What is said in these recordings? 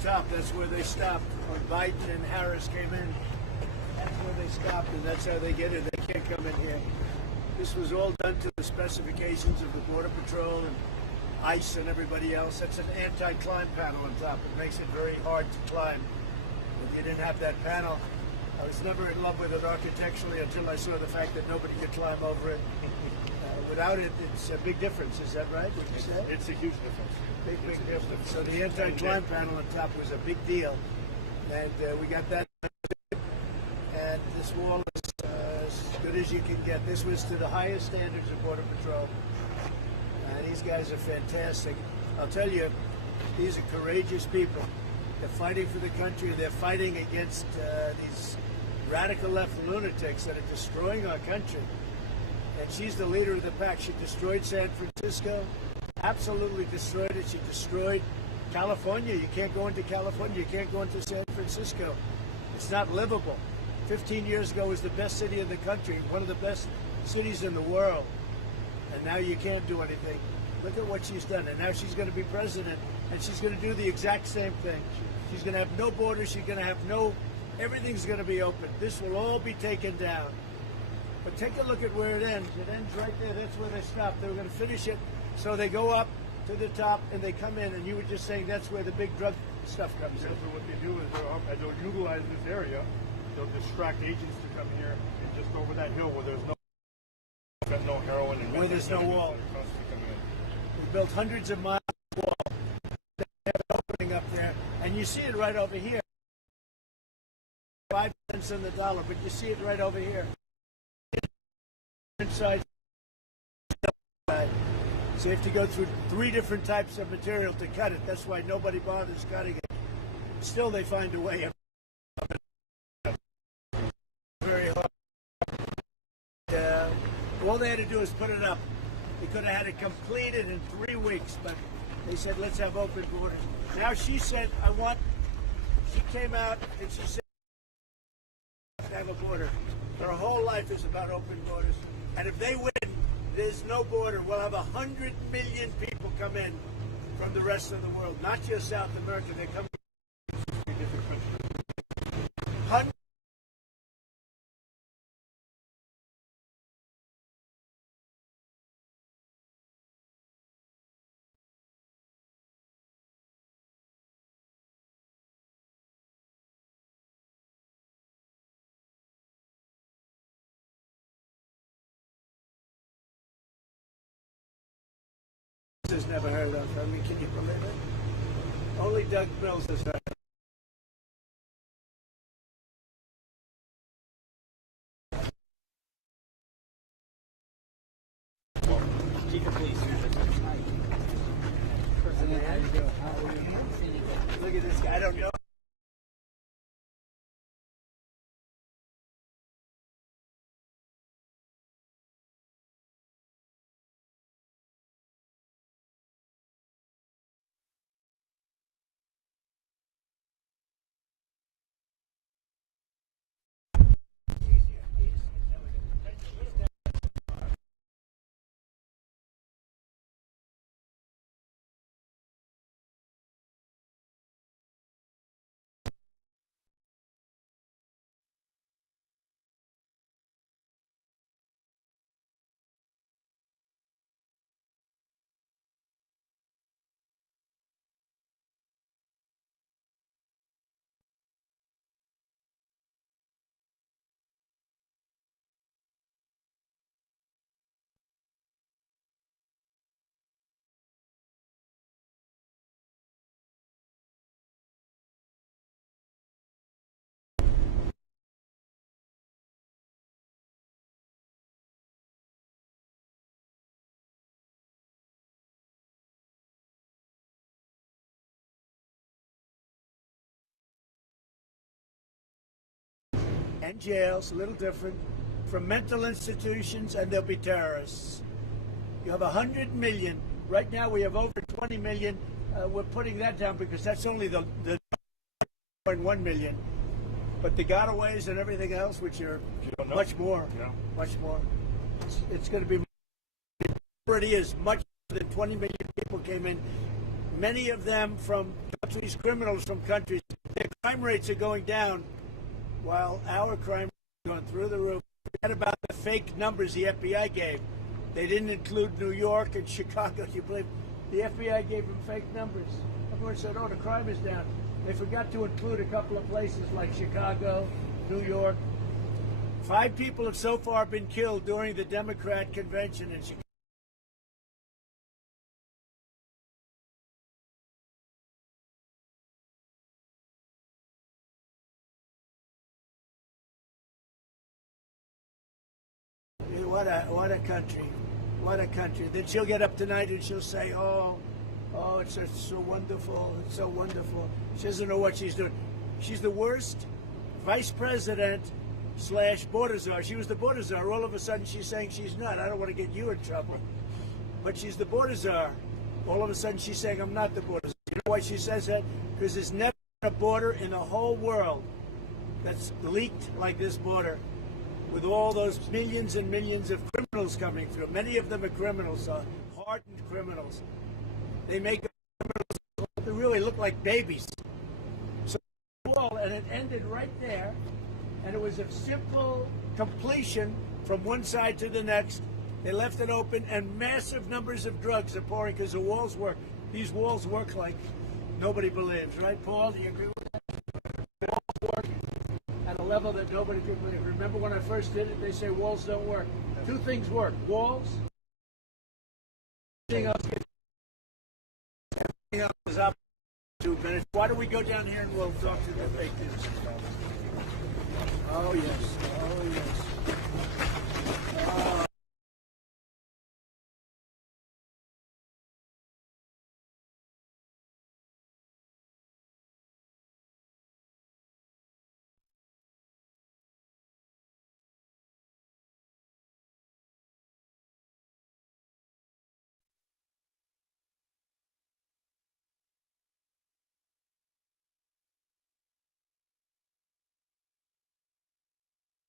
top. That's where they stopped. When Biden and Harris came in, that's where they stopped, and that's how they get in. They can't come in here. This was all done to the specifications of the Border Patrol and ICE and everybody else. That's an anti-climb panel on top. It makes it very hard to climb. If you didn't have that panel, I was never in love with it architecturally until I saw the fact that nobody could climb over it. Without it, it's a big difference. Is that right? What you said? It's a huge difference. Big difference. So the anti-climb panel on top was a big deal, and we got that. And this wall is as good as you can get. This was to the highest standards of Border Patrol. These guys are fantastic. I'll tell you, these are courageous people. They're fighting for the country. They're fighting against these radical left lunatics that are destroying our country. And she's the leader of the pack. She destroyed San Francisco, absolutely destroyed it. She destroyed California. You can't go into California. You can't go into San Francisco. It's not livable. 15 years ago, it was the best city in the country, one of the best cities in the world. And now you can't do anything. Look at what she's done. And now she's going to be president, and she's going to do the exact same thing. She's going to have no borders. She's going to have no, everything's going to be open. This will all be taken down. But take a look at where it ends. It ends right there. That's where they stop. They were going to finish it. So they go up to the top, and they come in. And you were just saying that's where the big drug stuff comes in. So what they do is they'll utilize this area. They'll distract agents to come here and just over that hill where there's no heroin and where there's no wall. We built hundreds of miles of wall. They have an opening up there, and you see it right over here. 5 cents on the dollar, but you see it right over here. Inside. So you have to go through 3 different types of material to cut it. That's why nobody bothers cutting it. Still, they find a way. Very hard. All they had to do is put it up. They could have had it completed in 3 weeks, but they said, let's have open borders. Now she said, she came out and she said, to have a border. Her whole life is about open borders. And if they win, there's no border. We'll have 100 million people come in from the rest of the world, not just South America. They come from different countries. Has never heard of. I mean, can you believe it? Only Doug Mills has heard of. Look at this guy. I don't know. And jails, a little different, from mental institutions, and they'll be terrorists. You have 100 million. Right now we have over 20 million. We're putting that down because that's only the 1 million. But the gotaways and everything else, which are much more, much more. It's going to be, it already is much more than 20 million people came in. Many of them from these criminals from countries, their crime rates are going down while our crime rates are going through the roof. Forget about the fake numbers the FBI gave. They didn't include New York and Chicago. You believe the FBI gave them fake numbers? Everyone said, "Oh, the crime is down." They forgot to include a couple of places like Chicago, New York. 5 people have so far been killed during the Democrat convention in Chicago. What a country. What a country. Then she'll get up tonight and she'll say, oh, it's so wonderful. It's so wonderful. She doesn't know what she's doing. She's the worst vice president / border czar. She was the border czar. All of a sudden she's saying she's not. I don't want to get you in trouble. But she's the border czar. All of a sudden she's saying I'm not the border czar. You know why she says that? Because there's never been a border in the whole world that's leaked like this border, with all those millions and millions of criminals coming through. Many of them are criminals, hardened criminals. They make criminals that really look like babies. So, and it ended right there, and it was a simple completion from one side to the next. They left it open, and massive numbers of drugs are pouring because the walls work. These walls work like nobody believes, right, Paul? Do you agree with that? The walls work at a level that nobody could believe. Remember when I first did it, they say walls don't work. 2 things work: walls, everything else is up. 2 minutes. Why don't we go down here and we'll talk to the fake news? Oh yes, oh yes.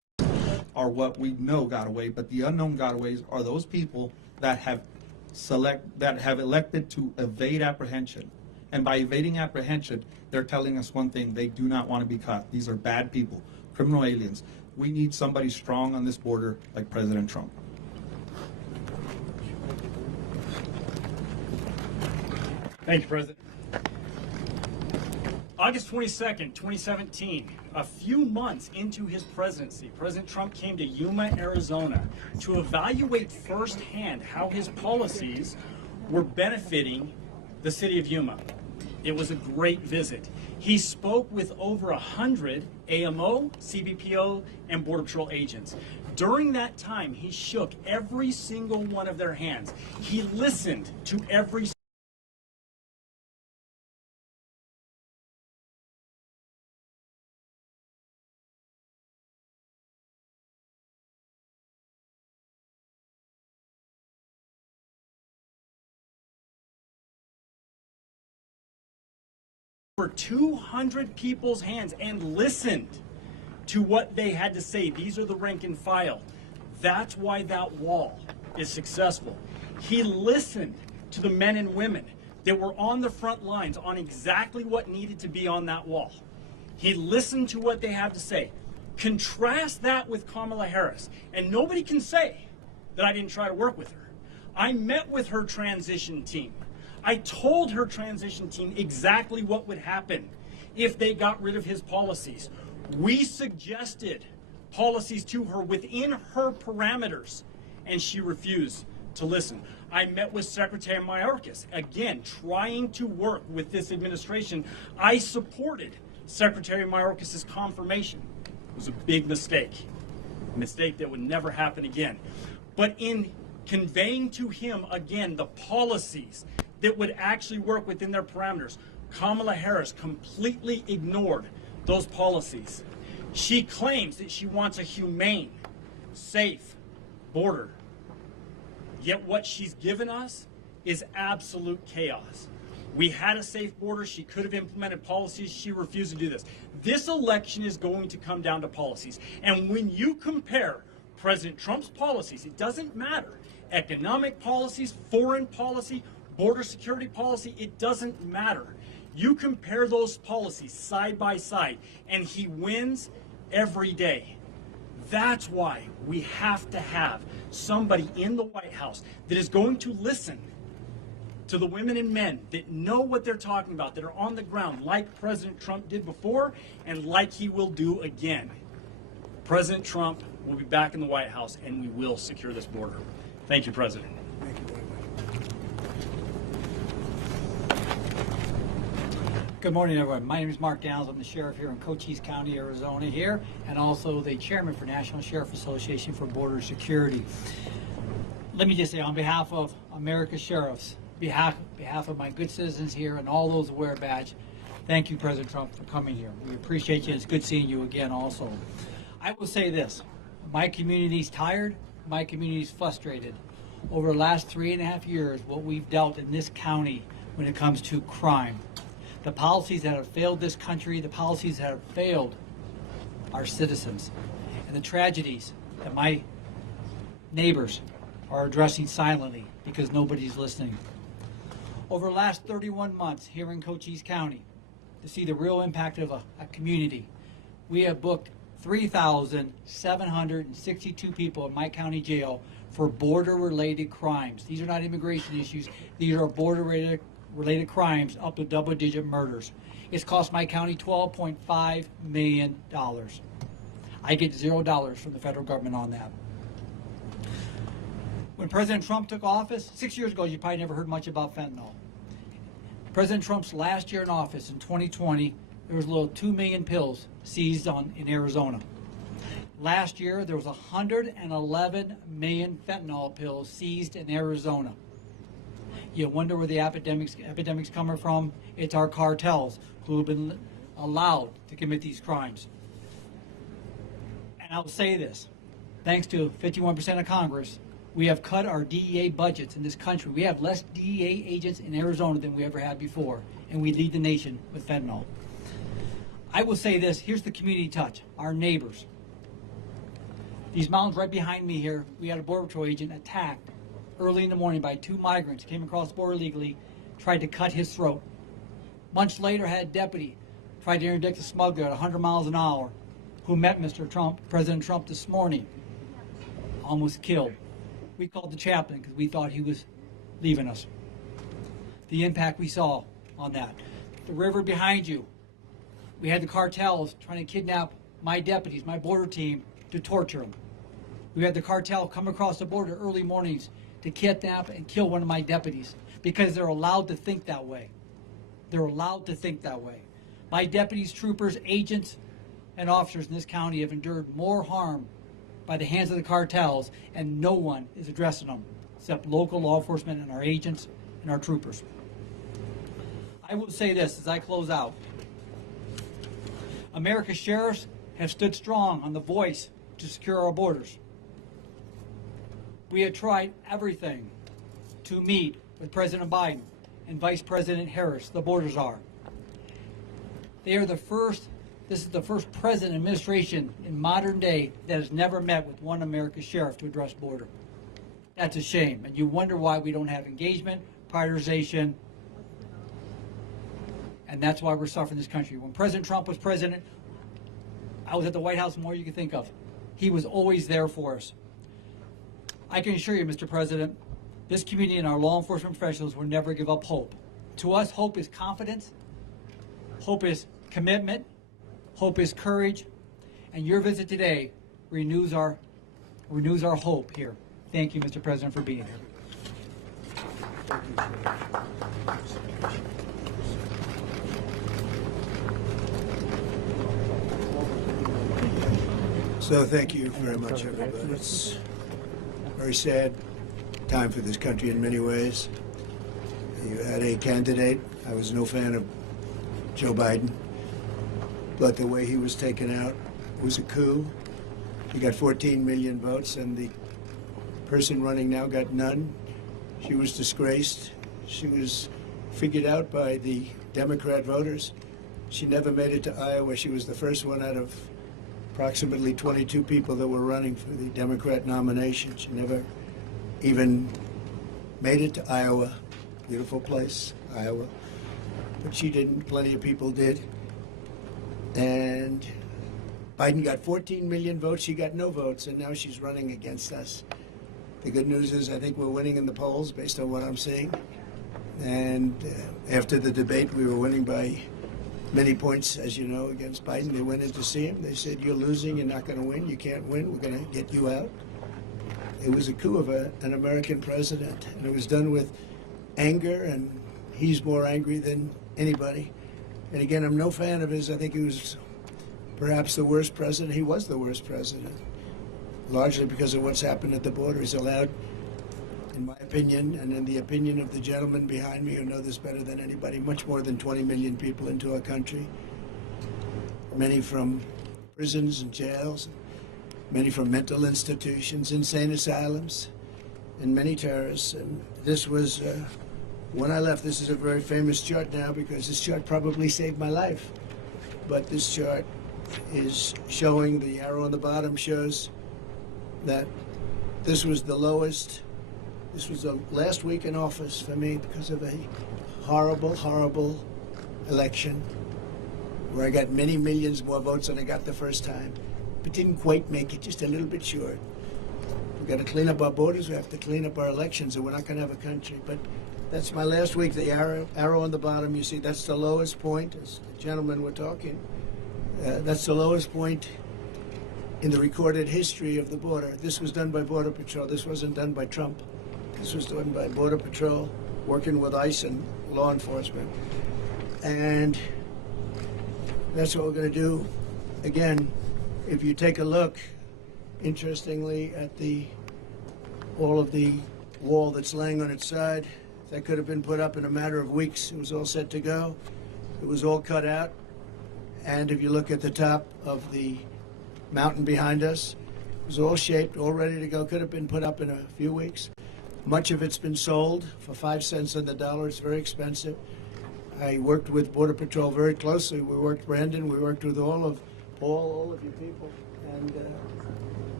are what we know got away, but the unknown gotaways are those people that have elected to evade apprehension. And by evading apprehension, they're telling us one thing: they do not want to be caught. These are bad people, criminal aliens. We need somebody strong on this border like President Trump. Thank you, President. August 22nd, 2017, a few months into his presidency, President Trump came to Yuma, Arizona to evaluate firsthand how his policies were benefiting the city of Yuma. It was a great visit. He spoke with over 100 AMO, CBPO, and Border Patrol agents. During that time, he shook every single one of their hands. He listened to every over 200 people's hands and listened to what they had to say. These are the rank and file. That's why that wall is successful. He listened to the men and women that were on the front lines on exactly what needed to be on that wall. He listened to what they have to say. Contrast that with Kamala Harris, and nobody can say that I didn't try to work with her. I met with her transition team. I told her transition team exactly what would happen if they got rid of his policies. We suggested policies to her within her parameters, and she refused to listen. I met with Secretary Mayorkas, again, trying to work with this administration. I supported Secretary Mayorkas' confirmation. It was a big mistake, a mistake that would never happen again. But in conveying to him, again, the policies that would actually work within their parameters, Kamala Harris completely ignored those policies. She claims that she wants a humane, safe border. Yet what she's given us is absolute chaos. We had a safe border. She could have implemented policies. She refused to do this. This election is going to come down to policies. And when you compare President Trump's policies, it doesn't matter. Economic policies, foreign policy, border security policy, it doesn't matter. You compare those policies side by side, and he wins every day. That's why we have to have somebody in the White House that is going to listen to the women and men that know what they're talking about, that are on the ground, like President Trump did before, and like he will do again. President Trump will be back in the White House, and we will secure this border. Thank you, President. Thank you very much. Good morning, everyone. My name is Mark Downs. I'm the sheriff here in Cochise County, Arizona here, and also the chairman for National Sheriff Association for Border Security. Let me just say, on behalf of America's sheriffs, behalf of my good citizens here and all those who wear a badge, thank you, President Trump, for coming here. We appreciate you. It's good seeing you again also. I will say this, my community's tired, my community's frustrated. Over the last 3.5 years, what we've dealt in this county when it comes to crime, the policies that have failed this country, the policies that have failed our citizens, and the tragedies that my neighbors are addressing silently because nobody's listening. Over the last 31 months here in Cochise County, to see the real impact of a community, we have booked 3,762 people in my county jail for border-related crimes. These are not immigration issues. These are border-related crimes up to double-digit murders. It's cost my county $12.5 million. I get $0 from the federal government on that. When President Trump took office, 6 years ago, you probably never heard much about fentanyl. President Trump's last year in office in 2020, there was a little 2 million pills seized in Arizona. Last year, there was 111 million fentanyl pills seized in Arizona. You wonder where the epidemic's coming from? It's our cartels who have been allowed to commit these crimes. And I'll say this, thanks to 51% of Congress, we have cut our DEA budgets in this country. We have less DEA agents in Arizona than we ever had before, and we lead the nation with fentanyl. I will say this, here's the community touch, our neighbors. These mountains right behind me here, we had a Border Patrol agent attacked early in the morning by 2 migrants, came across the border illegally, tried to cut his throat. Months later, had a deputy tried to interdict a smuggler at 100 miles an hour who met Mr. Trump, President Trump, this morning, almost killed. We called the chaplain because we thought he was leaving us. The impact we saw on that. The river behind you, we had the cartels trying to kidnap my deputies, my border team, to torture them. We had the cartel come across the border early mornings to kidnap and kill one of my deputies because they're allowed to think that way. They're allowed to think that way. My deputies, troopers, agents, and officers in this county have endured more harm by the hands of the cartels, and no one is addressing them except local law enforcement and our agents and our troopers. I will say this as I close out. America's sheriffs have stood strong on the voice to secure our borders. We have tried everything to meet with President Biden and Vice President Harris, the border czar. They are the first, this is the first president administration in modern day that has never met with one America's sheriff to address border. That's a shame, and you wonder why we don't have engagement, prioritization, and that's why we're suffering this country. When President Trump was president, I was at the White House more than you can think of. He was always there for us. I can assure you, Mr. President, this community and our law enforcement professionals will never give up hope. To us, hope is confidence, hope is commitment, hope is courage, and your visit today renews our hope here. Thank you, Mr. President, for being here. So thank you very much, everybody. It's a very sad time for this country in many ways. You had a candidate. I was no fan of Joe Biden, but the way he was taken out was a coup. He got 14 million votes, and the person running now got none. She was disgraced. She was figured out by the Democrat voters. She never made it to Iowa. She was the first one out of approximately 22 people that were running for the Democrat nomination. She never even made it to Iowa. Beautiful place, Iowa. But she didn't. Plenty of people did. And Biden got 14 million votes. She got no votes, and now she's running against us. The good news is I think we're winning in the polls based on what I'm seeing. And after the debate, we were winning by many points, as you know, against Biden. They went in to see him. They said, "You're losing. You're not going to win. You can't win. We're going to get you out." It was a coup of an American president, and it was done with anger, and he's more angry than anybody. And again, I'm no fan of his. I think he was perhaps the worst president. He was the worst president, largely because of what's happened at the border. He's allowed, in my opinion, and in the opinion of the gentleman behind me who know this better than anybody, much more than 20 million people into our country. Many from prisons and jails, many from mental institutions, insane asylums, and many terrorists. And this was, when I left, this is a very famous chart now because this chart probably saved my life. But this chart is showing, the arrow on the bottom shows that this was the lowest. This was the last week in office for me because of a horrible, horrible election where I got many millions more votes than I got the first time, but didn't quite make it, just a little bit short. We've got to clean up our borders. We have to clean up our elections, or we're not going to have a country. But that's my last week. The arrow on the bottom, you see, that's the lowest point, as the gentlemen were talking. That's the lowest point in the recorded history of the border. This was done by Border Patrol. This wasn't done by Trump. This was done by Border Patrol, working with ICE and law enforcement. And that's what we're going to do. Again, if you take a look, interestingly, at all of the wall that's laying on its side, that could have been put up in a matter of weeks. It was all set to go. It was all cut out. And if you look at the top of the mountain behind us, it was all shaped, all ready to go. Could have been put up in a few weeks. Much of it's been sold for 5 cents on the dollar. It's very expensive. I worked with Border Patrol very closely. We worked, Brandon, we worked with all of you people. And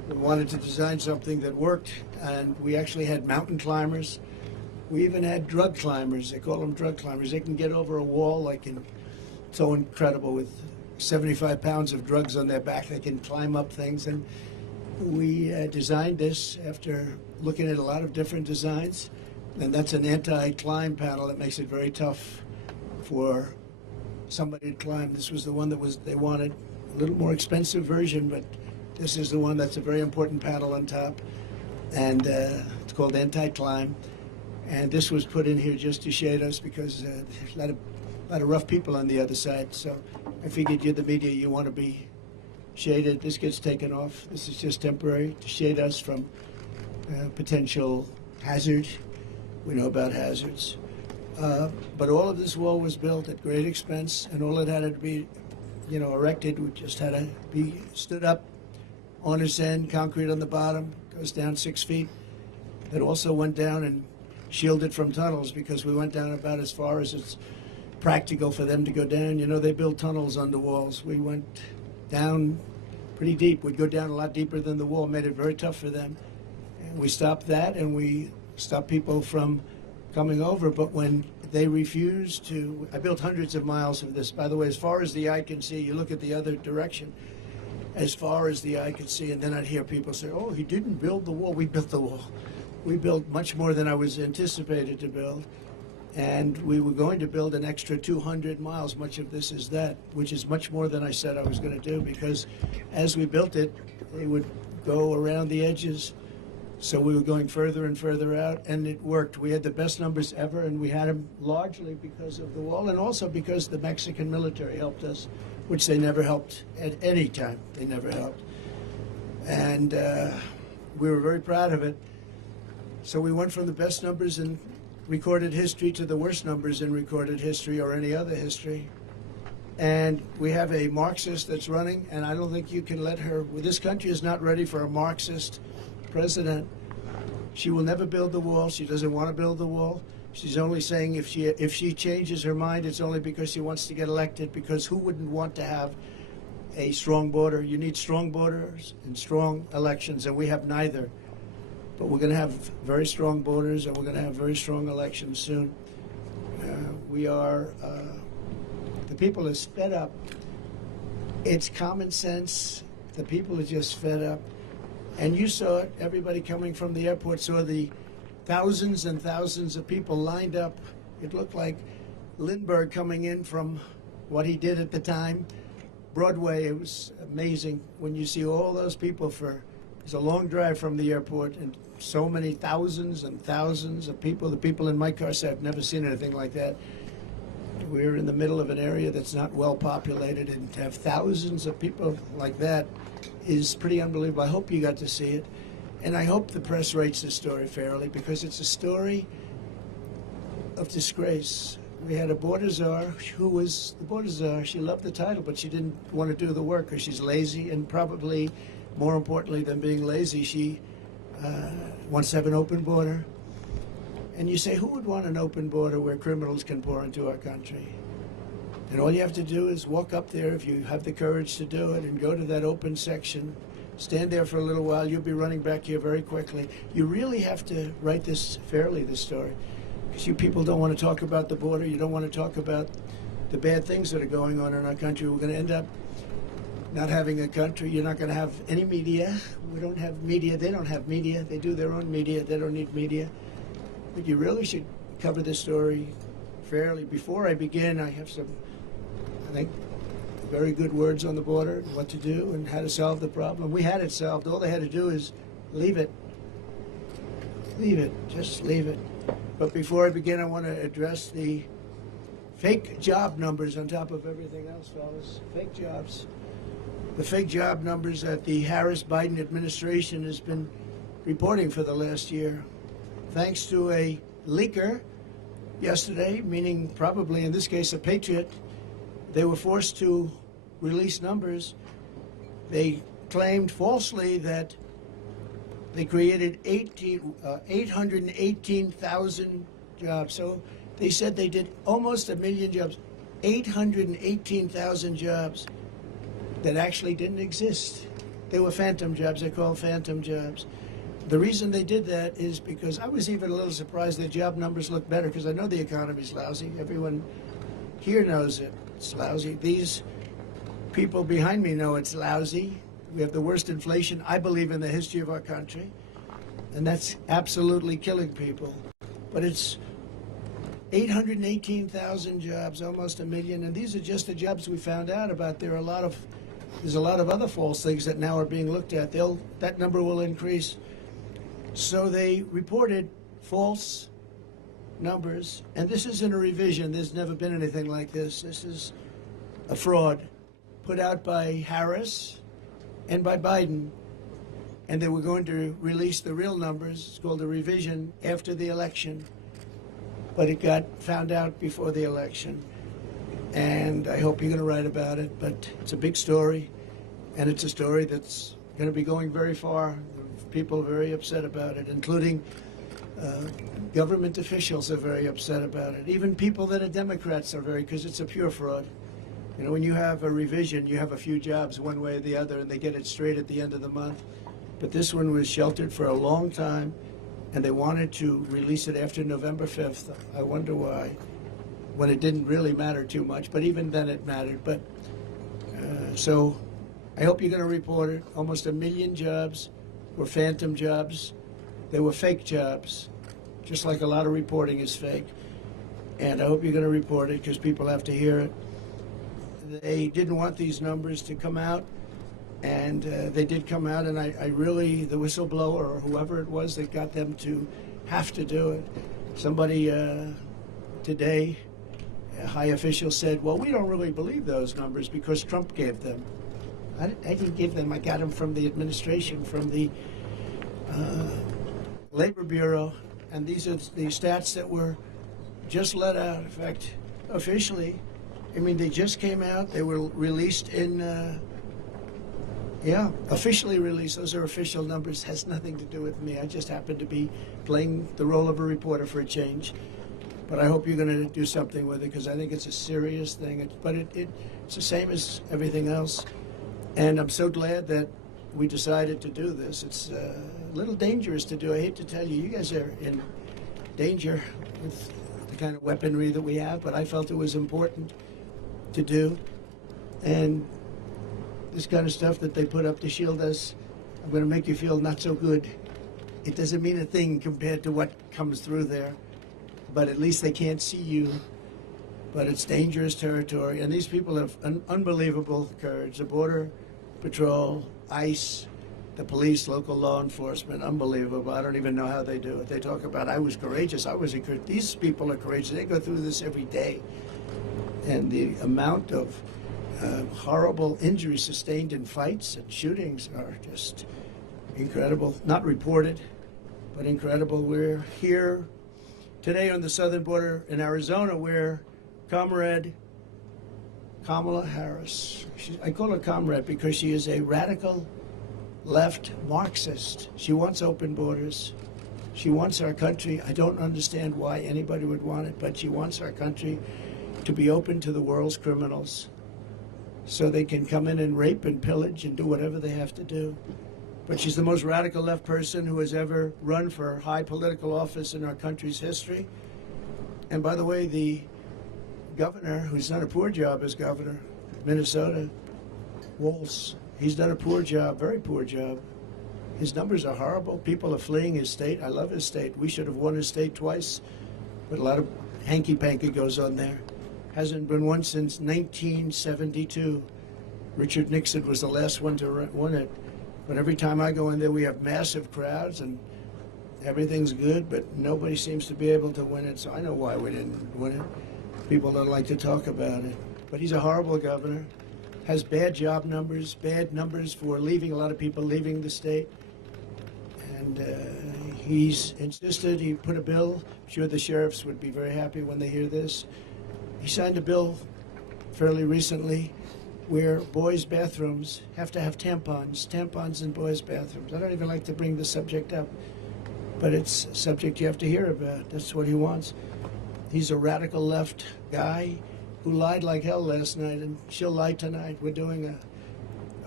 We wanted to design something that worked, and we actually had mountain climbers. We even had drug climbers. They call them drug climbers. They can get over a wall so incredible with 75 pounds of drugs on their back. They can climb up things. And we designed this after looking at a lot of different designs. And that's an anti-climb panel that makes it very tough for somebody to climb. This was the one that they wanted. A little more expensive version, but this is the one that's a very important panel on top. And it's called anti-climb. And this was put in here just to shade us because there's a lot of rough people on the other side. So I figured you're the media, you want to be shaded. This gets taken off. This is just temporary to shade us from potential hazard. We know about hazards. But all of this wall was built at great expense, and all it had to be, erected. We just had to be stood up on its end, concrete on the bottom, goes down 6 feet. It also went down and shielded from tunnels because we went down about as far as it's practical for them to go down. They build tunnels under walls. We went down pretty deep. We'd go down a lot deeper than the wall, made it very tough for them. And we stopped that, and we stopped people from coming over. But when they refused to, I built hundreds of miles of this. By the way, as far as the eye can see, you look at the other direction, as far as the eye could see, and then I'd hear people say, oh, he didn't build the wall. We built the wall. We built much more than I was anticipated to build, and we were going to build an extra 200 miles. Much of this is that, which is much more than I said I was going to do, because as we built it, they would go around the edges, so we were going further and further out, and it worked. We had the best numbers ever, and we had them largely because of the wall, and also because the Mexican military helped us, which they never helped at any time. They never helped. And we were very proud of it. So we went from the best numbers in recorded history to the worst numbers in recorded history or any other history. And we have a Marxist that's running, and I don't think you can let her. This country is not ready for a Marxist president. She will never build the wall. She doesn't want to build the wall. She's only saying if she changes her mind, it's only because she wants to get elected, because who wouldn't want to have a strong border? You need strong borders and strong elections, and we have neither. But we're going to have very strong borders, and we're going to have very strong elections soon. The people are fed up. It's common sense. The people are just fed up. And you saw it. Everybody coming from the airport saw the thousands and thousands of people lined up. It looked like Lindbergh coming in from what he did at the time. Broadway, it was amazing when you see all those people it's a long drive from the airport, and so many thousands and thousands of people. The people in my car said, I've never seen anything like that. We're in the middle of an area that's not well populated, and to have thousands of people like that is pretty unbelievable. I hope you got to see it, and I hope the press rates the story fairly, because it's a story of disgrace. We had a border czar who was the border czar. She loved the title, but she didn't want to do the work because she's lazy, and probably more importantly than being lazy, she wants to have an open border. And you say, who would want an open border where criminals can pour into our country? And all you have to do is walk up there, if you have the courage to do it, and go to that open section, stand there for a little while. You'll be running back here very quickly. You really have to write this fairly, this story, because you people don't want to talk about the border. You don't want to talk about the bad things that are going on in our country. We're going to end up not having a country. You're not going to have any media. We don't have media. They don't have media. They do their own media. They don't need media. But you really should cover this story fairly. Before I begin, I have some, I think, very good words on the border, and what to do and how to solve the problem. We had it solved. All they had to do is leave it. Leave it. Just leave it. But before I begin, I want to address the fake job numbers on top of everything else, fellas. Fake jobs. The fake job numbers that the Harris-Biden administration has been reporting for the last year. Thanks to a leaker yesterday, meaning probably in this case a patriot, they were forced to release numbers. They claimed falsely that they created 818,000 jobs. So they said they did almost 1 million jobs, 818,000 jobs that actually didn't exist. They were phantom jobs. They're called phantom jobs. The reason they did that is because I was even a little surprised the job numbers look better, because I know the economy's lousy. Everyone here knows it. It's lousy. These people behind me know it's lousy. We have the worst inflation, I believe, in the history of our country. And that's absolutely killing people. But it's 818,000 jobs, almost a million. And these are just the jobs we found out about. There's a lot of other false things that now are being looked at. That number will increase. So they reported false numbers, and this isn't a revision. There's never been anything like this. This is a fraud put out by Harris and by Biden, and they were going to release the real numbers. It's called a revision after the election, but it got found out before the election. And I hope you're going to write about it, but it's a big story, and it's a story that's going to be going very far. People are very upset about it, including government officials are very upset about it. Even people that are Democrats are because it's a pure fraud. You know, when you have a revision, you have a few jobs one way or the other, and they get it straight at the end of the month. But this one was sheltered for a long time, and they wanted to release it after November 5th. I wonder why, when it didn't really matter too much, but even then it mattered. But so I hope you're going to report it. Almost 1 million jobs were phantom jobs. They were fake jobs, just like a lot of reporting is fake. And I hope you're going to report it because people have to hear it. They didn't want these numbers to come out, and they did come out, and I really, the whistleblower or whoever it was that got them to have to do it. Somebody today, a high official said, well, we don't really believe those numbers because Trump gave them. I didn't give them. I got them from the administration, from the Labor Bureau, and these are the stats that were just let out. In fact, officially, I mean, they just came out. They were released in, officially released. Those are official numbers. Has nothing to do with me. I just happen to be playing the role of a reporter for a change. But I hope you're going to do something with it because I think it's a serious thing. But it's the same as everything else. And I'm so glad that we decided to do this. It's a little dangerous to do. I hate to tell you, you guys are in danger with the kind of weaponry that we have, but I felt it was important to do. And this kind of stuff that they put up to shield us, I'm going to make you feel not so good. It doesn't mean a thing compared to what comes through there, but at least they can't see you. But it's dangerous territory, and these people have unbelievable courage. The Border Patrol, ICE, the police, local law enforcement, unbelievable. I don't even know how they do it. They talk about, I was courageous, I was encouraged. These people are courageous. They go through this every day. And the amount of horrible injuries sustained in fights and shootings are just incredible. Not reported, but incredible. We're here today on the southern border in Arizona where Comrade Kamala Harris, I call her comrade because she is a radical left Marxist. She wants open borders. She wants our country. I don't understand why anybody would want it, but she wants our country to be open to the world's criminals so they can come in and rape and pillage and do whatever they have to do. But she's the most radical left person who has ever run for high political office in our country's history. And by the way, the governor, who's done a poor job as governor, Minnesota, Walz, he's done a poor job, very poor job. His numbers are horrible. People are fleeing his state. I love his state. We should have won his state twice, but a lot of hanky-panky goes on there. Hasn't been won since 1972. Richard Nixon was the last one to win it. But every time I go in there, we have massive crowds and everything's good, but nobody seems to be able to win it. So I know why we didn't win it. People don't like to talk about it. But he's a horrible governor, has bad job numbers, bad numbers for leaving, a lot of people leaving the state. And he's insisted, he put a bill, I'm sure the sheriffs would be very happy when they hear this. He signed a bill fairly recently where boys' bathrooms have to have tampons in boys' bathrooms. I don't even like to bring the subject up, but it's a subject you have to hear about. That's what he wants. He's a radical left guy who lied like hell last night, and she'll lie tonight. We're doing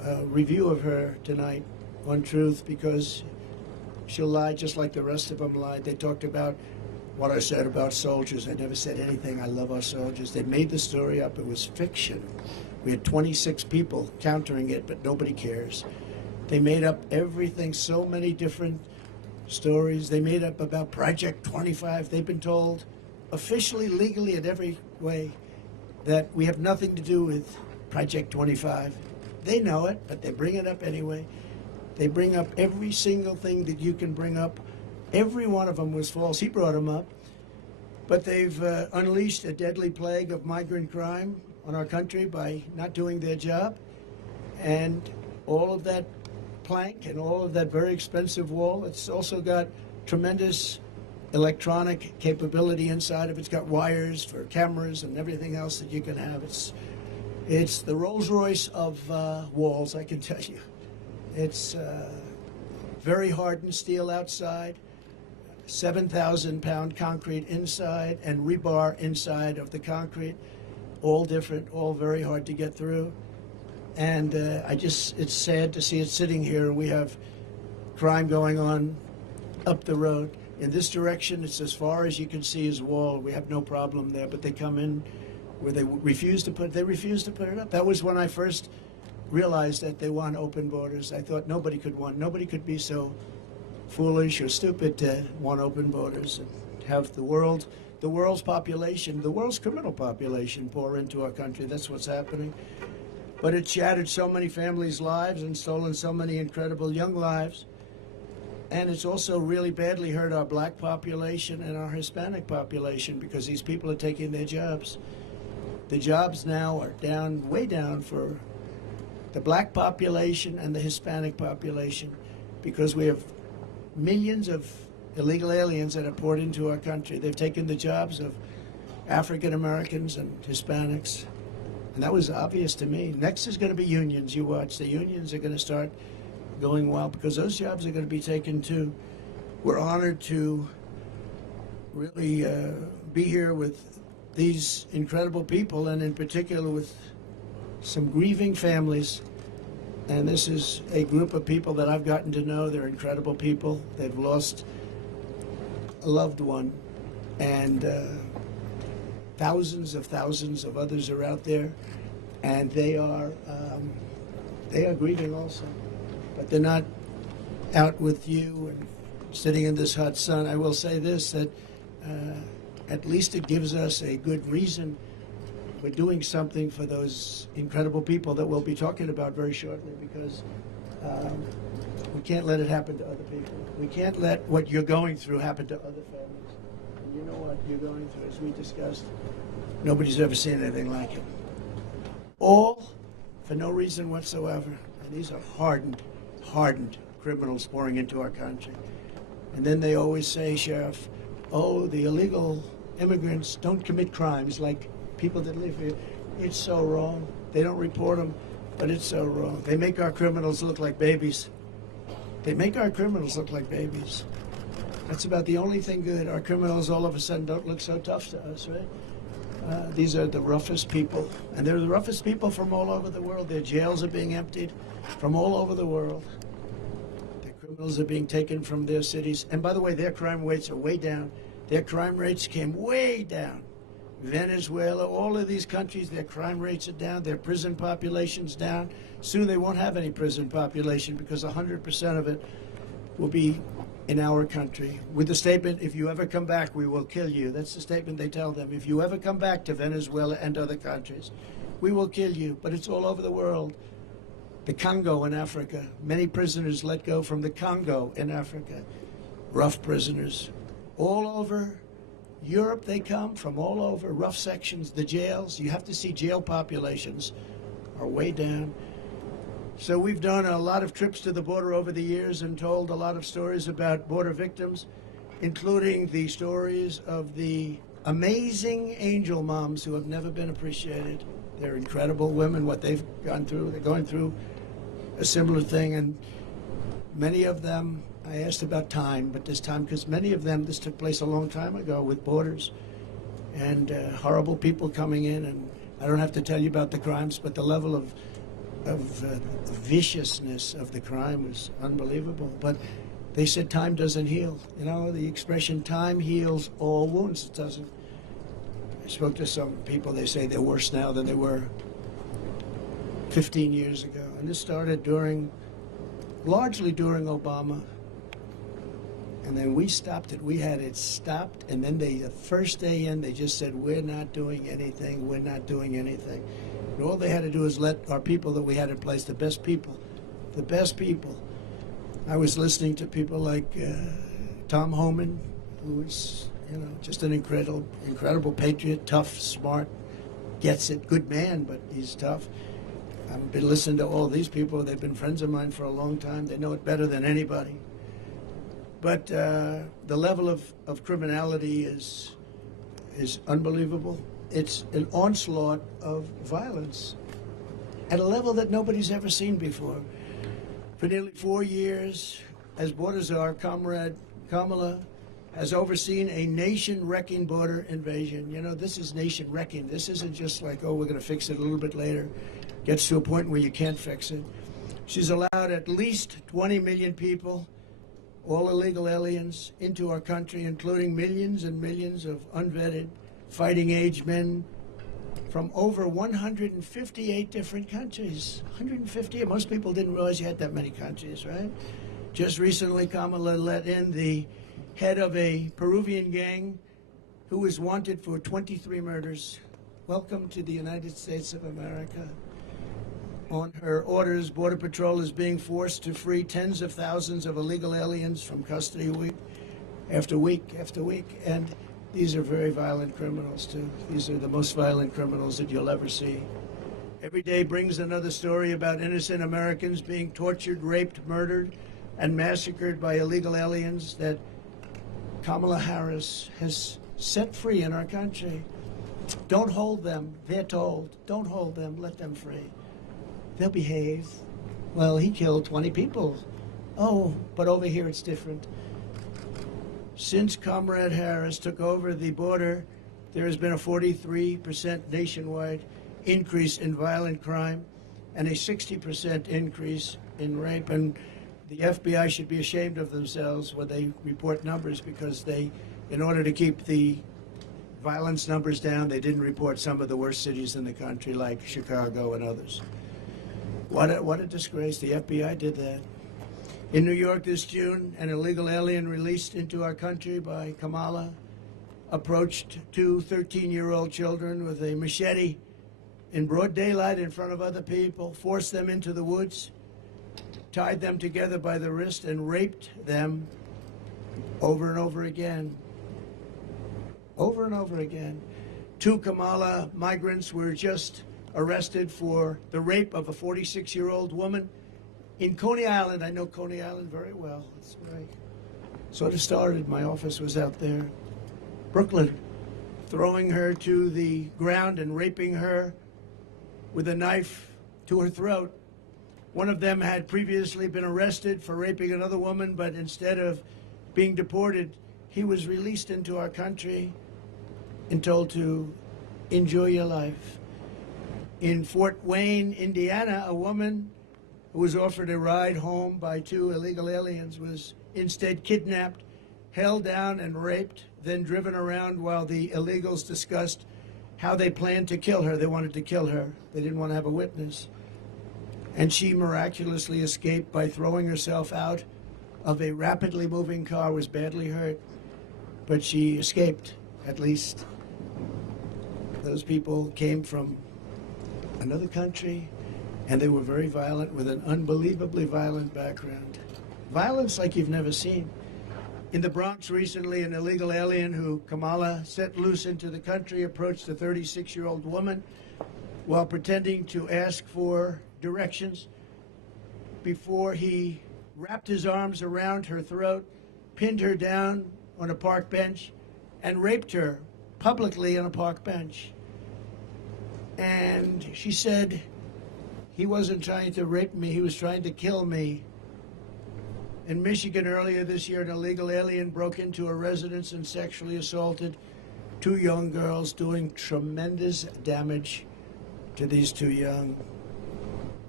a review of her tonight on Truth because she'll lie just like the rest of them lied. They talked about what I said about soldiers. I never said anything. I love our soldiers. They made the story up. It was fiction. We had 26 people countering it, but nobody cares. They made up everything, so many different stories. They made up about Project 25. They've been told officially, legally, in every way that we have nothing to do with Project 25. They know it, but they bring it up anyway. They bring up every single thing that you can bring up. Every one of them was false. He brought them up. But they've unleashed a deadly plague of migrant crime on our country by not doing their job. And all of that plank and all of that very expensive wall, it's also got tremendous electronic capability inside of it. It's got wires for cameras and everything else that you can have. It's the Rolls Royce of walls, I can tell you. It's very hardened steel outside, 7,000-pound concrete inside, and rebar inside of the concrete. All different, all very hard to get through. And it's sad to see it sitting here. We have crime going on up the road. In this direction, it's as far as you can see is wall. We have no problem there, but they come in where they refuse to put it up. That was when I first realized that they want open borders. I thought nobody could be so foolish or stupid to want open borders and have the world's population, the world's criminal population pour into our country. That's what's happening. But it shattered so many families' lives and stolen so many incredible young lives. And it's also really badly hurt our black population and our Hispanic population because these people are taking their jobs. The jobs now are down, way down for the black population and the Hispanic population because we have millions of illegal aliens that are poured into our country. They've taken the jobs of African Americans and Hispanics. And that was obvious to me. Next is going to be unions. You watch. The unions are going to start going well because those jobs are going to be taken too. We're honored to really be here with these incredible people and in particular with some grieving families. And this is a group of people that I've gotten to know. They're incredible people. They've lost a loved one. And thousands of others are out there. And they are grieving also. But they're not out with you and sitting in this hot sun. I will say this, that at least it gives us a good reason for doing something for those incredible people that we'll be talking about very shortly because we can't let it happen to other people. We can't let what you're going through happen to other families. And you know what you're going through, as we discussed, nobody's ever seen anything like it. All for no reason whatsoever. And these are hardened criminals pouring into our country. And then they always say, Sheriff, oh, the illegal immigrants don't commit crimes like people that live here. It's so wrong. They don't report them, but it's so wrong. They make our criminals look like babies. They make our criminals look like babies. That's about the only thing good. Our criminals all of a sudden don't look so tough to us, right? These are the roughest people, and they're the roughest people from all over the world. Their jails are being emptied from all over the world. Their criminals are being taken from their cities. And by the way, their crime rates are way down. Their crime rates came way down. Venezuela, all of these countries, their crime rates are down, their prison population's down. Soon they won't have any prison population because 100% of it will be in our country. With the statement, if you ever come back, we will kill you. That's the statement they tell them. If you ever come back to Venezuela and other countries, we will kill you. But it's all over the world. The Congo in Africa, many prisoners let go from the Congo in Africa. Rough prisoners. All over Europe they come from all over, rough sections, the jails. You have to see jail populations are way down. So we've done a lot of trips to the border over the years and told a lot of stories about border victims, including the stories of the amazing angel moms who have never been appreciated. They're incredible women, what they've gone through. They're going through a similar thing, and many of them, I asked about time, but this time, because many of them, this took place a long time ago with borders and horrible people coming in, and I don't have to tell you about the crimes, but the level of viciousness of the crime was unbelievable. But they said time doesn't heal. You know, the expression time heals all wounds. It doesn't. I spoke to some people, they say they're worse now than they were 15 years ago. And this started largely during Obama. And then we stopped it. We had it stopped. And then the first day in, they just said, we're not doing anything. We're not doing anything. And all they had to do is let our people that we had in place, the best people. I was listening to people like Tom Homan, who is, you know, just an incredible patriot, tough, smart, gets it, good man, but he's tough. I've been listening to all these people. They've been friends of mine for a long time. They know it better than anybody. But the level of criminality is unbelievable. It's an onslaught of violence at a level that nobody's ever seen before. For nearly 4 years, as border czar, Comrade Kamala has overseen a nation-wrecking border invasion. You know, this is nation-wrecking. This isn't just like, oh, we're going to fix it a little bit later. Gets to a point where you can't fix it. She's allowed at least 20 million people, all illegal aliens, into our country, including millions and millions of unvetted fighting-age men from over 158 different countries. 150. Most people didn't realize you had that many countries, right? Just recently, Kamala let in the head of a Peruvian gang who was wanted for 23 murders. Welcome to the United States of America. On her orders, Border Patrol is being forced to free tens of thousands of illegal aliens from custody week after week after week. And these are very violent criminals, too. These are the most violent criminals that you'll ever see. Every day brings another story about innocent Americans being tortured, raped, murdered, and massacred by illegal aliens that Kamala Harris has set free in our country. Don't hold them, they're told. Don't hold them, let them free. They'll behave. Well, he killed 20 people. Oh, but over here it's different. Since Comrade Harris took over the border, there has been a 43% nationwide increase in violent crime and a 60% increase in rape. And the FBI should be ashamed of themselves when they report numbers, because they, in order to keep the violence numbers down, they didn't report some of the worst cities in the country like Chicago and others. What a disgrace. The FBI did that. In New York this June, an illegal alien released into our country by Kamala approached two 13-year-old children with a machete in broad daylight in front of other people, forced them into the woods, tied them together by the wrist, and raped them over and over again. Over and over again. Two Kamala migrants were just arrested for the rape of a 46-year-old woman in Coney Island. I know Coney Island very well. That's where I sort of started. My office was out there. Brooklyn, throwing her to the ground and raping her with a knife to her throat. One of them had previously been arrested for raping another woman, but instead of being deported, he was released into our country and told to enjoy your life. In Fort Wayne, Indiana, a woman who was offered a ride home by two illegal aliens was instead kidnapped, held down and raped, then driven around while the illegals discussed how they planned to kill her. They wanted to kill her. They didn't want to have a witness. And she miraculously escaped by throwing herself out of a rapidly moving car, was badly hurt, but she escaped, at least. Those people came from another country, and they were very violent, with an unbelievably violent background. Violence like you've never seen. In the Bronx recently, an illegal alien who Kamala set loose into the country approached a 36-year-old woman while pretending to ask for directions before he wrapped his arms around her throat, pinned her down on a park bench, and raped her publicly on a park bench. And she said, he wasn't trying to rape me, he was trying to kill me. In Michigan earlier this year, an illegal alien broke into a residence and sexually assaulted two young girls, doing tremendous damage to these two young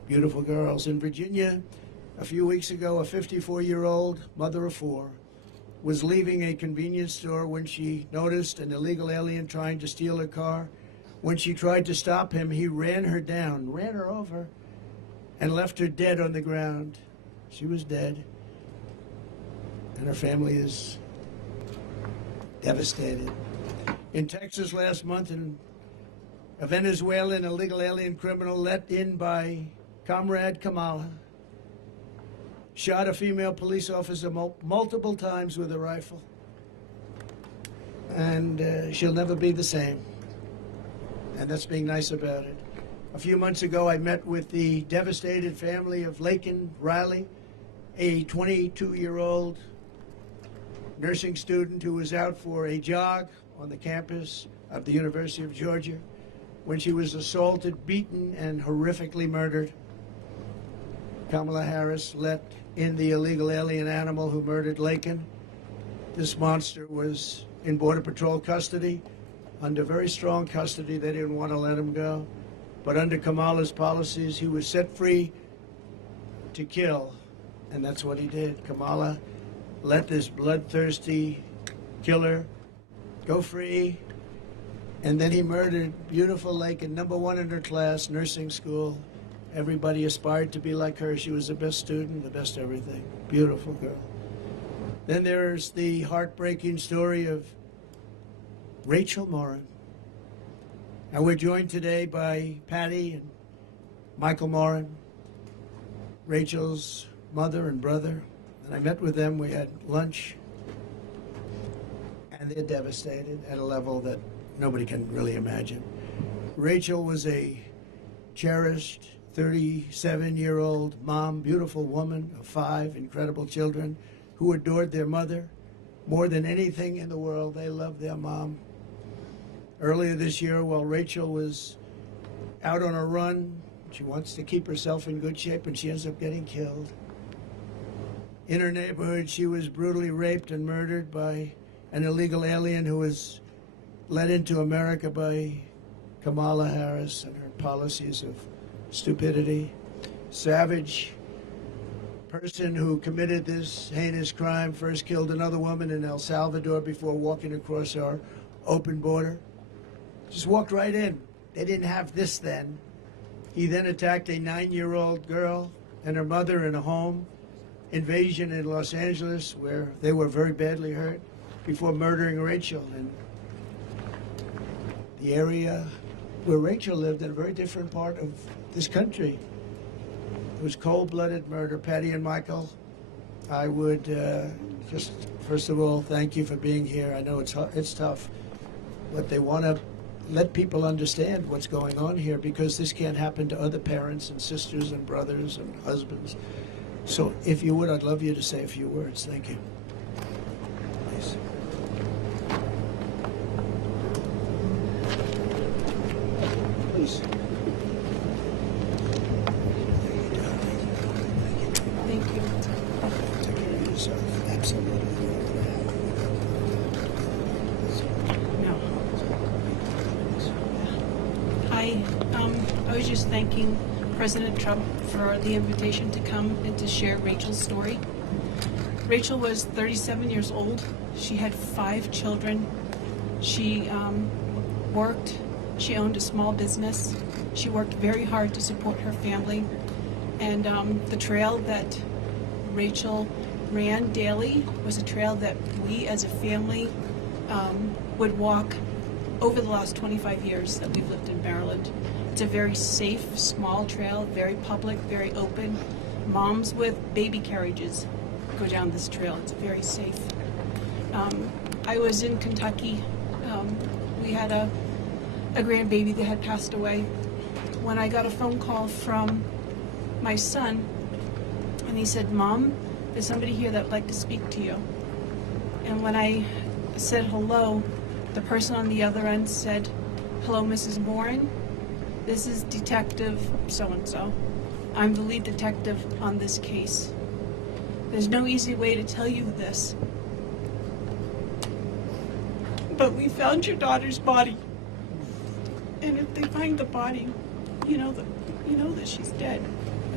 beautiful girls. In Virginia, a few weeks ago, a 54-year-old mother of four was leaving a convenience store when she noticed an illegal alien trying to steal her car. When she tried to stop him, he ran her down, ran her over, and left her dead on the ground. She was dead, and her family is devastated. In Texas last month, a Venezuelan illegal alien criminal let in by Comrade Kamala shot a female police officer multiple times with a rifle. And she'll never be the same. And that's being nice about it. A few months ago, I met with the devastated family of Laken Riley, a 22-year-old nursing student who was out for a jog on the campus of the University of Georgia when she was assaulted, beaten, and horrifically murdered. Kamala Harris let in the illegal alien animal who murdered Laken. This monster was in Border Patrol custody, under very strong custody. They didn't want to let him go. But under Kamala's policies, he was set free to kill. And that's what he did. Kamala let this bloodthirsty killer go free. And then he murdered beautiful Laken, #1 in her class, nursing school. Everybody aspired to be like her. She was the best student, the best everything. Beautiful girl. Then there's the heartbreaking story of Rachel Morin. And we're joined today by Patty and Michael Morin, Rachel's mother and brother. And I met with them. We had lunch. And they're devastated at a level that nobody can really imagine. Rachel was a cherished 37-year-old mom, beautiful woman of 5 incredible children who adored their mother more than anything in the world. They loved their mom. Earlier this year, while Rachel was out on a run, she wants to keep herself in good shape, and she ends up getting killed. In her neighborhood, she was brutally raped and murdered by an illegal alien who was led into America by Kamala Harris and her policies of stupidity. Savage person who committed this heinous crime first killed another woman in El Salvador before walking across our open border. Just walked right in. They didn't have this then. He then attacked a 9-year-old girl and her mother in a home invasion in Los Angeles where they were very badly hurt before murdering Rachel. And the area where Rachel lived in a very different part of this country. It was cold-blooded murder. Patty and Michael, I would just, first of all, thank you for being here. I know it's tough, but they want to let people understand what's going on here because this can't happen to other parents and sisters and brothers and husbands. So if you would, I'd love you to say a few words. Thank you. Please. Please. Thank you. Take care of yourself. Absolutely. No. I was just thanking President Trump for the invitation to come and to share Rachel's story. Rachel was 37 years old. She had 5 children. She worked. She owned a small business. She worked very hard to support her family. And the trail that Rachel ran daily was a trail that we as a family would walk over the last 25 years that we've lived in Maryland. It's a very safe, small trail, very public, very open. Moms with baby carriages go down this trail. It's very safe. I was in Kentucky. We had a grandbaby that had passed away. When I got a phone call from my son, and he said, "Mom, there's somebody here that would like to speak to you." And when I said hello, the person on the other end said, "Hello, Mrs. Morin. This is Detective so-and-so. I'm the lead detective on this case. There's no easy way to tell you this, but we found your daughter's body. And if they find the body, you know that she's dead.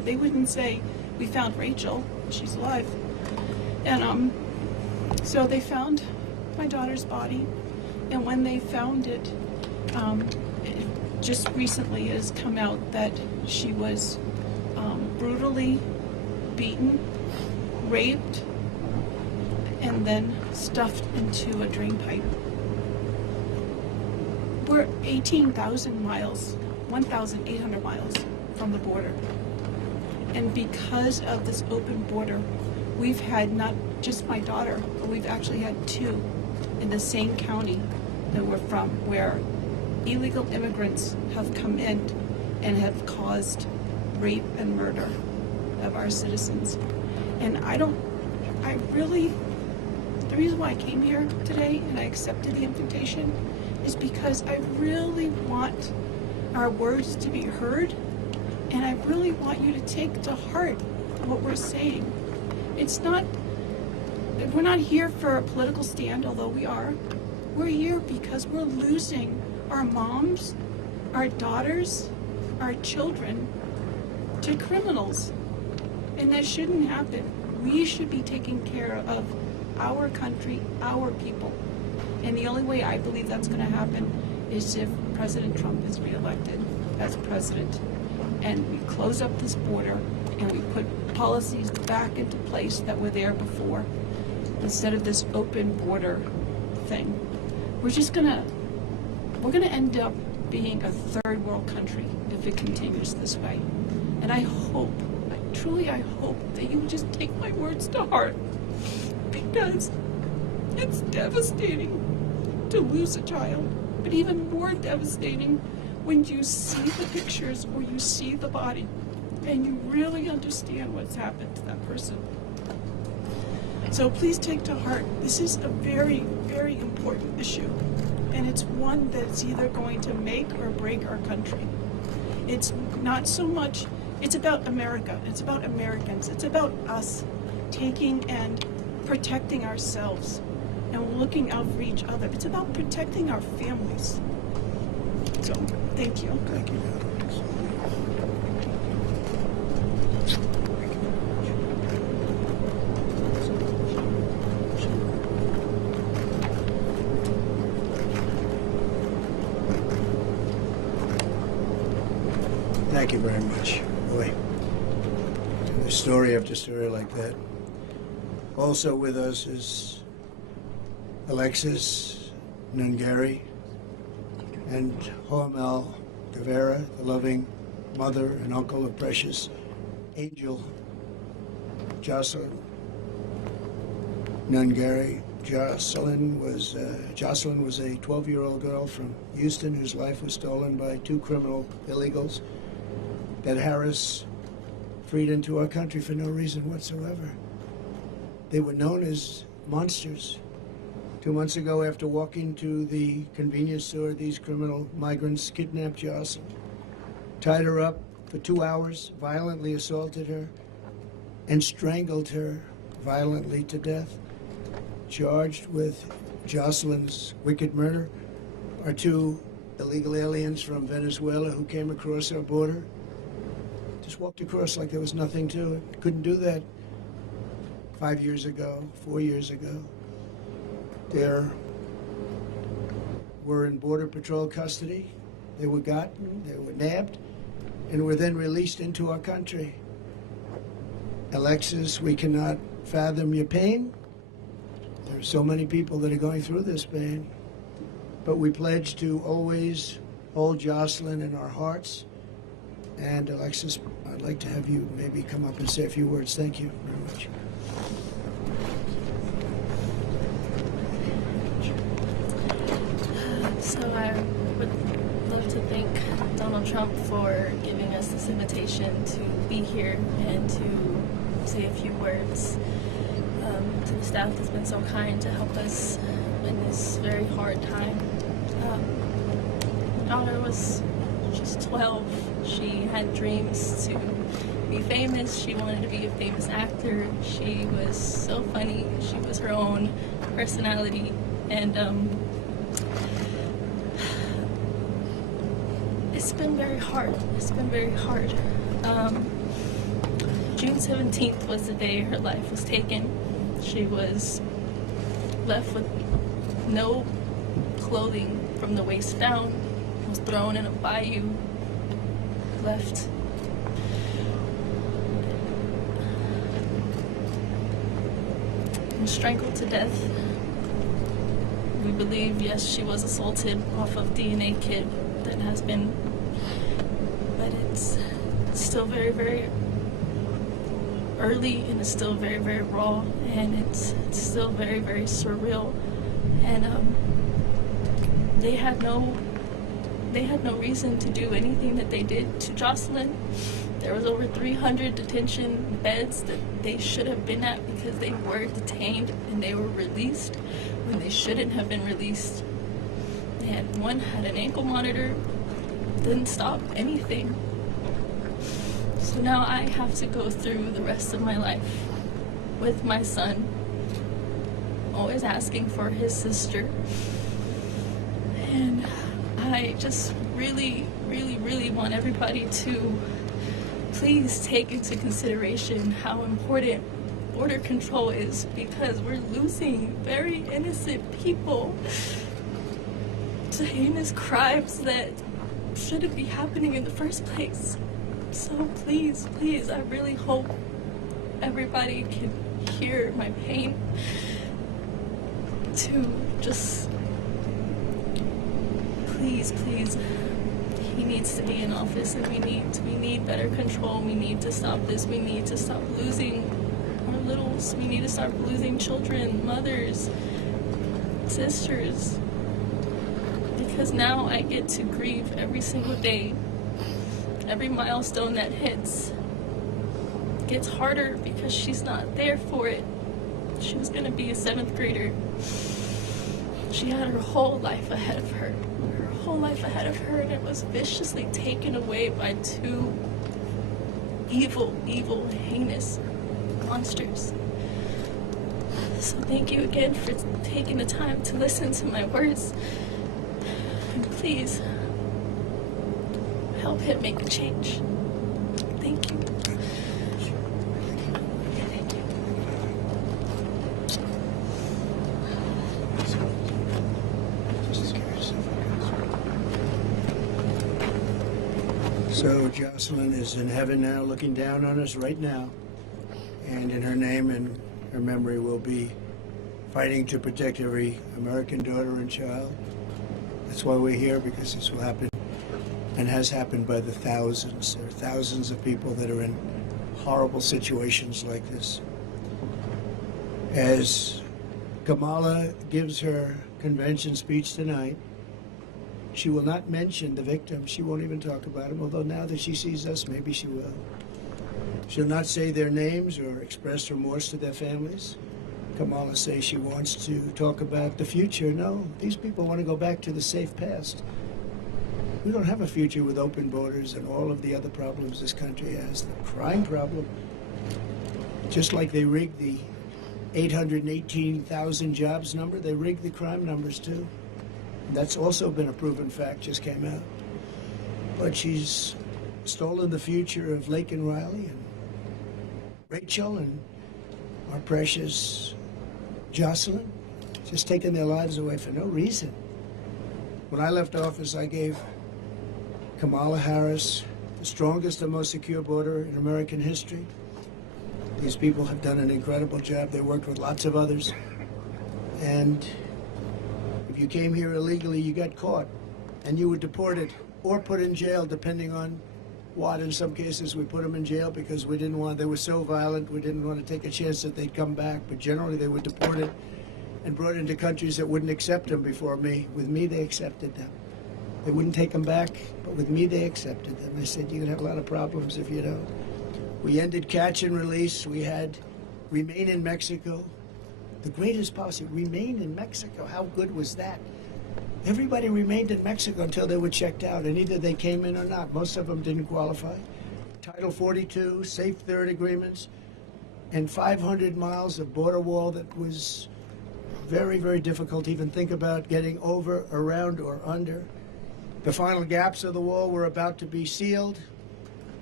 They wouldn't say, we found Rachel, she's alive. And so they found my daughter's body, and when they found it, just recently it has come out that she was brutally beaten, raped, and then stuffed into a drain pipe. We're 18,000 miles, 1,800 miles from the border. And because of this open border, we've had not just my daughter, but we've actually had two in the same county that we're from, where illegal immigrants have come in and have caused rape and murder of our citizens. And the reason why I came here today and I accepted the invitation is because I really want our words to be heard, and I really want you to take to heart what we're saying. We're not here for a political stand, although we are. We're here because we're losing our moms, our daughters, our children to criminals. And that shouldn't happen. We should be taking care of our country, our people. And the only way I believe that's going to happen is if President Trump is reelected as president, and we close up this border and we put policies back into place that were there before, instead of this open border thing. We're gonna end up being a third world country if it continues this way. And I hope, truly I hope that you would just take my words to heart, because it's devastating to lose a child, but even more devastating when you see the pictures or you see the body and you really understand what's happened to that person. So please take to heart, this is a very, very important issue, and it's one that's either going to make or break our country. It's not so much, it's about America, it's about Americans, it's about us taking and protecting ourselves and looking out for each other. It's about protecting our families. So, thank you. Thank you. Thank you very much. Boy, the story after story like that. Also with us is Alexis Nungari and Hormel Guevara, the loving mother and uncle of precious Angel Jocelyn Nungari. Jocelyn was a 12-year-old girl from Houston whose life was stolen by two criminal illegals that Harris freed into our country for no reason whatsoever. They were known as monsters. 2 months ago, after walking to the convenience store, these criminal migrants kidnapped Jocelyn, tied her up for 2 hours, violently assaulted her, and strangled her violently to death. Charged with Jocelyn's wicked murder are two illegal aliens from Venezuela who came across our border. Just walked across like there was nothing to it. Couldn't do that 5 years ago, 4 years ago. They were in Border Patrol custody. They were gotten, they were nabbed, and were then released into our country. Alexis, we cannot fathom your pain. There are so many people that are going through this pain. But we pledge to always hold Jocelyn in our hearts. And Alexis, I'd like to have you maybe come up and say a few words. Thank you very much. So I would love to thank Donald Trump for giving us this invitation to be here and to say a few words. To the staff that's been so kind to help us in this very hard time. My daughter was just 12. She had dreams to be famous. She wanted to be a famous actor. She was so funny. She was her own personality. And it's been very hard. It's been very hard. June 17th was the day her life was taken. She was left with no clothing from the waist down, was thrown in a bayou, left and strangled to death. We believe, yes, she was assaulted off of DNA kit that has been, but it's still very, very early, and it's still very, very raw, and it's still very, very surreal. And they had no reason to do anything that they did to Jocelyn. There was over 300 detention beds that they should have been at because they were detained and they were released when they shouldn't have been released. One had an ankle monitor, didn't stop anything. So now I have to go through the rest of my life with my son, always asking for his sister. And I just really, really, really want everybody to please take into consideration how important border control is, because we're losing very innocent people to heinous crimes that shouldn't be happening in the first place. So please, please, I really hope everybody can hear my pain, to just please, please, he needs to be in office, and we need better control. We need to stop this. We need to stop losing our littles. We need to stop losing children, mothers, sisters, because now I get to grieve every single day. Every milestone that hits gets harder because she's not there for it. She was gonna be a 7th grader. She had her whole life ahead of her. Her whole life ahead of her, and it was viciously taken away by 2 evil, evil, heinous monsters. So thank you again for taking the time to listen to my words. And please, help him make a change. Thank you. So Jocelyn is in heaven now, looking down on us right now. And in her name and her memory, we'll be fighting to protect every American daughter and child. That's why we're here, because this will happen and has happened by the thousands. There are thousands of people that are in horrible situations like this. As Kamala gives her convention speech tonight, she will not mention the victims. She won't even talk about them, although now that she sees us, maybe she will. She'll not say their names or express remorse to their families. Kamala says she wants to talk about the future. No, these people want to go back to the safe past. We don't have a future with open borders and all of the other problems this country has. The crime problem, just like they rigged the 818,000 jobs number, they rigged the crime numbers too. And that's also been a proven fact, just came out. But she's stolen the future of Lake and Riley and Rachel and our precious Jocelyn, just taking their lives away for no reason. When I left office, I gave Kamala Harris the strongest and most secure border in American history. These people have done an incredible job. They worked with lots of others. And if you came here illegally, you got caught and you were deported or put in jail, depending on what. In some cases, we put them in jail because we didn't want, they were so violent, we didn't want to take a chance that they'd come back. But generally, they were deported and brought into countries that wouldn't accept them before me. With me, they accepted them. They wouldn't take them back, but with me, they accepted them. They said, you're going to have a lot of problems if you don't. We ended catch and release. We had remain in Mexico. The greatest policy, remain in Mexico. How good was that? Everybody remained in Mexico until they were checked out, and either they came in or not. Most of them didn't qualify. Title 42, Safe Third agreements, and 500 miles of border wall that was very, very difficult to even think about getting over, around, or under. The final gaps of the wall were about to be sealed.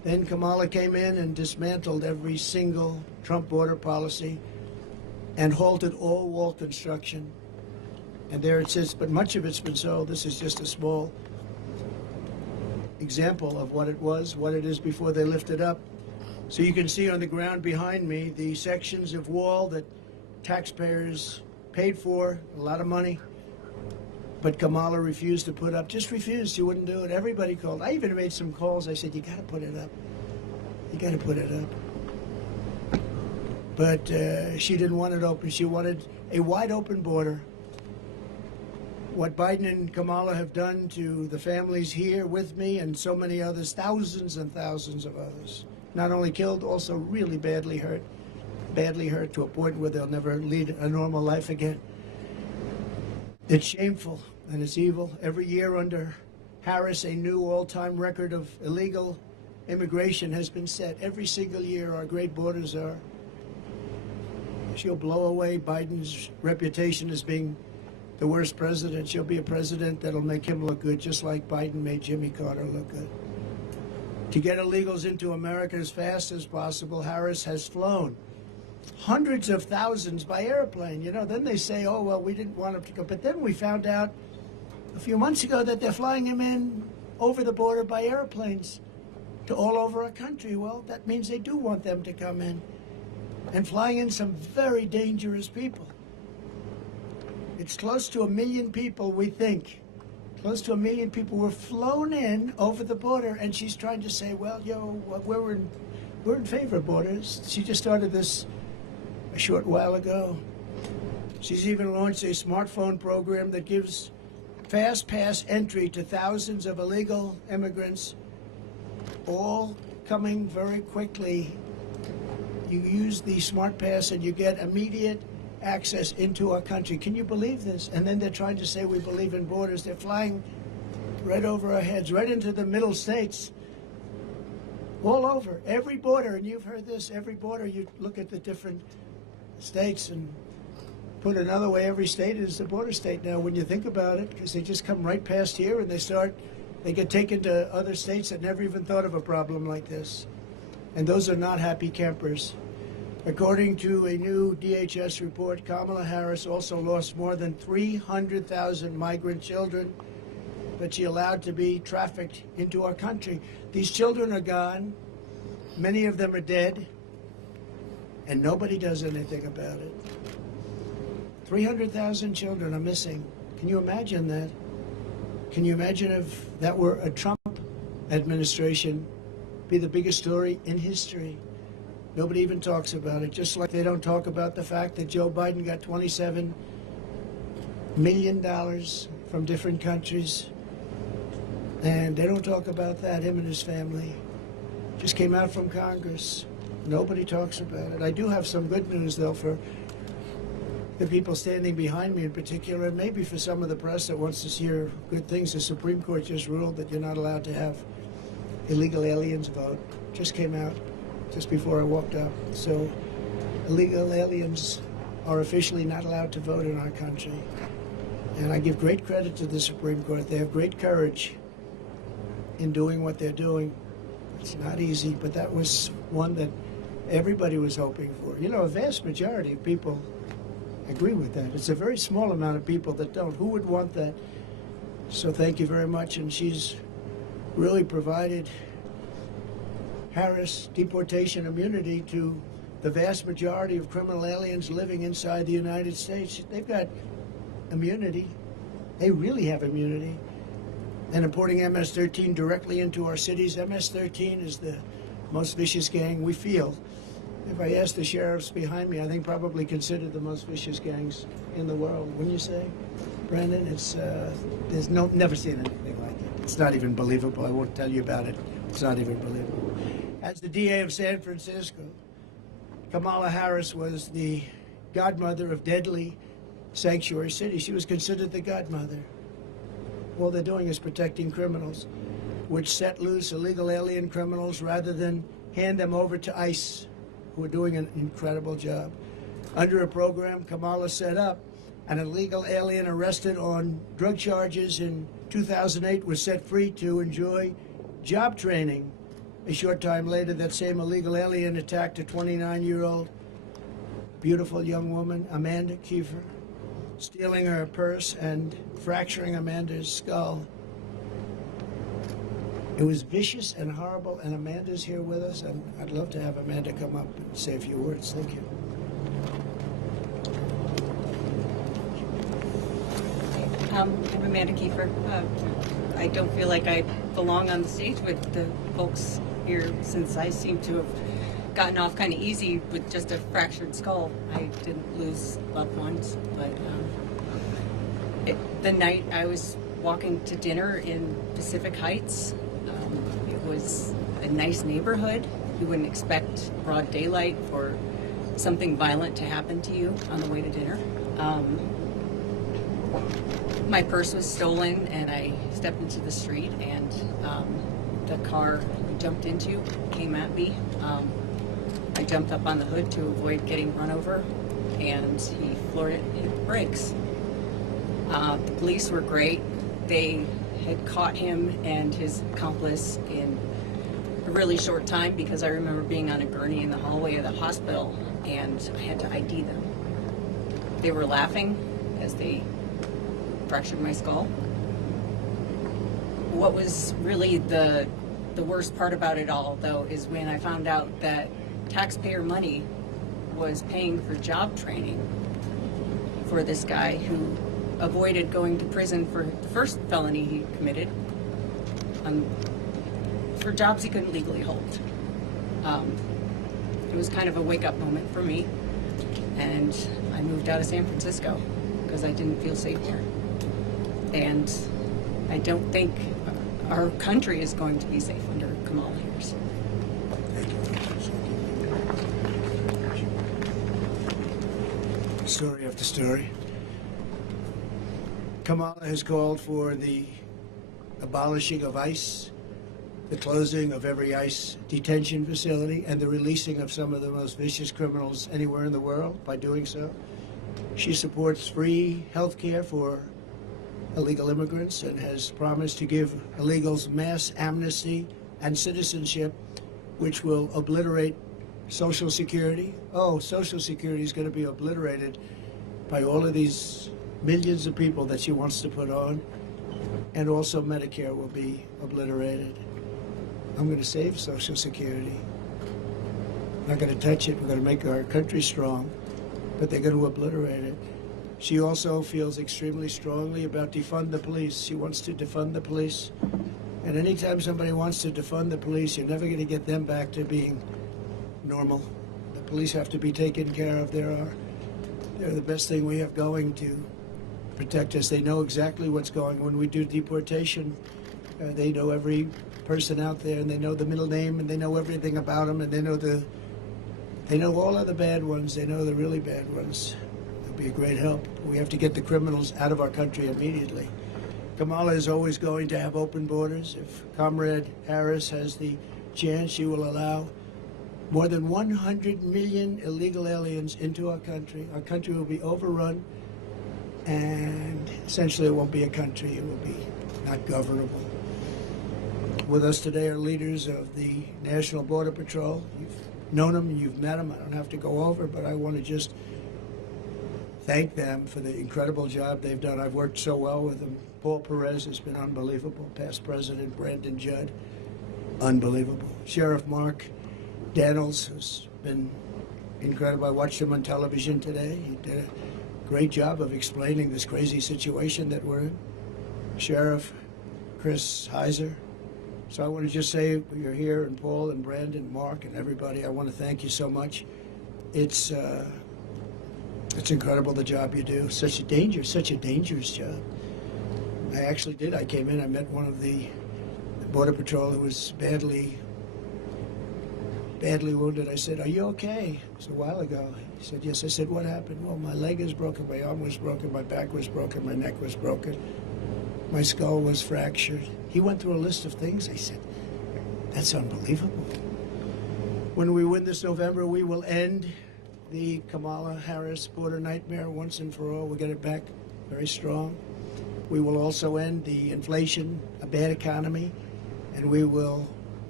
Then Kamala came in and dismantled every single Trump border policy and halted all wall construction. And there it sits, but much of it's been sold. This is just a small example of what it was, what it is before they lift it up. So you can see on the ground behind me the sections of wall that taxpayers paid for, a lot of money, but Kamala refused to put up, just refused, she wouldn't do it. Everybody called. I even made some calls. I said, you got to put it up. You got to put it up. But she didn't want it open. She wanted a wide open border. What Biden and Kamala have done to the families here with me and so many others, thousands and thousands of others, not only killed, also really badly hurt to a point where they'll never lead a normal life again. It's shameful and it's evil. Every year under Harris, a new all-time record of illegal immigration has been set. Every single year our great borders are. She'll blow away Biden's reputation as being the worst president. She'll be a president that'll make him look good, just like Biden made Jimmy Carter look good. To get illegals into America as fast as possible, Harris has flown hundreds of thousands by airplane. You know, then they say, oh, well, we didn't want them to go. But then we found out a few months ago that they're flying them in over the border by airplanes to all over our country. Well, that means they do want them to come in, and flying in some very dangerous people. It's close to 1 million people, we think. Close to 1 million people were flown in over the border, and she's trying to say, well, we're in favor of borders. She just started this a short while ago. She's even launched a smartphone program that gives fast pass entry to thousands of illegal immigrants, all coming very quickly. You use the smart pass and you get immediate access into our country. Can you believe this? And then they're trying to say we believe in borders. They're flying right over our heads, right into the middle states, all over, every border. And you've heard this, every border, you look at the different states, and put another way, every state is a border state now when you think about it, because they just come right past here and they get taken to other states that never even thought of a problem like this. And those are not happy campers. According to a new DHS report, Kamala Harris also lost more than 300,000 migrant children that she allowed to be trafficked into our country. These children are gone. Many of them are dead. And nobody does anything about it. 300,000 children are missing. Can you imagine that? Can you imagine if that were a Trump administration? Be the biggest story in history. Nobody even talks about it, just like they don't talk about the fact that Joe Biden got $27 million from different countries. And they don't talk about that, him and his family. Just came out from Congress. Nobody talks about it. I do have some good news, though, for the people standing behind me in particular, and maybe for some of the press that wants to hear good things. The Supreme Court just ruled that you're not allowed to have illegal aliens vote. Just came out just before I walked up. So illegal aliens are officially not allowed to vote in our country. And I give great credit to the Supreme Court. They have great courage in doing what they're doing. It's not easy, but that was one that everybody was hoping for. You know, a vast majority of people agree with that. It's a very small amount of people that don't. Who would want that? So thank you very much. And she's really provided Harris deportation immunity to the vast majority of criminal aliens living inside the United States. They've got immunity. They really have immunity. And importing MS-13 directly into our cities. MS-13 is the most vicious gang we feel. If I ask the sheriffs behind me, I think probably considered the most vicious gangs in the world. Wouldn't you say, Brandon? It's there's never seen anything like it. It's not even believable. I won't tell you about it. It's not even believable. As the DA of San Francisco, Kamala Harris was the godmother of deadly sanctuary cities. She was considered the godmother. All they're doing is protecting criminals, which set loose illegal alien criminals rather than hand them over to ICE, who are doing an incredible job. Under a program Kamala set up, an illegal alien arrested on drug charges in 2008 was set free to enjoy job training A short time later, that same illegal alien attacked a 29-year-old beautiful young woman, Amanda Kiefer, stealing her purse and fracturing Amanda's skull. It was vicious and horrible, and Amanda's here with us, and I'd love to have Amanda come up and say a few words. Thank you. I'm Amanda Kiefer. I don't feel like I belong on the stage with the folks here, since I seem to have gotten off kind of easy with just a fractured skull. I didn't lose loved ones, but the night I was walking to dinner in Pacific Heights, it was a nice neighborhood. You wouldn't expect broad daylight for something violent to happen to you on the way to dinner. My purse was stolen, and I stepped into the street, and the car we jumped into came at me. I jumped up on the hood to avoid getting run over, and he floored it and hit the brakes. The police were great. They had caught him and his accomplice in a really short time, because I remember being on a gurney in the hallway of the hospital, and I had to ID them. They were laughing as they fractured my skull. What was really the worst part about it all, though, is when I found out that taxpayer money was paying for job training for this guy who avoided going to prison for the first felony he committed for jobs he couldn't legally hold. It was kind of a wake-up moment for me, and I moved out of San Francisco because I didn't feel safe here. And I don't think our country is going to be safe under Kamala Harris. Story after story. Kamala has called for the abolishing of ICE, the closing of every ICE detention facility, and the releasing of some of the most vicious criminals anywhere in the world by doing so. She supports free health care for illegal immigrants and has promised to give illegals mass amnesty and citizenship, which will obliterate Social Security. Oh, Social Security is going to be obliterated by all of these millions of people that she wants to put on, and also Medicare will be obliterated. I'm going to save Social Security. I'm not going to touch it. We're going to make our country strong, but they're going to obliterate it. She also feels extremely strongly about defund the police. She wants to defund the police. And anytime somebody wants to defund the police, you're never going to get them back to being normal. The police have to be taken care of. They're the best thing we have going to protect us. They know exactly what's going on. When we do deportation, they know every person out there, and they know the middle name, and they know everything about them, and they know all of the bad ones. They know the really bad ones. It'll be a great help. We have to get the criminals out of our country immediately. Kamala is always going to have open borders. If Comrade Harris has the chance, she will allow more than 100 million illegal aliens into our country. Our country will be overrun, and essentially it won't be a country. It will be not governable. With us today are leaders of the National Border Patrol. You've known them, you've met them. I don't have to go over, but I want to just thank them for the incredible job they've done. I've worked so well with them. Paul Perez has been unbelievable. Past President Brandon Judd, unbelievable. Sheriff Mark Daniels has been incredible. I watched him on television today. He did a great job of explaining this crazy situation that we're in. Sheriff Chris Heiser. So I want to just say, you're here, and Paul and Brandon, Mark, and everybody, I want to thank you so much. It's incredible the job you do. Such a dangerous job. I came in, I met one of the Border Patrol who was badly wounded. I said, "Are you okay?" It was a while ago. He said, "Yes." I said, "What happened?" "Well, my leg is broken, my arm was broken, my back was broken, my neck was broken, my skull was fractured." He went through a list of things. I said, "That's unbelievable." When we win this November, we will end the Kamala Harris border nightmare once and for all. We'll get it back very strong. We will also end the inflation, a bad economy, and we will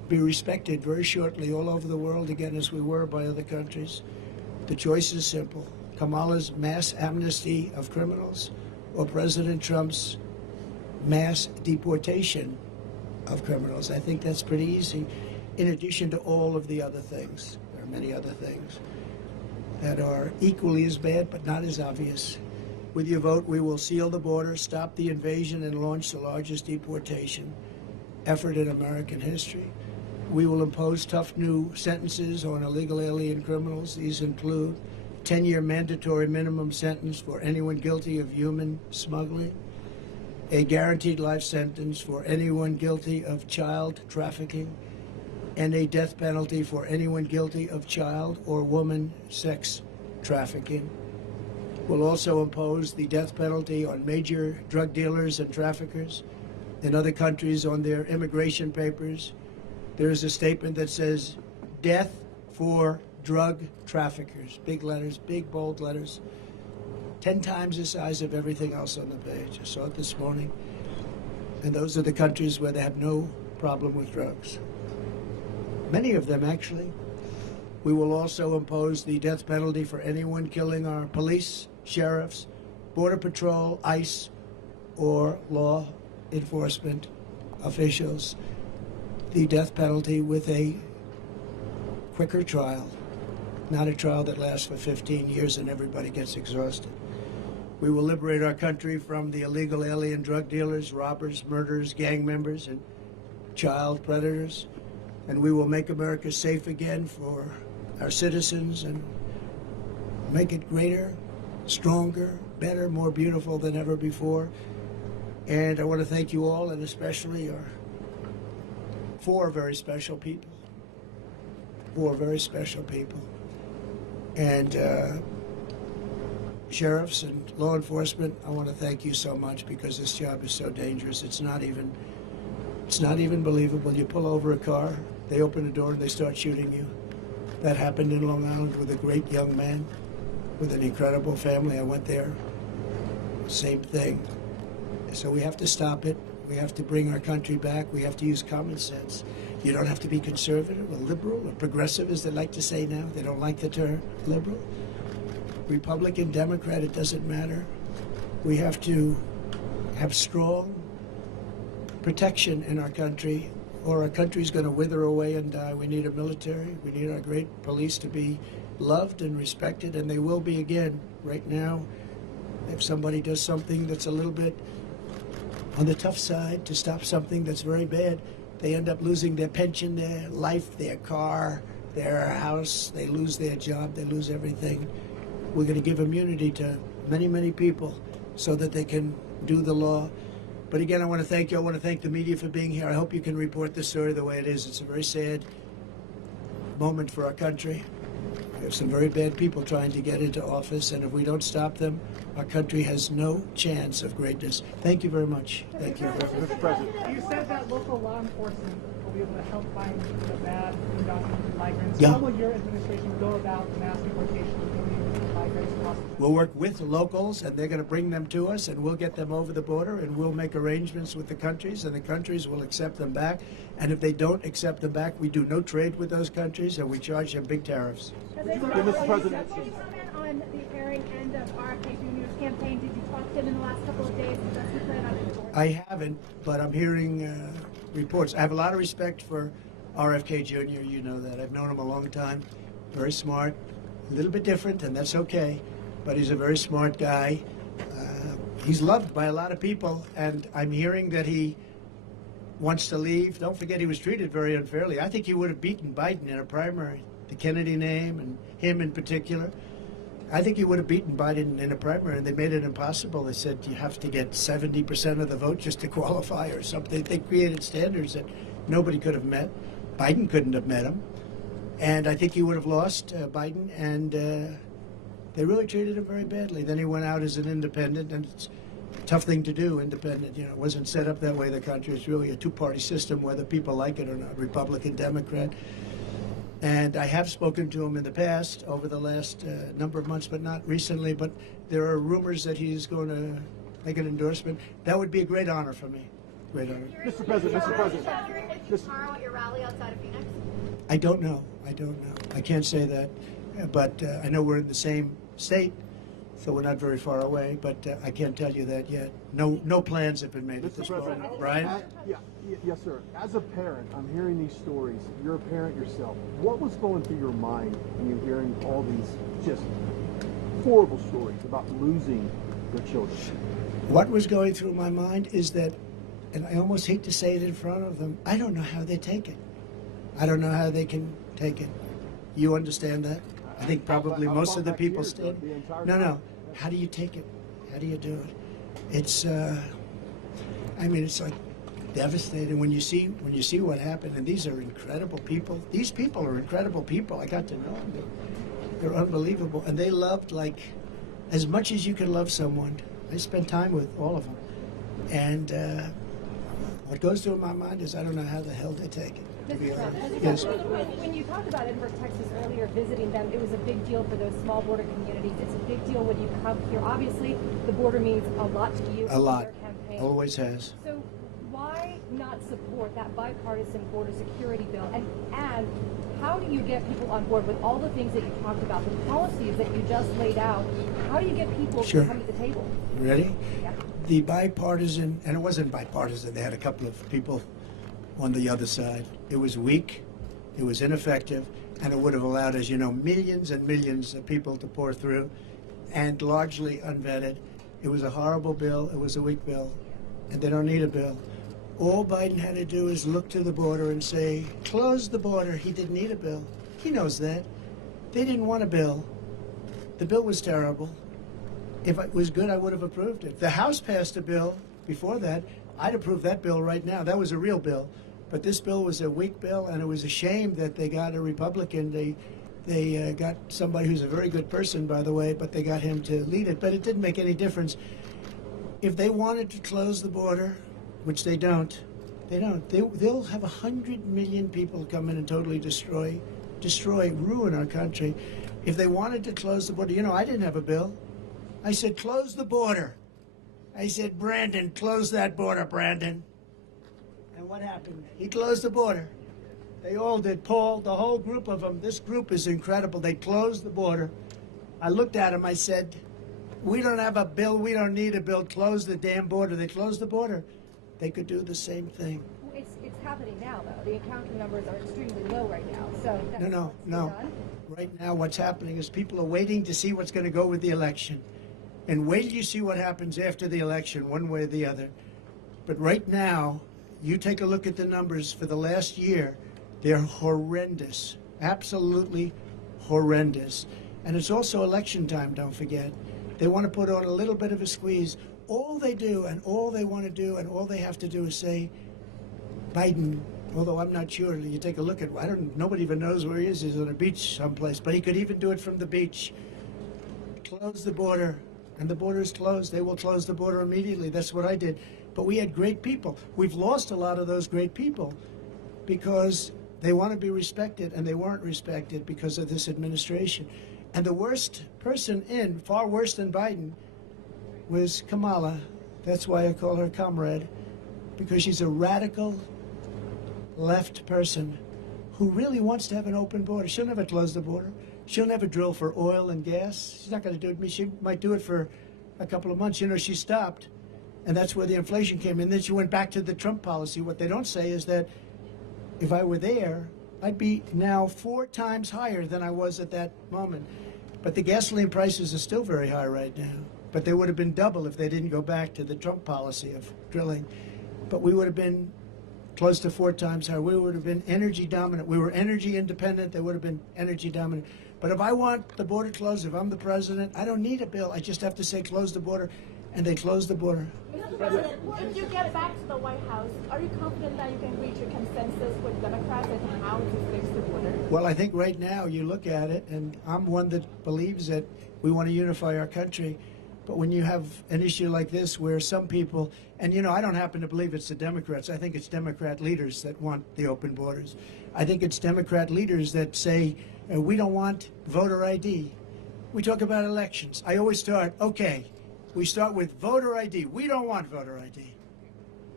be respected very shortly all over the world again, as we were by other countries. The choice is simple: Kamala's mass amnesty of criminals, or President Trump's mass deportation of criminals. I think that's pretty easy, in addition to all of the other things. There are many other things that are equally as bad but not as obvious. With your vote, we will seal the border, stop the invasion, and launch the largest deportation effort in American history. We will impose tough new sentences on illegal alien criminals. These include 10-year mandatory minimum sentence for anyone guilty of human smuggling, a guaranteed life sentence for anyone guilty of child trafficking, and a death penalty for anyone guilty of child or woman sex trafficking. We'll also impose the death penalty on major drug dealers and traffickers in other countries on their immigration papers. There is a statement that says, "Death for drug traffickers." Big letters, big bold letters, 10 times the size of everything else on the page. I saw it this morning. And those are the countries where they have no problem with drugs. Many of them, actually. We will also impose the death penalty for anyone killing our police, sheriffs, Border Patrol, ICE, or law enforcement officials. The death penalty with a quicker trial, not a trial that lasts for 15 years and everybody gets exhausted. We will liberate our country from the illegal alien drug dealers, robbers, murderers, gang members, and child predators. And we will make America safe again for our citizens and make it greater, stronger, better, more beautiful than ever before. And I want to thank you all, and especially our 4 very special people. 4 very special people. And sheriffs and law enforcement, I want to thank you so much, because this job is so dangerous. It's not even believable. You pull over a car, they open the door and they start shooting you. That happened in Long Island with a great young man with an incredible family. I went there. Same thing. So we have to stop it. We have to bring our country back. We have to use common sense. You don't have to be conservative or liberal or progressive, as they like to say now. They don't like the term liberal. Republican, Democrat, it doesn't matter. We have to have strong protection in our country, or our country's going to wither away and die. We need a military. We need our great police to be loved and respected, and they will be again. Right now, if somebody does something that's a little bit on the tough side to stop something that's very bad, they end up losing their pension, their life, their car, their house. They lose their job. They lose everything. We're going to give immunity to many, many people so that they can do the law. But again, I want to thank you. I want to thank the media for being here. I hope you can report this story the way it is. It's a very sad moment for our country. We have some very bad people trying to get into office, and if we don't stop them, our country has no chance of greatness. Thank you very much. Thank you. Mr. President. You said that local law enforcement will be able to help find the bad undocumented migrants. Yeah. How will your administration go about the mass deportation of millions of migrants across the border? We'll work with the locals, and they're going to bring them to us, and we'll get them over the border, and we'll make arrangements with the countries, and the countries will accept them back. And if they don't accept them back, we do no trade with those countries, and we charge them big tariffs. Mr. President. Can you comment on the airing end of RFK Jr.'s campaign? Did you talk to him in the last couple of days? Does he plan on endorsing? I haven't, but I'm hearing reports. I have a lot of respect for RFK Jr., you know that. I've known him a long time. Very smart, a little bit different, and that's okay. But he's a very smart guy. He's loved by a lot of people, and I'm hearing that he wants to leave. Don't forget, he was treated very unfairly. I think he would have beaten Biden in a primary. The Kennedy name, and him in particular. I think he would have beaten Biden in a primary, and they made it impossible. They said you have to get 70% of the vote just to qualify or something. They created standards that nobody could have met. Biden couldn't have met him. And I think he would have lost Biden, and they really treated him very badly. Then he went out as an independent, and it's a tough thing to do, independent. You know, it wasn't set up that way, the country. It's really a two-party system, whether people like it or not, Republican, Democrat. And I have spoken to him in the past, over the last number of months, but not recently. But there are rumors that he's going to make an endorsement. That would be a great honor for me. Great honor. Mr. President, Mr. President. Tomorrow at your rally outside of Phoenix? I don't know. I can't say that. But I know we're in the same state, so we're not very far away, but I can't tell you that yet. No plans have been made at this point. Brian? Yes, sir. As a parent, I'm hearing these stories. You're a parent yourself. What was going through your mind when you're hearing all these just horrible stories about losing their children? What was going through my mind is that, and I almost hate to say it in front of them, I don't know how they take it. I don't know how they can take it. You understand that? I think probably most of the people stand. No. How do you take it? How do you do it? It's, I mean, it's like devastating when you see what happened. And these are incredible people. These people are incredible people. I got to know them. They're unbelievable, and they loved like as much as you can love someone. I spent time with all of them, and what goes through my mind is I don't know how the hell they take it. Yes. When you talked about Edinburgh, Texas earlier, visiting them, it was a big deal for those small border communities. It's a big deal when you come here. Obviously, the border means a lot to you. A lot. Your campaign. Always has. So why not support that bipartisan border security bill? And how do you get people on board with all the things that you talked about, the policies that you just laid out? How do you get people to come to the table? Ready? Yeah. The bipartisan, and it wasn't bipartisan, they had a couple of people on the other side. It was weak, it was ineffective, and it would have allowed, as you know, millions and millions of people to pour through, and largely unvetted. It was a horrible bill, it was a weak bill, and they don't need a bill. All Biden had to do is look to the border and say, close the border. He didn't need a bill. He knows that. They didn't want a bill. The bill was terrible. If it was good, I would have approved it. The House passed a bill before that. I'd approve that bill right now. That was a real bill. But this bill was a weak bill, and it was a shame that they got a Republican. They got somebody who's a very good person, by the way, but they got him to lead it. But it didn't make any difference. If they wanted to close the border, which they don't. They'll have 100 million people come in and totally destroy, ruin our country. If they wanted to close the border, you know, I didn't have a bill. I said, close the border. I said, Brandon, close that border, Brandon. And what happened? He closed the border. They all did. Paul, the whole group of them, this group is incredible. They closed the border. I looked at him, I said, we don't have a bill, we don't need a bill, close the damn border. They closed the border. They could do the same thing. It's happening now, though. The encounter numbers are extremely low right now. So No. Right now, what's happening is people are waiting to see what's going to go with the election. And wait till you see what happens after the election, one way or the other. But right now, you take a look at the numbers for the last year. They're horrendous. Absolutely horrendous. And it's also election time, don't forget. They want to put on a little bit of a squeeze. All they do and all they want to do and all they have to do is say, Biden, although I'm not sure, you take a look at, nobody even knows where he is. He's on a beach someplace, but he could even do it from the beach. Close the border, and the border is closed. They will close the border immediately. That's what I did. But we had great people. We've lost a lot of those great people because they want to be respected, and they weren't respected because of this administration. And the worst person in, far worse than Biden, was Kamala. That's why I call her comrade, because she's a radical left person who really wants to have an open border. She'll never close the border. She'll never drill for oil and gas. She's not going to do it. She might do it for a couple of months. You know, she stopped, and that's where the inflation came in. Then she went back to the Trump policy. What they don't say is that if I were there, I'd be now 4 times higher than I was at that moment. But the gasoline prices are still very high right now. But they would have been double if they didn't go back to the Trump policy of drilling. But we would have been close to 4 times higher. We would have been energy dominant. We were energy independent. They would have been energy dominant. But if I want the border closed, if I'm the president, I don't need a bill. I just have to say close the border, and they close the border. Mr. President, if you get back to the White House, are you confident that you can reach a consensus with Democrats and how to fix the border? Well, I think right now you look at it, and I'm one that believes that we want to unify our country. But when you have an issue like this where some people, and you know, I don't happen to believe it's the Democrats. I think it's Democrat leaders that want the open borders. I think it's Democrat leaders that say, we don't want voter ID. We talk about elections. I always start, okay, we start with voter ID. We don't want voter ID.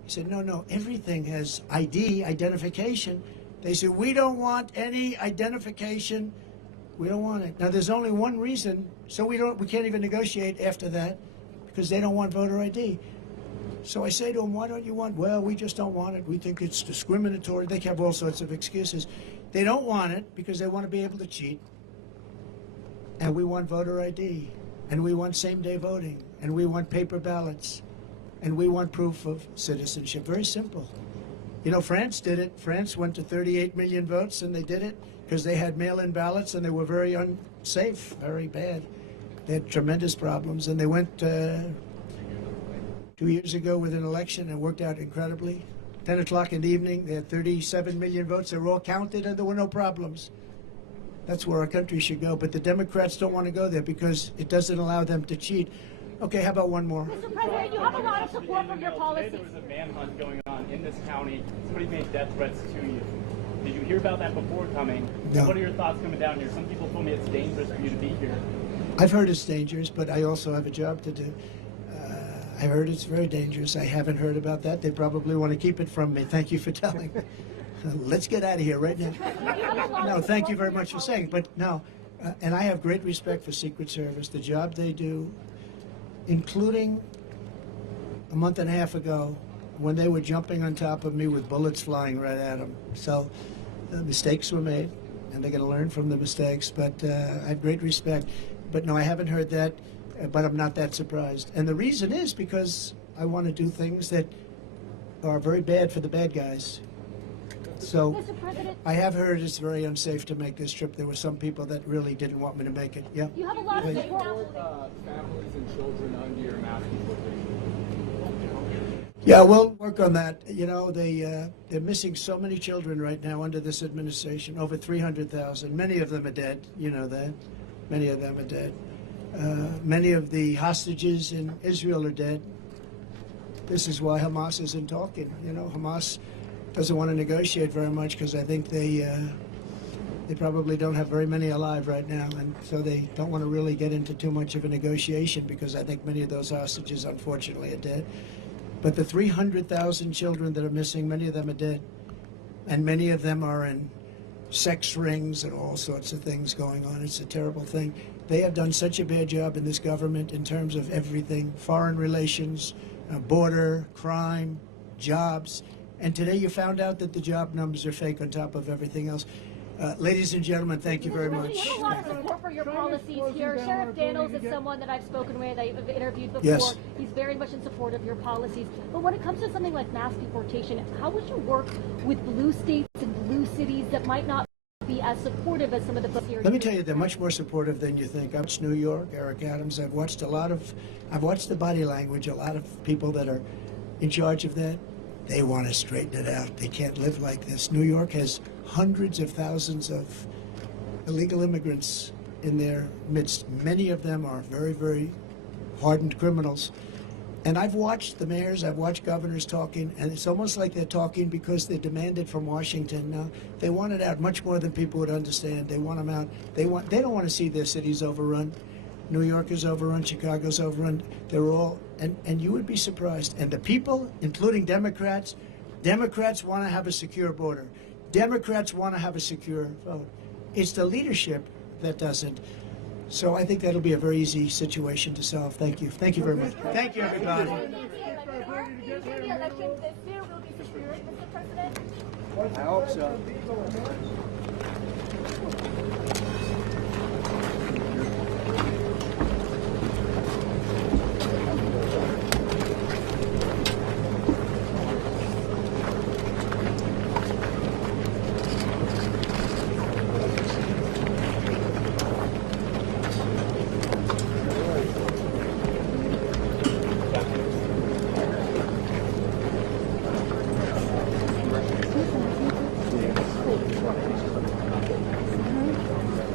said, no, everything has ID, identification. They said, we don't want any identification. We don't want it. Now, there's only one reason, so we can't even negotiate after that, because they don't want voter ID. So I say to them, why don't you want? Well, we just don't want it. We think it's discriminatory. They have all sorts of excuses. They don't want it because they want to be able to cheat. And we want voter ID. And we want same-day voting. And we want paper ballots. And we want proof of citizenship. Very simple. You know, France did it. France went to 38 million votes, and they did it because they had mail-in ballots, and they were very unsafe, very bad. They had tremendous problems, and they went 2 years ago with an election and worked out incredibly. 10 o'clock in the evening, they had 37 million votes. They were all counted, and there were no problems. That's where our country should go. But the Democrats don't want to go there because it doesn't allow them to cheat. Okay, how about one more? Mr. President, you have a lot of support from your policies. Today there was a manhunt going on in this county. Somebody made death threats to you. Did you hear about that before coming? No. What are your thoughts coming down here? Some people told me it's dangerous for you to be here. I've heard it's dangerous, but I also have a job to do. I heard it's very dangerous. I haven't heard about that. They probably want to keep it from me. Thank you for telling me. Let's get out of here right now. No, thank you very much for saying. But no, and I have great respect for Secret Service, the job they do, including a month and a half ago when they were jumping on top of me with bullets flying right at them. So mistakes were made, and they're going to learn from the mistakes. But I have great respect. But no, I haven't heard that, but I'm not that surprised. And the reason is because I want to do things that are very bad for the bad guys. So I have heard it's very unsafe to make this trip. There were some people that really didn't want me to make it. Yeah. You have a lot of support. Families and children under your mask deportation. Yeah, we'll work on that. You know, they're missing so many children right now under this administration. Over 300,000. Many of them are dead. You know that. Many of them are dead. Many of the hostages in Israel are dead. This is why Hamas isn't talking. You know, Hamas doesn't want to negotiate very much because I think they probably don't have very many alive right now, and so they don't want to really get into too much of a negotiation because I think many of those hostages, unfortunately, are dead. But the 300,000 children that are missing, many of them are dead, and many of them are in sex rings and all sorts of things going on. It's a terrible thing. They have done such a bad job in this government in terms of everything, foreign relations, border, crime, jobs. And today you found out that the job numbers are fake on top of everything else. Ladies and gentlemen, thank you very much. You have a lot of support for your policies here. Sheriff Daniels is someone that I've spoken with, I've interviewed before. Yes. He's very much in support of your policies. But when it comes to something like mass deportation, how would you work with blue states and blue cities that might not be as supportive as some of the folks here? Let me tell you, they're much more supportive than you think. I've watched New York, Eric Adams. I've watched the body language, a lot of people that are in charge of that. They want to straighten it out. They can't live like this. New York has hundreds of thousands of illegal immigrants in their midst. Many of them are very, very hardened criminals. And I've watched the mayors, I've watched governors talking, and it's almost like they're talking because they demand it from Washington. Now, they want it out much more than people would understand. They want them out. They don't want to see their cities overrun. New York is overrun, Chicago's overrun. They're all, and you would be surprised. And the people, including Democrats want to have a secure border. Democrats want to have a secure vote. It's the leadership that doesn't. So I think that'll be a very easy situation to solve. Thank you. Thank you very much. Thank you, everybody. I hope so.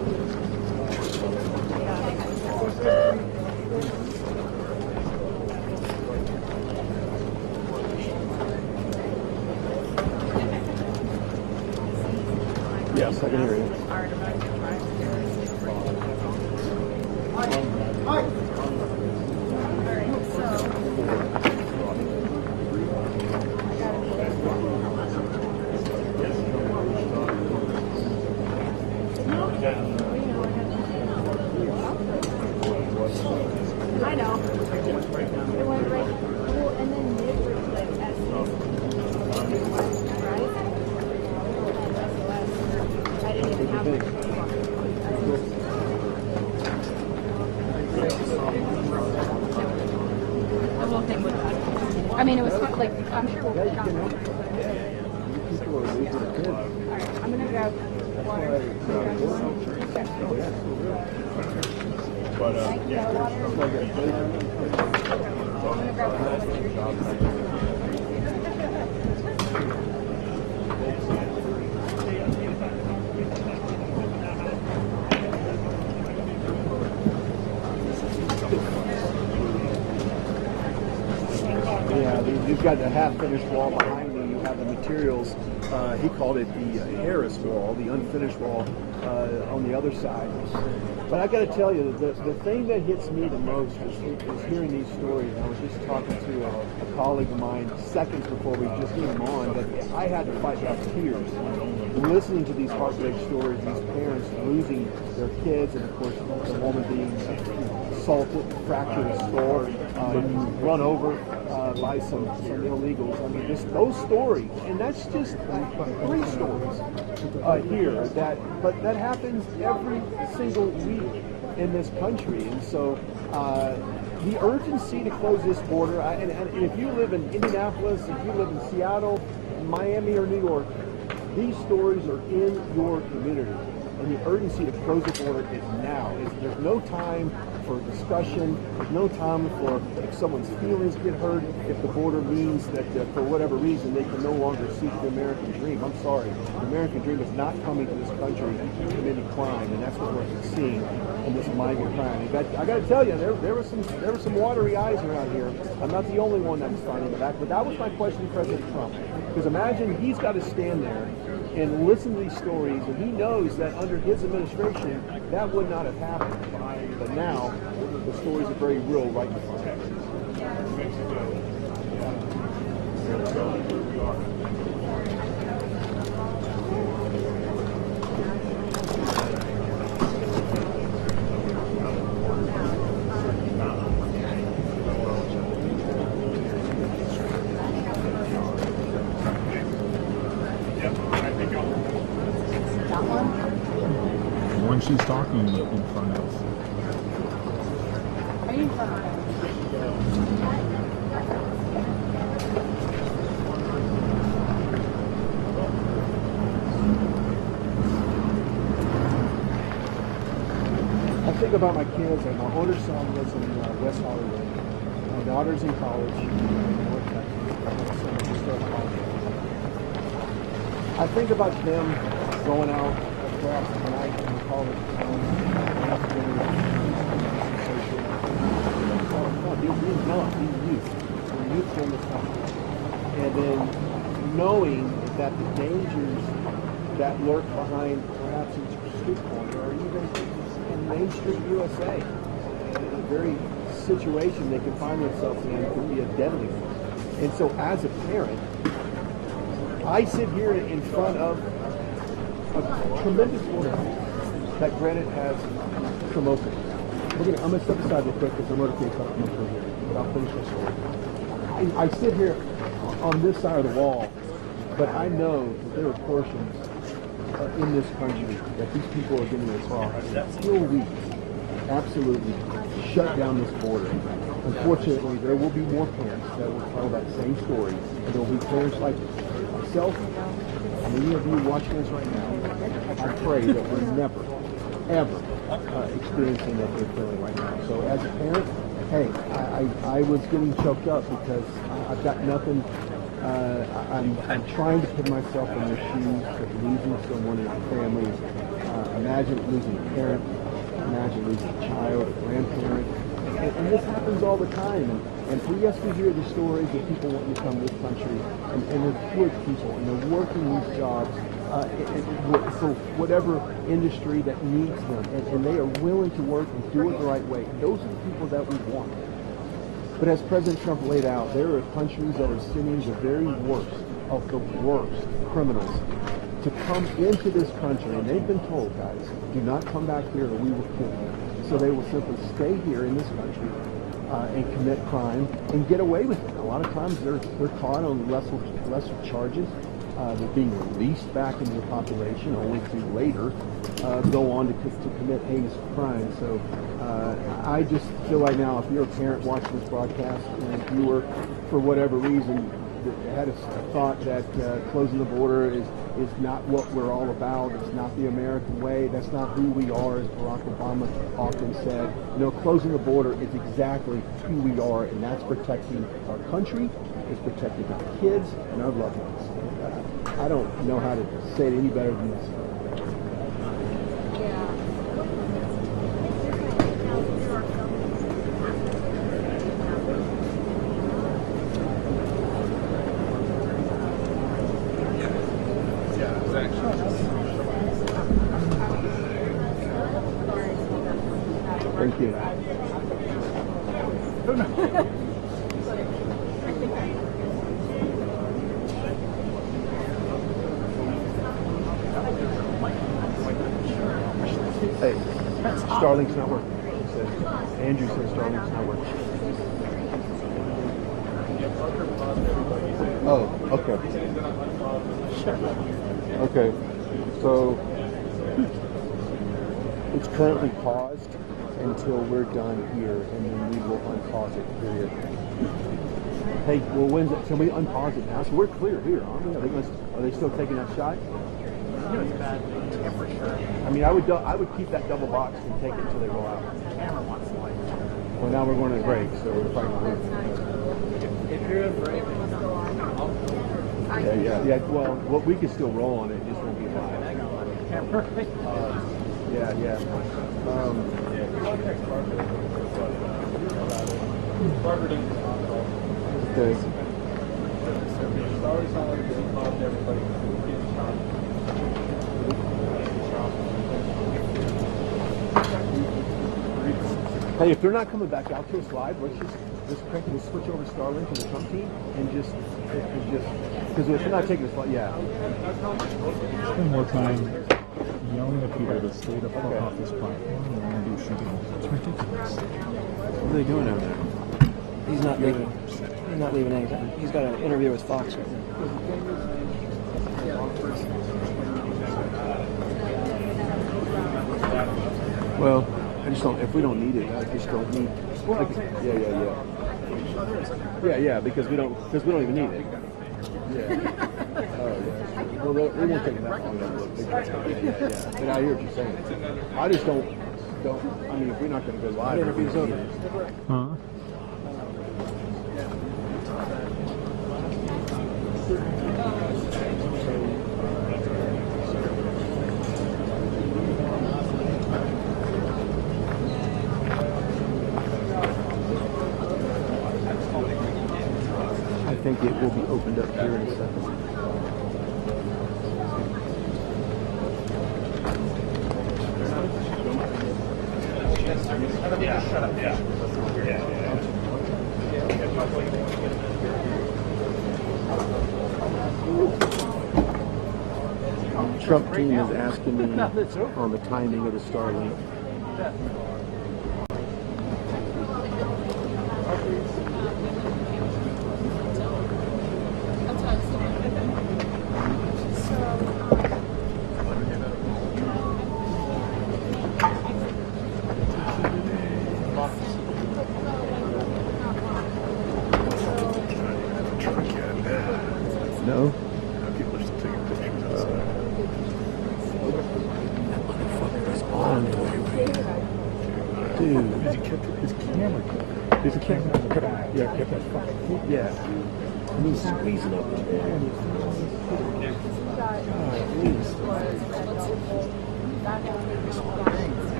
Yes, I can hear you. I know. It went right. Well, and then mid was like right? I didn't even have it. The whole thing was bad. I mean, it was fun, like, I'm sure we'll be done. Alright, I'm gonna grab water. Yeah, you've got the half-finished wall behind me. You have the materials. He called it the Harris wall, the unfinished wall on the other side. But I got to tell you, the thing that hits me the most is hearing these stories. I was just talking to a colleague of mine seconds before we just came on that I had to fight back tears listening to these heartbreak stories, these parents losing their kids, and of course the woman being assaulted, fractured a skull, run over by some illegals. I mean, just those stories, and that's just 3 stories here. But that happens every single week in this country, and so the urgency to close this border. And if you live in Indianapolis, if you live in Seattle, Miami, or New York, these stories are in your community, and the urgency to close the border is now. There's no time for discussion. There's no time for if someone's feelings get hurt, if the border means that for whatever reason they can no longer seek the American dream. I'm sorry. The American dream is not coming to this country committing crime, and that's what we're seeing in this migrant crime. I got to tell you, there were some watery eyes around here. I'm not the only one that's finding the back, but that was my question to President Trump. Because imagine he's got to stand there and listen to these stories, and he knows that under his administration that would not have happened. But now the stories are very real right in front of us. When she's talking in front of. Are you in front of I think about my kids, and my older son lives in West Hollywood. My daughter's in college in North Texas. My son just started college. I think about them going out across the night in the college town, being young, being youth, the youth in this country, and then knowing that the dangers that lurk behind perhaps each street corner or even in Main Street USA, a very situation they can find themselves in could be a deadly one. And so as a parent, I sit here in front of a tremendous order that granted has some openings. I'm going to step aside real quick because I'm going to take up much over here, but I'll finish my story. I sit here on this side of the wall, but I know that there are portions in this country that these people are going to talk still weak, absolutely shut down this border. Unfortunately, there will be more parents that will tell that same story, and there will be parents like myself, and many of you watching us right now. I pray that we're never, ever experiencing what they're feeling right now. So as a parent, hey, I was getting choked up because I've got nothing. I'm trying to put myself in their shoes of losing someone in their family. Imagine losing a parent. Imagine losing a child, a grandparent. And this happens all the time. And yes, we hear the stories of people wanting to come to this country, and they're good people, and they're working these jobs for whatever industry that needs them, and they are willing to work and do it the right way. Those are the people that we want. But as President Trump laid out, there are countries that are sending the very worst of the worst criminals to come into this country, and they've been told, guys, do not come back here or we will kill you. So they will simply stay here in this country and commit crime and get away with it. A lot of times they're caught on lesser charges. They're being released back into the population only to later go on to commit heinous crimes. So I just feel like now, if you're a parent watching this broadcast, and if you were, for whatever reason, had a thought that closing the border is not what we're all about, it's not the American way, that's not who we are, as Barack Obama often said. Closing the border is exactly who we are, and that's protecting our country, it's protecting our kids and our loved ones. I don't know how to say it any better than this. Thank you. Hey, Starlink's not working. Andrew says Starlink's not working. Oh, okay. Okay, so it's currently paused until we're done here, and then we will unpause it, period. Hey, well, when's it? Can we unpause it now? So we're clear here, aren't we? Are they still taking that shot? It's bad temperature. I mean, I would keep that double box and take it until they roll out. The camera wants to light. Well, now we're going to break, so we're probably going to If you're in break, yeah. Well, we can still roll on it, just won't be live. Yeah. Okay. Hey, if they're not coming back out to us live, let's switch over Starlink to the Trump team and just because if they're not taking us live, yeah. Spend more time yelling at people to stay the fuck off this platform and want to do shooting. It's ridiculous. What are they doing over there? He's not leaving. He's not leaving anytime. He's got an interview with Fox right now. Well, I just don't. If we don't need it, I just don't need. Yeah. Because we don't even need it. Yeah. Oh yeah. Well, we won't take it that long. Yeah. But I hear what you're saying. I just don't. I mean, if we're not going to go live, interview's over. Huh? I think it will be opened up here in a second. Trump team is asking me on the timing of the Starlink. No? People are still taking pictures outside. That motherfucker is on the way. Dude. Because he kept his camera covered. His camera covered. Yeah, kept that fucking. Yeah. And he's squeezing up in there. God, please.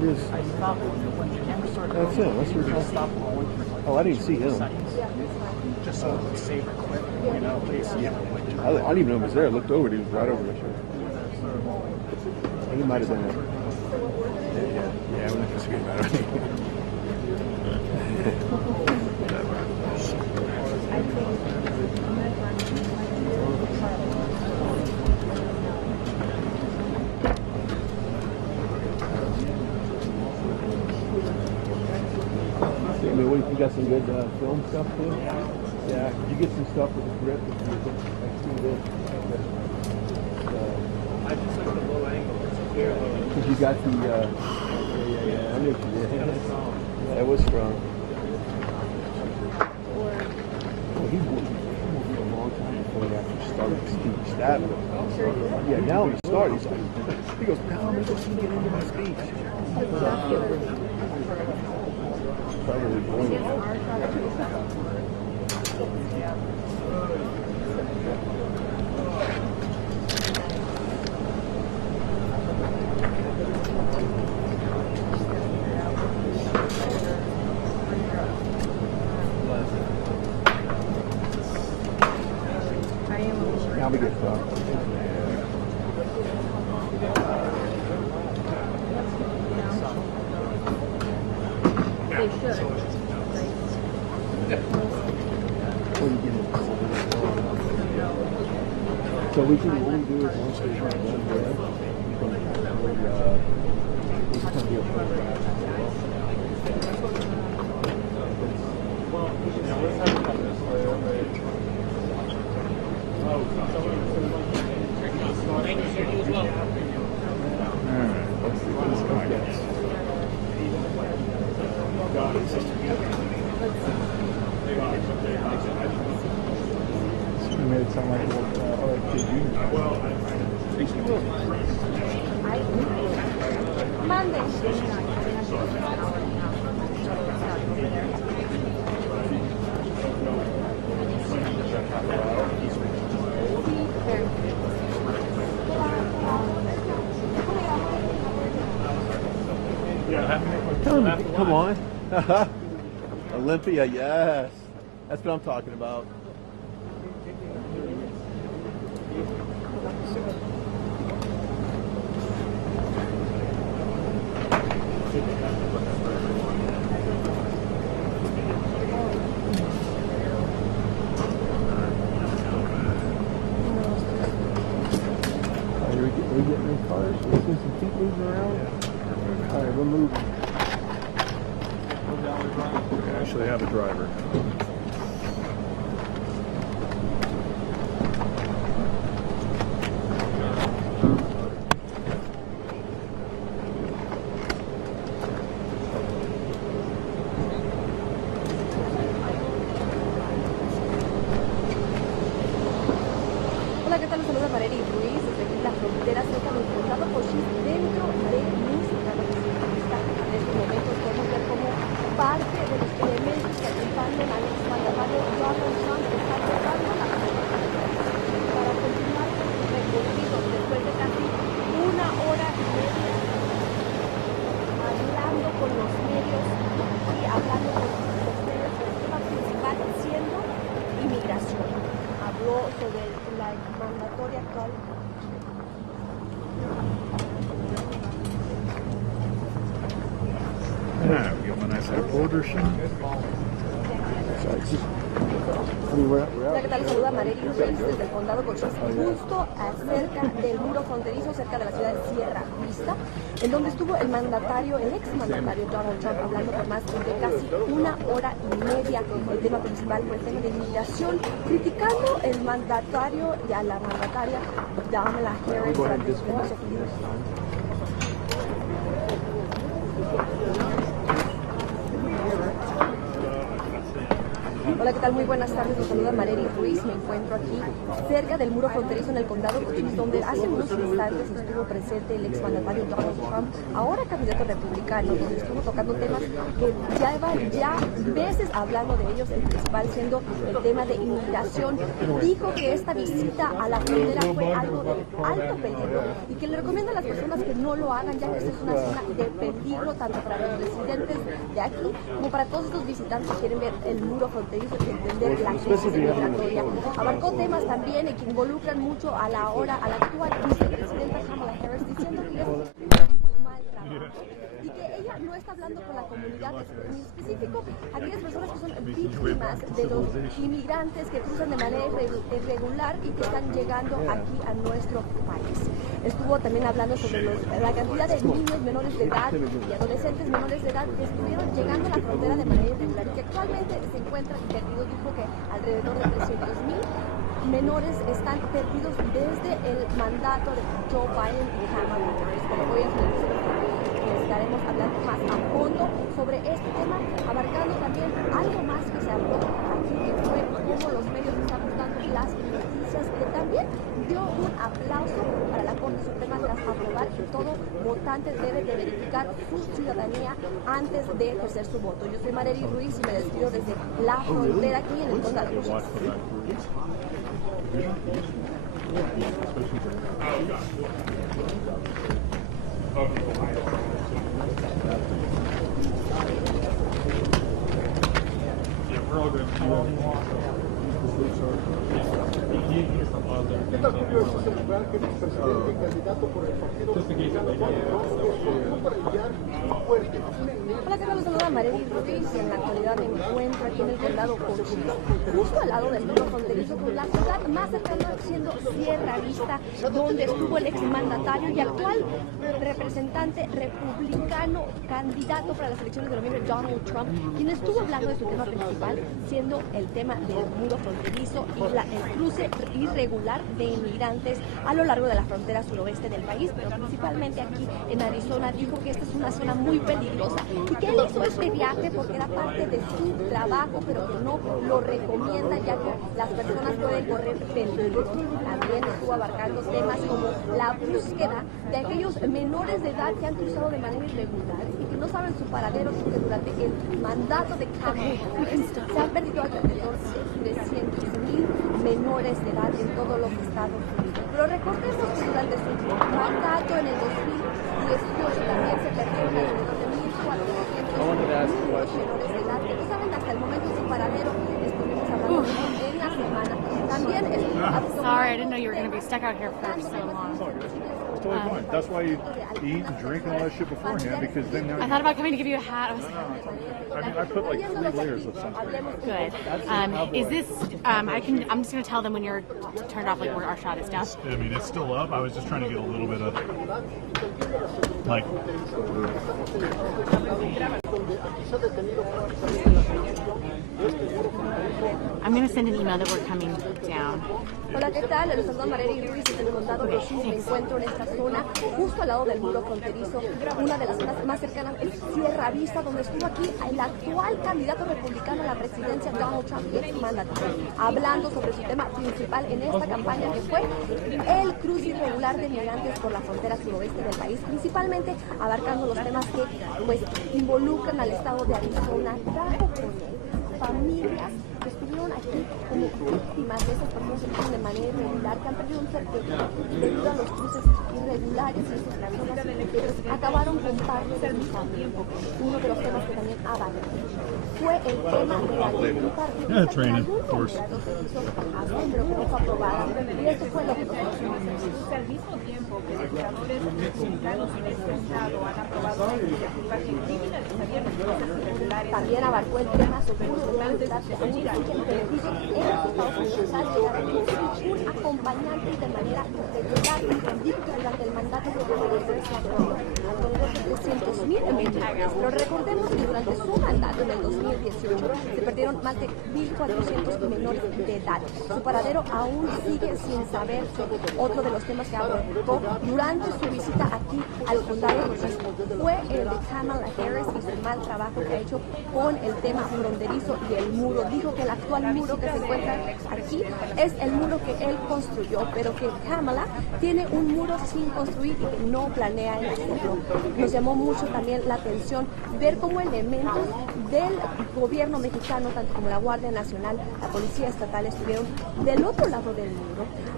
is. I stopped when the camera started. That's him. That's your. Stop rolling for Oh, I didn't see him. seconds, just so it would save the clip, you know, in case you have to I didn't even know he was there. I looked over. He was right over my shoulder. He might have been there. Yeah, we're not going to speak about it. I mean, you got some good film stuff too? Yeah. Did you get some stuff with the grip? I just took the low angle. Because you got the, yeah, I knew what you did. Yeah, it was strong. Well, he worked for a long time before he actually started stabbing. Yeah, now when he started, he's like, he goes, now I'm going to get into my speech. Probably going. Now we get fucked. They should. So we can only do it once we try one day. We can do it. You made it sound like Mande. Come on. Olympia, yes. That's what I'm talking about. Are we getting in cars? Are we seeing some feet moving around? All right, we're moving. We actually have a driver. Hola, ¿qué tal? Les saluda Marely Ruiz desde aquí en la frontera cerca del condado Cochise, dentro de mis en estos momentos podemos ver como parte de los elementos que acompañan al exmandatario Donald Trump está cerrando la para continuar con su recorrido después de casi una hora y media hablando con los medios y hablando con los medios del tema principal siendo inmigración. Habló sobre la mandatoria actual. We got a nice little border shot. Hola, ¿qué tal? Les saluda Marely Ruiz desde el condado Cochise, justo cerca del muro fronterizo, cerca de la ciudad de Sierra Vista, en donde estuvo el mandatario, el ex mandatario Donald Trump, hablando por más de casi una hora y media. El tema principal fue el tema de inmigración, criticando el mandatario y a la mandataria Kamala Harris por los temas ofendidos. Hola, ¿qué tal? Muy buenas tardes. Los saluda Marely Ruiz. Me encuentro aquí cerca del muro fronterizo en el condado Cochise, donde hace unos instantes estuvo presente el exmandatario Donald Trump, ahora candidato republicano, donde estuvo tocando temas que llevan ya meses hablando de ellos, el principal siendo el tema de inmigración. Dijo que esta visita a la frontera fue algo de alto peligro y que le recomienda a las personas que no lo hagan, ya que esta es una zona de peligro tanto para los residentes de aquí como para todos estos visitantes que quieren ver el muro fronterizo y entender la crisis migratoria. Abarcó temas también que involucran mucho a la actual vicepresidenta Kamala Harris, diciendo que es muy mal trabajo y que ella no está hablando con la comunidad, en específico aquellas personas que son víctimas de los inmigrantes que cruzan de manera irregular y que están llegando aquí a nuestro país. Estuvo también hablando sobre la cantidad de niños menores de edad y adolescentes menores de edad que estuvieron llegando a la frontera de manera irregular y que actualmente se encuentran perdidos. Dijo que alrededor de 300,000 menores están perdidos desde el mandato de Joe Biden y Kamala Harris. Pero hoy estaremos hablando más a fondo sobre este tema, abarcando también algo más que se habló aquí, que fue cómo los medios están buscando las noticias, que también dio un aplauso para la Corte Suprema tras aprobar que todo votante debe de verificar su ciudadanía antes de ejercer su voto. Yo soy Marely Ruiz y me despido desde la frontera aquí en el condado de Bushes. ¿Qué tan curioso es el lugar que el presidente candidato por el partido fuerte? Hola, ¿qué tal? Les saluda Marely Ruiz y en la actualidad me encuentro aquí en el condado Cochise, justo al lado del muro fronterizo con la ciudad más cercana siendo Sierra Vista, donde estuvo el exmandatario y actual representante republicano candidato para las elecciones de noviembre, Donald Trump, quien estuvo hablando de su tema principal, siendo el tema del muro fronterizo y el cruce irregular de inmigrantes a lo largo de la frontera suroeste del país, pero principalmente aquí en Arizona. Dijo que esta es una zona muy peligrosa y que él hizo este viaje porque era parte de su trabajo, pero que no lo recomienda, ya que las personas pueden correr peligro. También estuvo abarcando temas como la búsqueda de aquellos menores de edad que han cruzado de manera irregular y que no saben su paradero, porque durante el mandato de Kamala Harris se han perdido alrededor de 300,000 menores de edad en todos los Estados Unidos. Pero recordemos que durante su mandato en el 2018 también se perdieron alrededor de 1,400 menores de edad que no saben hasta el momento su paradero. Estuvimos hablando en la semana. También sorry, I didn't know you were going to be stuck out here for so long. It's totally fine. That's why you eat and drink and all that shit beforehand, because then now I thought about coming to give you a hat. I was I mean, I put like 3 layers of sunscreen. good. Is this? I'm just going to tell them when you're turned off, like where our shot is down. I mean, it's still up. I was just trying to get a little bit of like. I'm going to send an email that we're coming down. Hola, ¿qué tal? Les saluda Marely Ruiz desde el condado de Bushes. Me encuentro en esta zona, justo al lado del muro fronterizo. Una de las zonas más cercanas es Sierra Vista, donde estuvo aquí el actual candidato republicano a la presidencia, Donald Trump, y exmandatario, hablando sobre su tema principal en esta campaña, que fue el cruce irregular de migrantes por la frontera suroeste del país, principalmente abarcando los temas que pues involucran al estado de Arizona. Trajo con él familias que estuvieron aquí como víctimas de esas personas que viven de manera irregular, que han perdido un ser querido debido a los cruces irregulares y esas personas que acabaron con parte de su familia. Uno de los temas que también abarcó fue el tema de la ley bipartidista, que algún contrato se hizo pero que no fue aprobado. Y esto fue lo que nosotros hicimos. Al mismo tiempo que legisladores republicanos en este estado han aprobado una iniciativa que criminalizaría los cruces irregulares. También abarcó el tema sobre los menores de edad que aún siguen perdidos en los Estados Unidos al llegar un acompañante de manera irregular. Dijo que durante el mandato de alrededor de 300,000 menores. Pero recordemos que durante su mandato en el 2018 se perdieron más de 1,400 menores de edad. Su paradero aún sigue sin saberse. Otro de los temas que abordó durante su visita aquí al condado de Bushes fue el de Kamala Harris y su mal trabajo que ha hecho con el tema fronterizo y el muro. Dijo que el actual muro que se encuentra aquí es el muro que él construyó, pero que Kamala tiene un muro sin construir y que no planea hacerlo. Nos llamó mucho también la atención ver cómo elementos del gobierno mexicano, tanto como la Guardia Nacional, la Policía Estatal, estuvieron del otro lado del muro,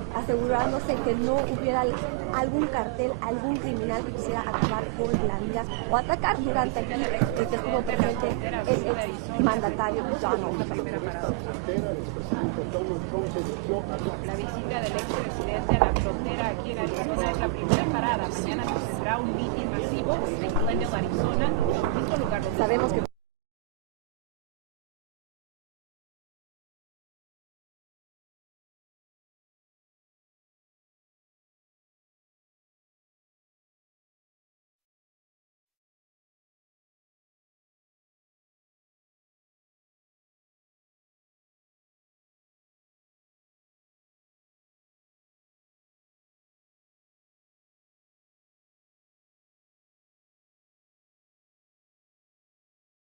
asegurándose que no hubiera algún cartel, algún criminal que quisiera acabar con la vida o atacar durante aquí el que estuvo presente el ex mandatario Donald Trump. La visita del expresidente a la frontera aquí en Arizona es la primera parada. Mañana se tendrá un mitin masivo en Glendale, Arizona, mismo lugar donde sabemos que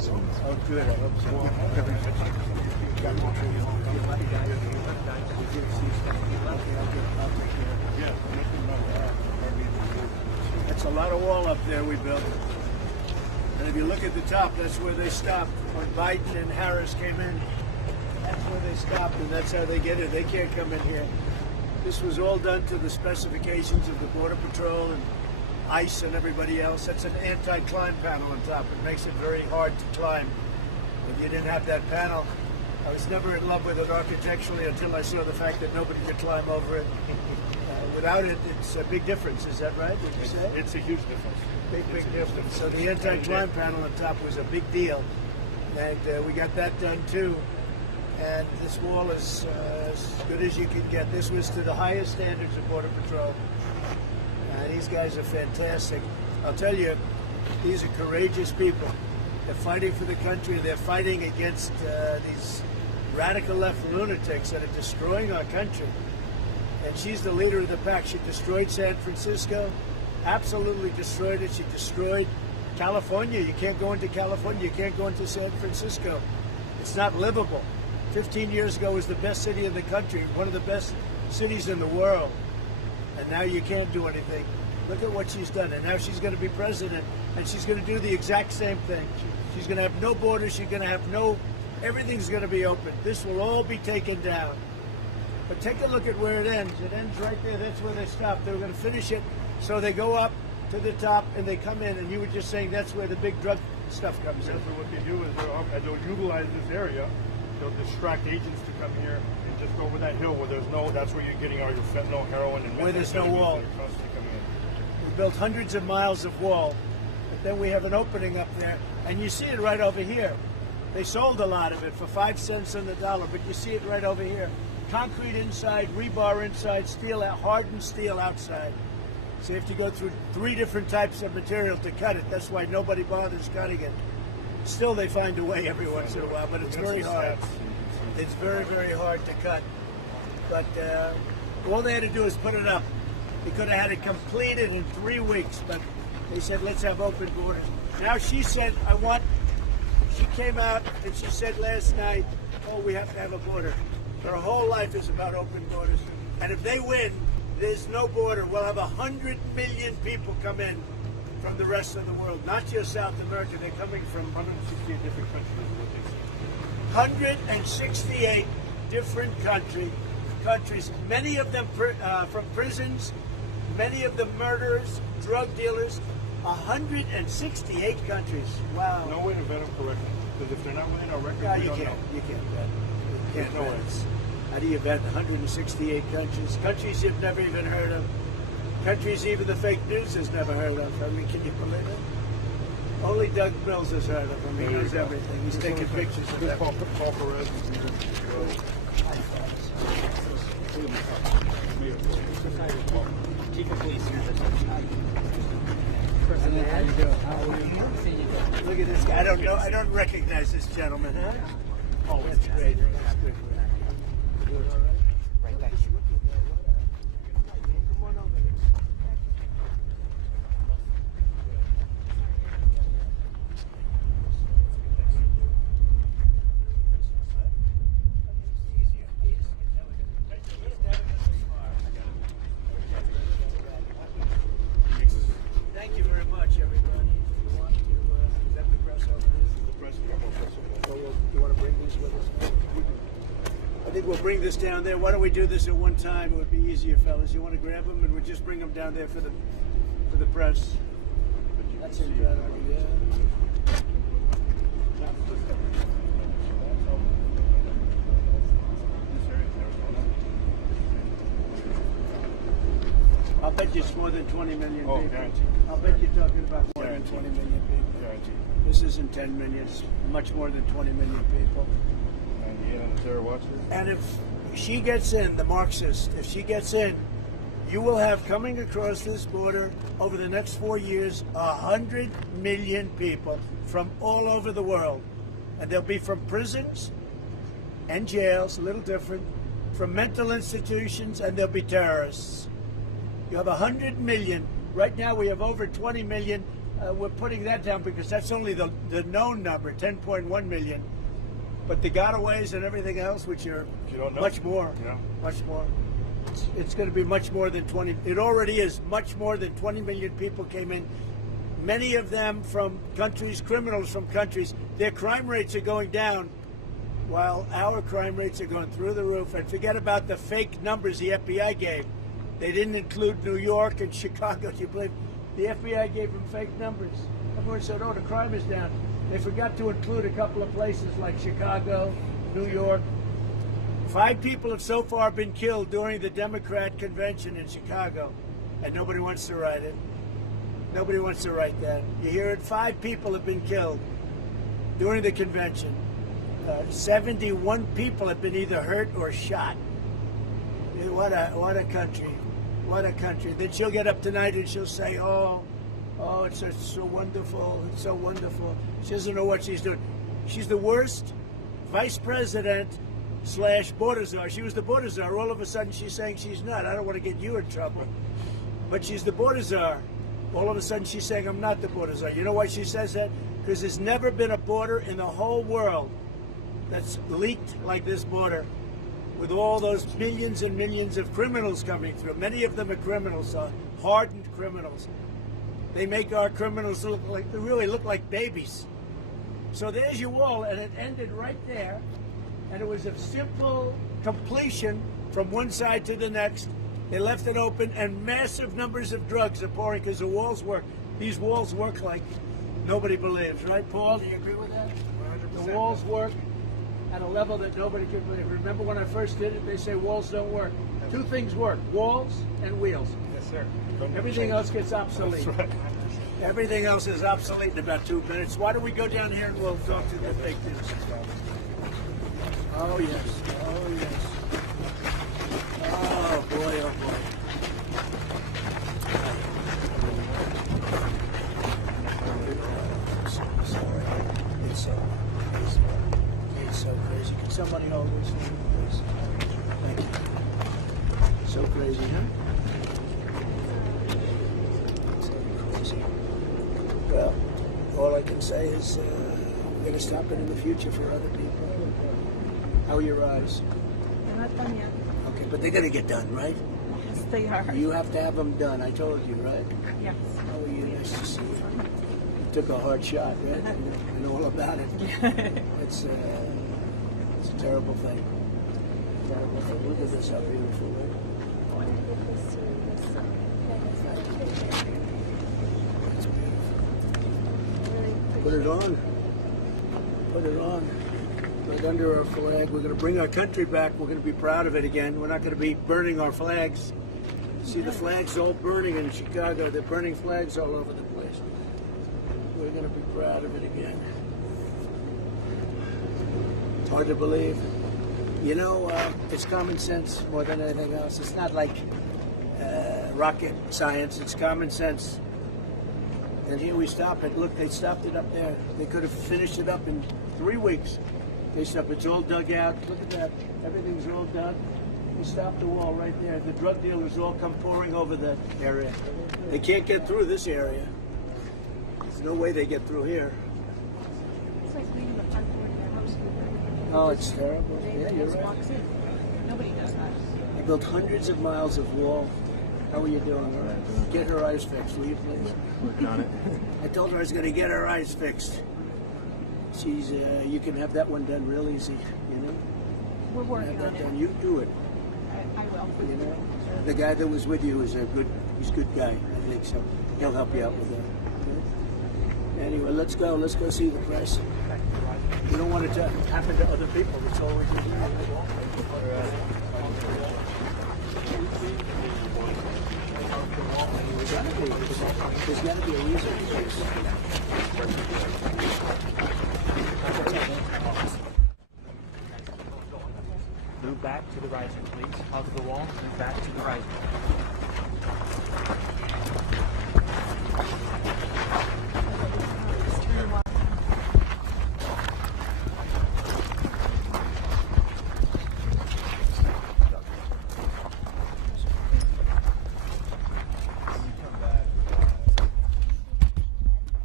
Oh, good. That's a lot of wall up there we built. And if you look at the top, that's where they stopped. When Biden and Harris came in, that's where they stopped, and that's how they get in. They can't come in here. This was all done to the specifications of the Border Patrol and ICE and everybody else. That's an anti-climb panel on top. It makes it very hard to climb. If you didn't have that panel, I was never in love with it architecturally until I saw the fact that nobody could climb over it. Without it, it's a big difference. Is that right? Did you say? It's a huge difference. Big difference. So the anti-climb panel on top was a big deal, and we got that done too. And this wall is as good as you can get. This was to the highest standards of Border Patrol. These guys are fantastic. I'll tell you, these are courageous people. They're fighting for the country. They're fighting against these radical left lunatics that are destroying our country. And she's the leader of the pack. She destroyed San Francisco, absolutely destroyed it. She destroyed California. You can't go into California. You can't go into San Francisco. It's not livable. 15 years ago, it was the best city in the country, one of the best cities in the world. And now you can't do anything. Look at what she's done. And now she's going to be president, and she's going to do the exact same thing. She's going to have no borders. She's going to have everything's going to be open. This will all be taken down. But take a look at where it ends. It ends right there. That's where they stop. They were going to finish it. So they go up to the top, and they come in. And you were just saying that's where the big drug stuff comes in. So what they do is they'll utilize this area. They'll distract agents to come here and just go over that hill where there's that's where you're getting all your fentanyl, heroin, and where there's no wall. We built hundreds of miles of wall, but then we have an opening up there, and you see it right over here. They sold a lot of it for 5 cents on the dollar, but you see it right over here. Concrete inside, rebar inside, steel, hardened steel outside. So you have to go through 3 different types of material to cut it. That's why nobody bothers cutting it. Still, they find a way every once in a while, but it's very hard. It's very, very hard to cut. But all they had to do is put it up. They could have had it completed in 3 weeks, but they said, let's have open borders. Now she said, she came out and she said last night, oh, we have to have a border. Her whole life is about open borders. And if they win, there's no border. We'll have 100 million people come in from the rest of the world, not just South America. They're coming from 168 different countries. 168 different countries, many of them from prisons, many of them murderers, drug dealers. 168 countries. Wow. No way to vet them correctly, because if they're not within our record, you can't vet. You can't vet. How do you vet 168 countries? Countries you've never even heard of. Countries even the fake news has never heard of. I mean, can you believe it? Only Doug Mills has heard of him. He knows everything. He's taking pictures of that. Chief of Police here. Look at this guy. I don't know. I don't recognize this gentleman. Huh? Oh, it's great. That's good. Right back. Thank you very much, everybody. You want to, is that the press over this? The press. So you want to bring these with us? I think we'll bring this down there. Why don't we do this at one time? It would be easier, fellas. You want to grab them, and we'll just bring them down there for the press. That's incredible. Yeah. I'll bet you it's more than 20 million people. Oh, guaranteed. I'll bet you're talking about more than 20 million people. Guaranteed. This isn't 10 million. It's much more than 20 million people. 98 on the Terror Watch. And if she gets in, the Marxist, if she gets in, you will have coming across this border over the next 4 years 100 million people from all over the world. And they'll be from prisons and jails, a little different, from mental institutions, and they'll be terrorists. You have 100 million. Right now we have over 20 million we're putting that down because that's only the known number, 10.1 million. But the gotaways and everything else, which are much more, much more. It's going to be much more than 20. It already is much more than 20 million people came in. Many of them from countries, criminals from countries. Their crime rates are going down while our crime rates are going through the roof. And forget about the fake numbers the FBI gave. They didn't include New York and Chicago. Do you believe? The FBI gave them fake numbers. Everyone said, oh, the crime is down. They forgot to include a couple of places like Chicago, New York. 5 people have so far been killed during the Democrat convention in Chicago, and nobody wants to write it. Nobody wants to write that. You hear it? 5 people have been killed during the convention. 71 people have been either hurt or shot. What a country. What a country. Then she'll get up tonight and she'll say, oh, it's so wonderful. It's so wonderful. She doesn't know what she's doing. She's the worst vice president / border czar. She was the border czar. All of a sudden she's saying she's not. I don't want to get you in trouble. But she's the border czar. All of a sudden she's saying I'm not the border czar. You know why she says that? Because there's never been a border in the whole world that's leaked like this border, with all those millions and millions of criminals coming through. Many of them are criminals, hardened criminals. They make our criminals look like, they really look like babies. So there's your wall, and it ended right there. And it was a simple completion from one side to the next. They left it open, and massive numbers of drugs are pouring because the walls work. These walls work like nobody believes, right, Paul? Do you agree with that? 100%. The walls work at a level that nobody can believe. Remember when I first did it, they say walls don't work. 2 things work, walls and wheels. Yes, sir. Everything else gets obsolete. That's right. Everything else is obsolete in about 2 minutes. Why don't we go down here and we'll talk to the fake news. Oh, yes. Oh, yes. Oh, boy, oh, boy. It's so crazy. Can somebody hold this for me, please? Thank you. So crazy, huh? So crazy. Well, all I can say is we're going to stop it in the future for other people. How are your eyes? Okay, but they're going to get done, right? Yes, they are. You have to have them done. I told you, right? Yes. How are you? Nice to see you. You took a hard shot, right? I know all about it. It's a terrible thing. Terrible thing. Look at this, how beautiful, right? It's beautiful. Put it on. Put it on. Put it under our flag. We're going to bring our country back. We're going to be proud of it again. We're not going to be burning our flags. See the flags all burning in Chicago. They're burning flags all over the place. We're going to be proud of it again. It's hard to believe. You know, it's common sense more than anything else. It's not like rocket science. It's common sense. And here we stop it. Look, they stopped it up there. They could have finished it up in 3 weeks. They stopped. It's all dug out. Look at that. Everything's all done. We stopped the wall right there. The drug dealers all come pouring over that area. They can't get through this area. There's no way they get through here. It's like leaving the front door of their house. Oh, it's terrible. Yeah, you're right. Walks in. Nobody does that. They built hundreds of miles of wall. How are you doing? All right. Get her eyes fixed, will you please? Working on it. I told her I was going to get her eyes fixed. She's, you can have that one done real easy, you know? We're working have on that it. done. You do it. I will. You know? The guy that was with you is he's a good guy, I think so. He'll help you out with that. Okay? Anyway, let's go see the press. We don't want it to happen to other people. That's all we can do. There's got to be a reason for this. Move back to the riser, please. Out of the wall, move back to the riser.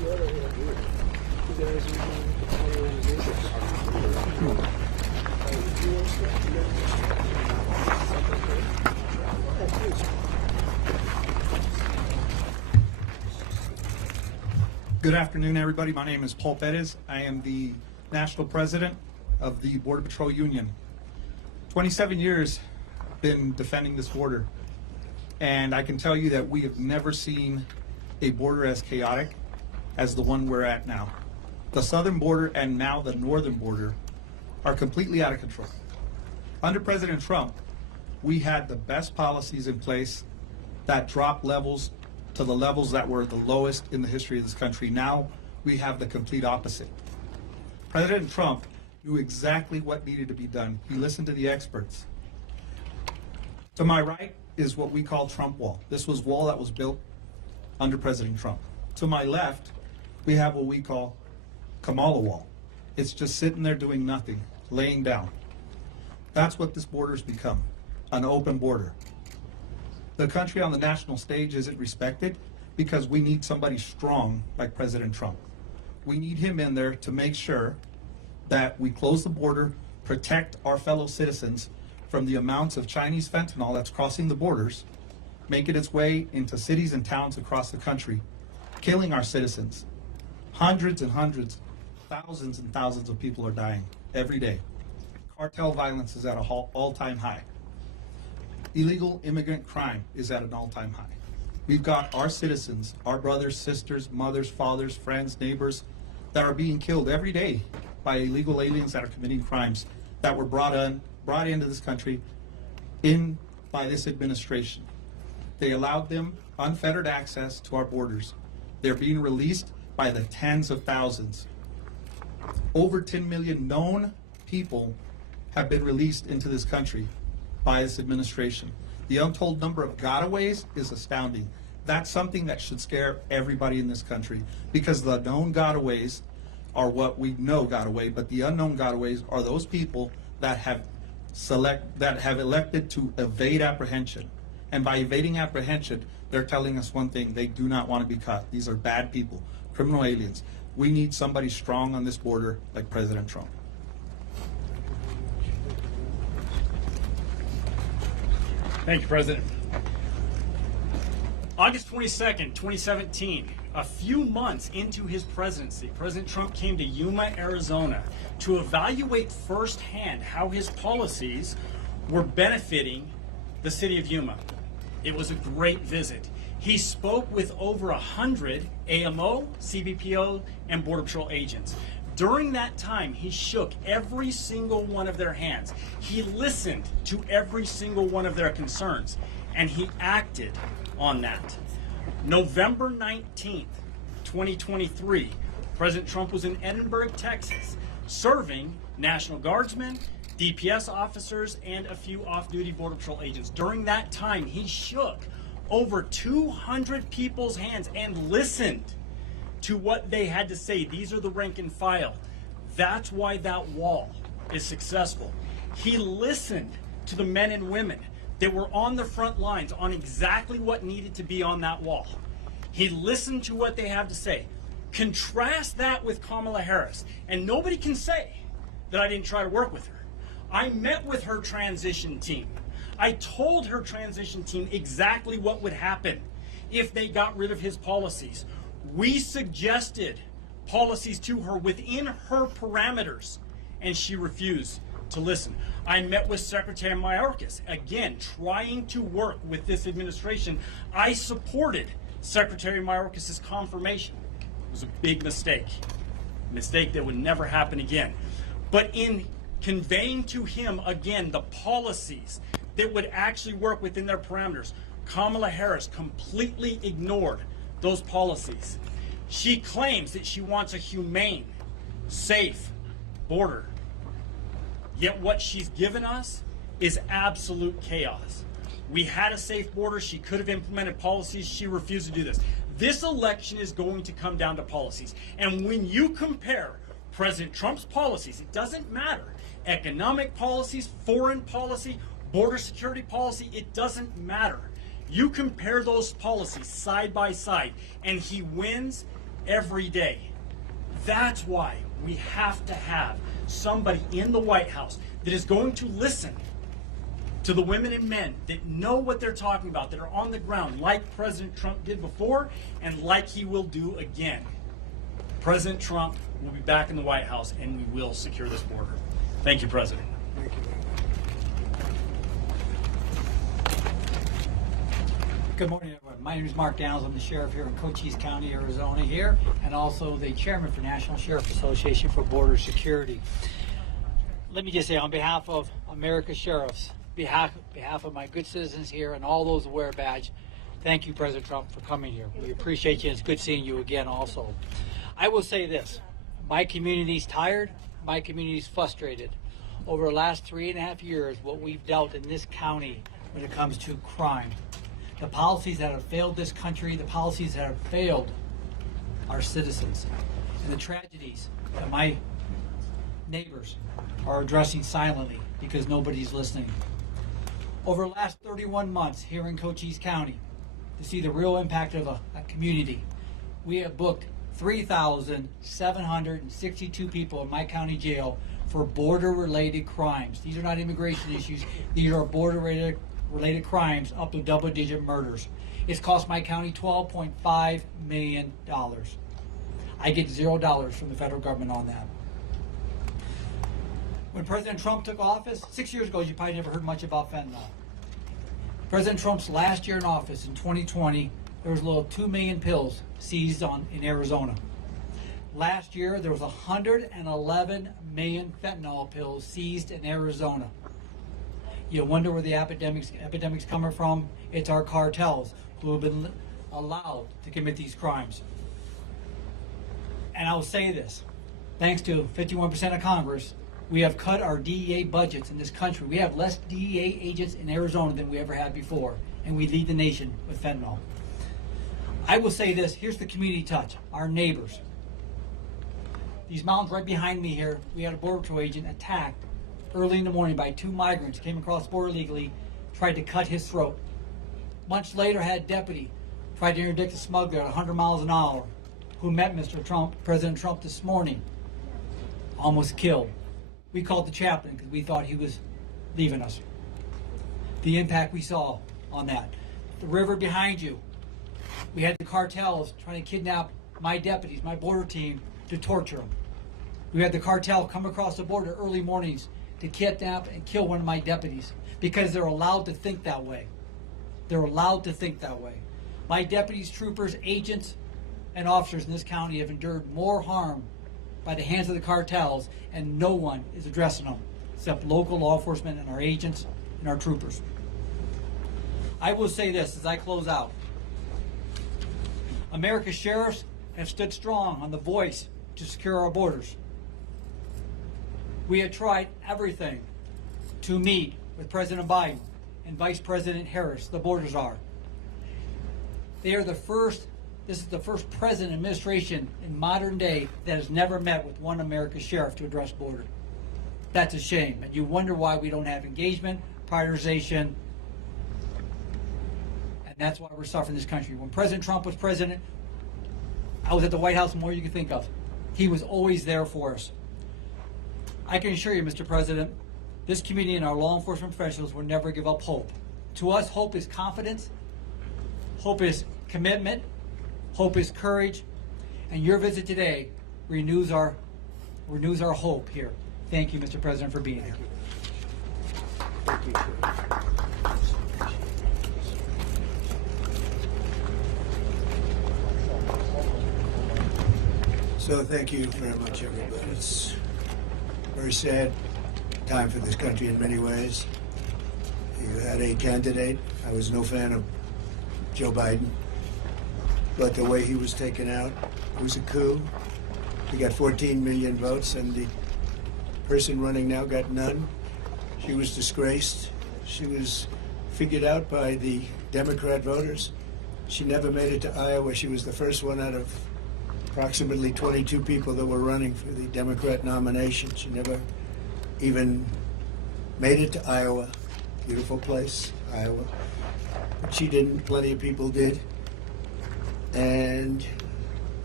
Good afternoon, everybody. My name is Paul Perez. I am the National President of the Border Patrol Union. 27 years been defending this border, and I can tell you that we have never seen a border as chaotic as the one we're at now. The southern border and now the northern border are completely out of control. Under President Trump, we had the best policies in place that dropped levels to the levels that were the lowest in the history of this country. Now we have the complete opposite. President Trump knew exactly what needed to be done. He listened to the experts. To my right is what we call Trump Wall. This was wall that was built under President Trump. To my left, we have what we call Kamala Wall. It's just sitting there doing nothing, laying down. That's what this border's become, an open border. The country on the national stage isn't respected because we need somebody strong like President Trump. We need him in there to make sure that we close the border, protect our fellow citizens from the amounts of Chinese fentanyl that's crossing the borders, making its way into cities and towns across the country, killing our citizens. Hundreds and hundreds, thousands and thousands of people are dying every day. Cartel violence is at an all-time high. Illegal immigrant crime is at an all-time high. We've got our citizens, our brothers, sisters, mothers, fathers, friends, neighbors that are being killed every day by illegal aliens that are committing crimes that were brought into this country by this administration. They allowed them unfettered access to our borders. They're being released by the tens of thousands. Over 10 million known people have been released into this country by this administration. The untold number of gotaways is astounding. That's something that should scare everybody in this country, because the known gotaways are what we know got away, but the unknown gotaways are those people that have elected to evade apprehension. And by evading apprehension, they're telling us one thing: they do not want to be caught. These are bad people, criminal aliens. We need somebody strong on this border like President Trump. Thank you, President. August 22nd, 2017, a few months into his presidency, President Trump came to Yuma, Arizona to evaluate firsthand how his policies were benefiting the city of Yuma. It was a great visit. He spoke with over 100 AMO, CBPO, and Border Patrol agents. During that time, he shook every single one of their hands. He listened to every single one of their concerns, and he acted on that. November 19th, 2023, President Trump was in Edinburgh, Texas, serving National Guardsmen, DPS officers, and a few off-duty Border Patrol agents. During that time, he shook over 200 people's hands and listened to what they had to say. These are the rank and file. That's why that wall is successful. He listened to the men and women that were on the front lines on exactly what needed to be on that wall. He listened to what they have to say. Contrast that with Kamala Harris, and nobody can say that I didn't try to work with her. I met with her transition team. I told her transition team exactly what would happen if they got rid of his policies. We suggested policies to her within her parameters, and she refused to listen. I met with Secretary Mayorkas, again, trying to work with this administration. I supported Secretary Mayorkas' confirmation. It was a big mistake that would never happen again. But in conveying to him, again, the policies that would actually work within their parameters, Kamala Harris completely ignored those policies. She claims that she wants a humane, safe border. Yet what she's given us is absolute chaos. We had a safe border. She could have implemented policies. She refused to do this. This election is going to come down to policies. And when you compare President Trump's policies, it doesn't matter. Economic policies, foreign policy, border security policy, it doesn't matter. You compare those policies side by side, and he wins every day. That's why we have to have somebody in the White House that is going to listen to the women and men that know what they're talking about, that are on the ground, like President Trump did before and like he will do again. President Trump will be back in the White House and we will secure this border. Thank you, President. Thank you. Good morning, everyone. My name is Mark Downs. I'm the sheriff here in Cochise County, Arizona here, and also the chairman for National Sheriff Association for Border Security. Let me just say, on behalf of America's sheriffs, behalf of my good citizens here and all those who wear a badge, thank you, President Trump, for coming here. We appreciate you, and it's good seeing you again also. I will say this, my community's tired, my community's frustrated. Over the last 3.5 years, what we've dealt in this county when it comes to crime, the policies that have failed this country, the policies that have failed our citizens, and the tragedies that my neighbors are addressing silently because nobody's listening. Over the last 31 months here in Cochise County, to see the real impact of a community, we have booked 3,762 people in my county jail for border-related crimes. These are not immigration issues. These are border-related crimes up to double-digit murders. It's cost my county $12.5 million. I get $0 from the federal government on that. When President Trump took office, 6 years ago, you probably never heard much about fentanyl. President Trump's last year in office, in 2020, there was a little 2 million pills seized in Arizona. Last year, there was 111 million fentanyl pills seized in Arizona. You wonder where the epidemic's coming from? It's our cartels who have been allowed to commit these crimes. And I'll say this, thanks to 51% of Congress, we have cut our DEA budgets in this country. We have less DEA agents in Arizona than we ever had before, and we lead the nation with fentanyl. I will say this, here's the community touch, our neighbors. These mountains right behind me here, we had a Border Patrol agent attacked early in the morning by 2 migrants, came across the border illegally, tried to cut his throat. Months later, had a deputy tried to interdict a smuggler at 100 miles an hour, who met Mr. Trump, President Trump this morning, almost killed. We called the chaplain because we thought he was leaving us. The impact we saw on that. The river behind you, we had the cartels trying to kidnap my deputies, my border team, to torture them. We had the cartel come across the border early mornings to kidnap and kill one of my deputies because they're allowed to think that way. They're allowed to think that way. My deputies, troopers, agents, and officers in this county have endured more harm by the hands of the cartels, and no one is addressing them except local law enforcement and our agents and our troopers. I will say this as I close out. America's sheriffs have stood strong on the voice to secure our borders. We have tried everything to meet with President Biden and Vice President Harris, the border czar. They are the first, this is the first president administration in modern day that has never met with one America's sheriff to address border. That's a shame. And you wonder why we don't have engagement, prioritization, and that's why we're suffering in this country. When President Trump was president, I was at the White House more than you can think of. He was always there for us. I can assure you, Mr. President, this community and our law enforcement professionals will never give up hope. To us, hope is confidence, hope is commitment, hope is courage, and your visit today renews our hope here. Thank you, Mr. President, for being here. Thank you, sir. So thank you very much, everybody. It's a very sad time for this country in many ways. You had a candidate. I was no fan of Joe Biden, but the way he was taken out was a coup. He got 14 million votes, and the person running now got none. She was disgraced. She was figured out by the Democrat voters. She never made it to Iowa. She was the first one out of approximately 22 people that were running for the Democrat nomination. She never even made it to Iowa. Beautiful place, Iowa. But she didn't. Plenty of people did. And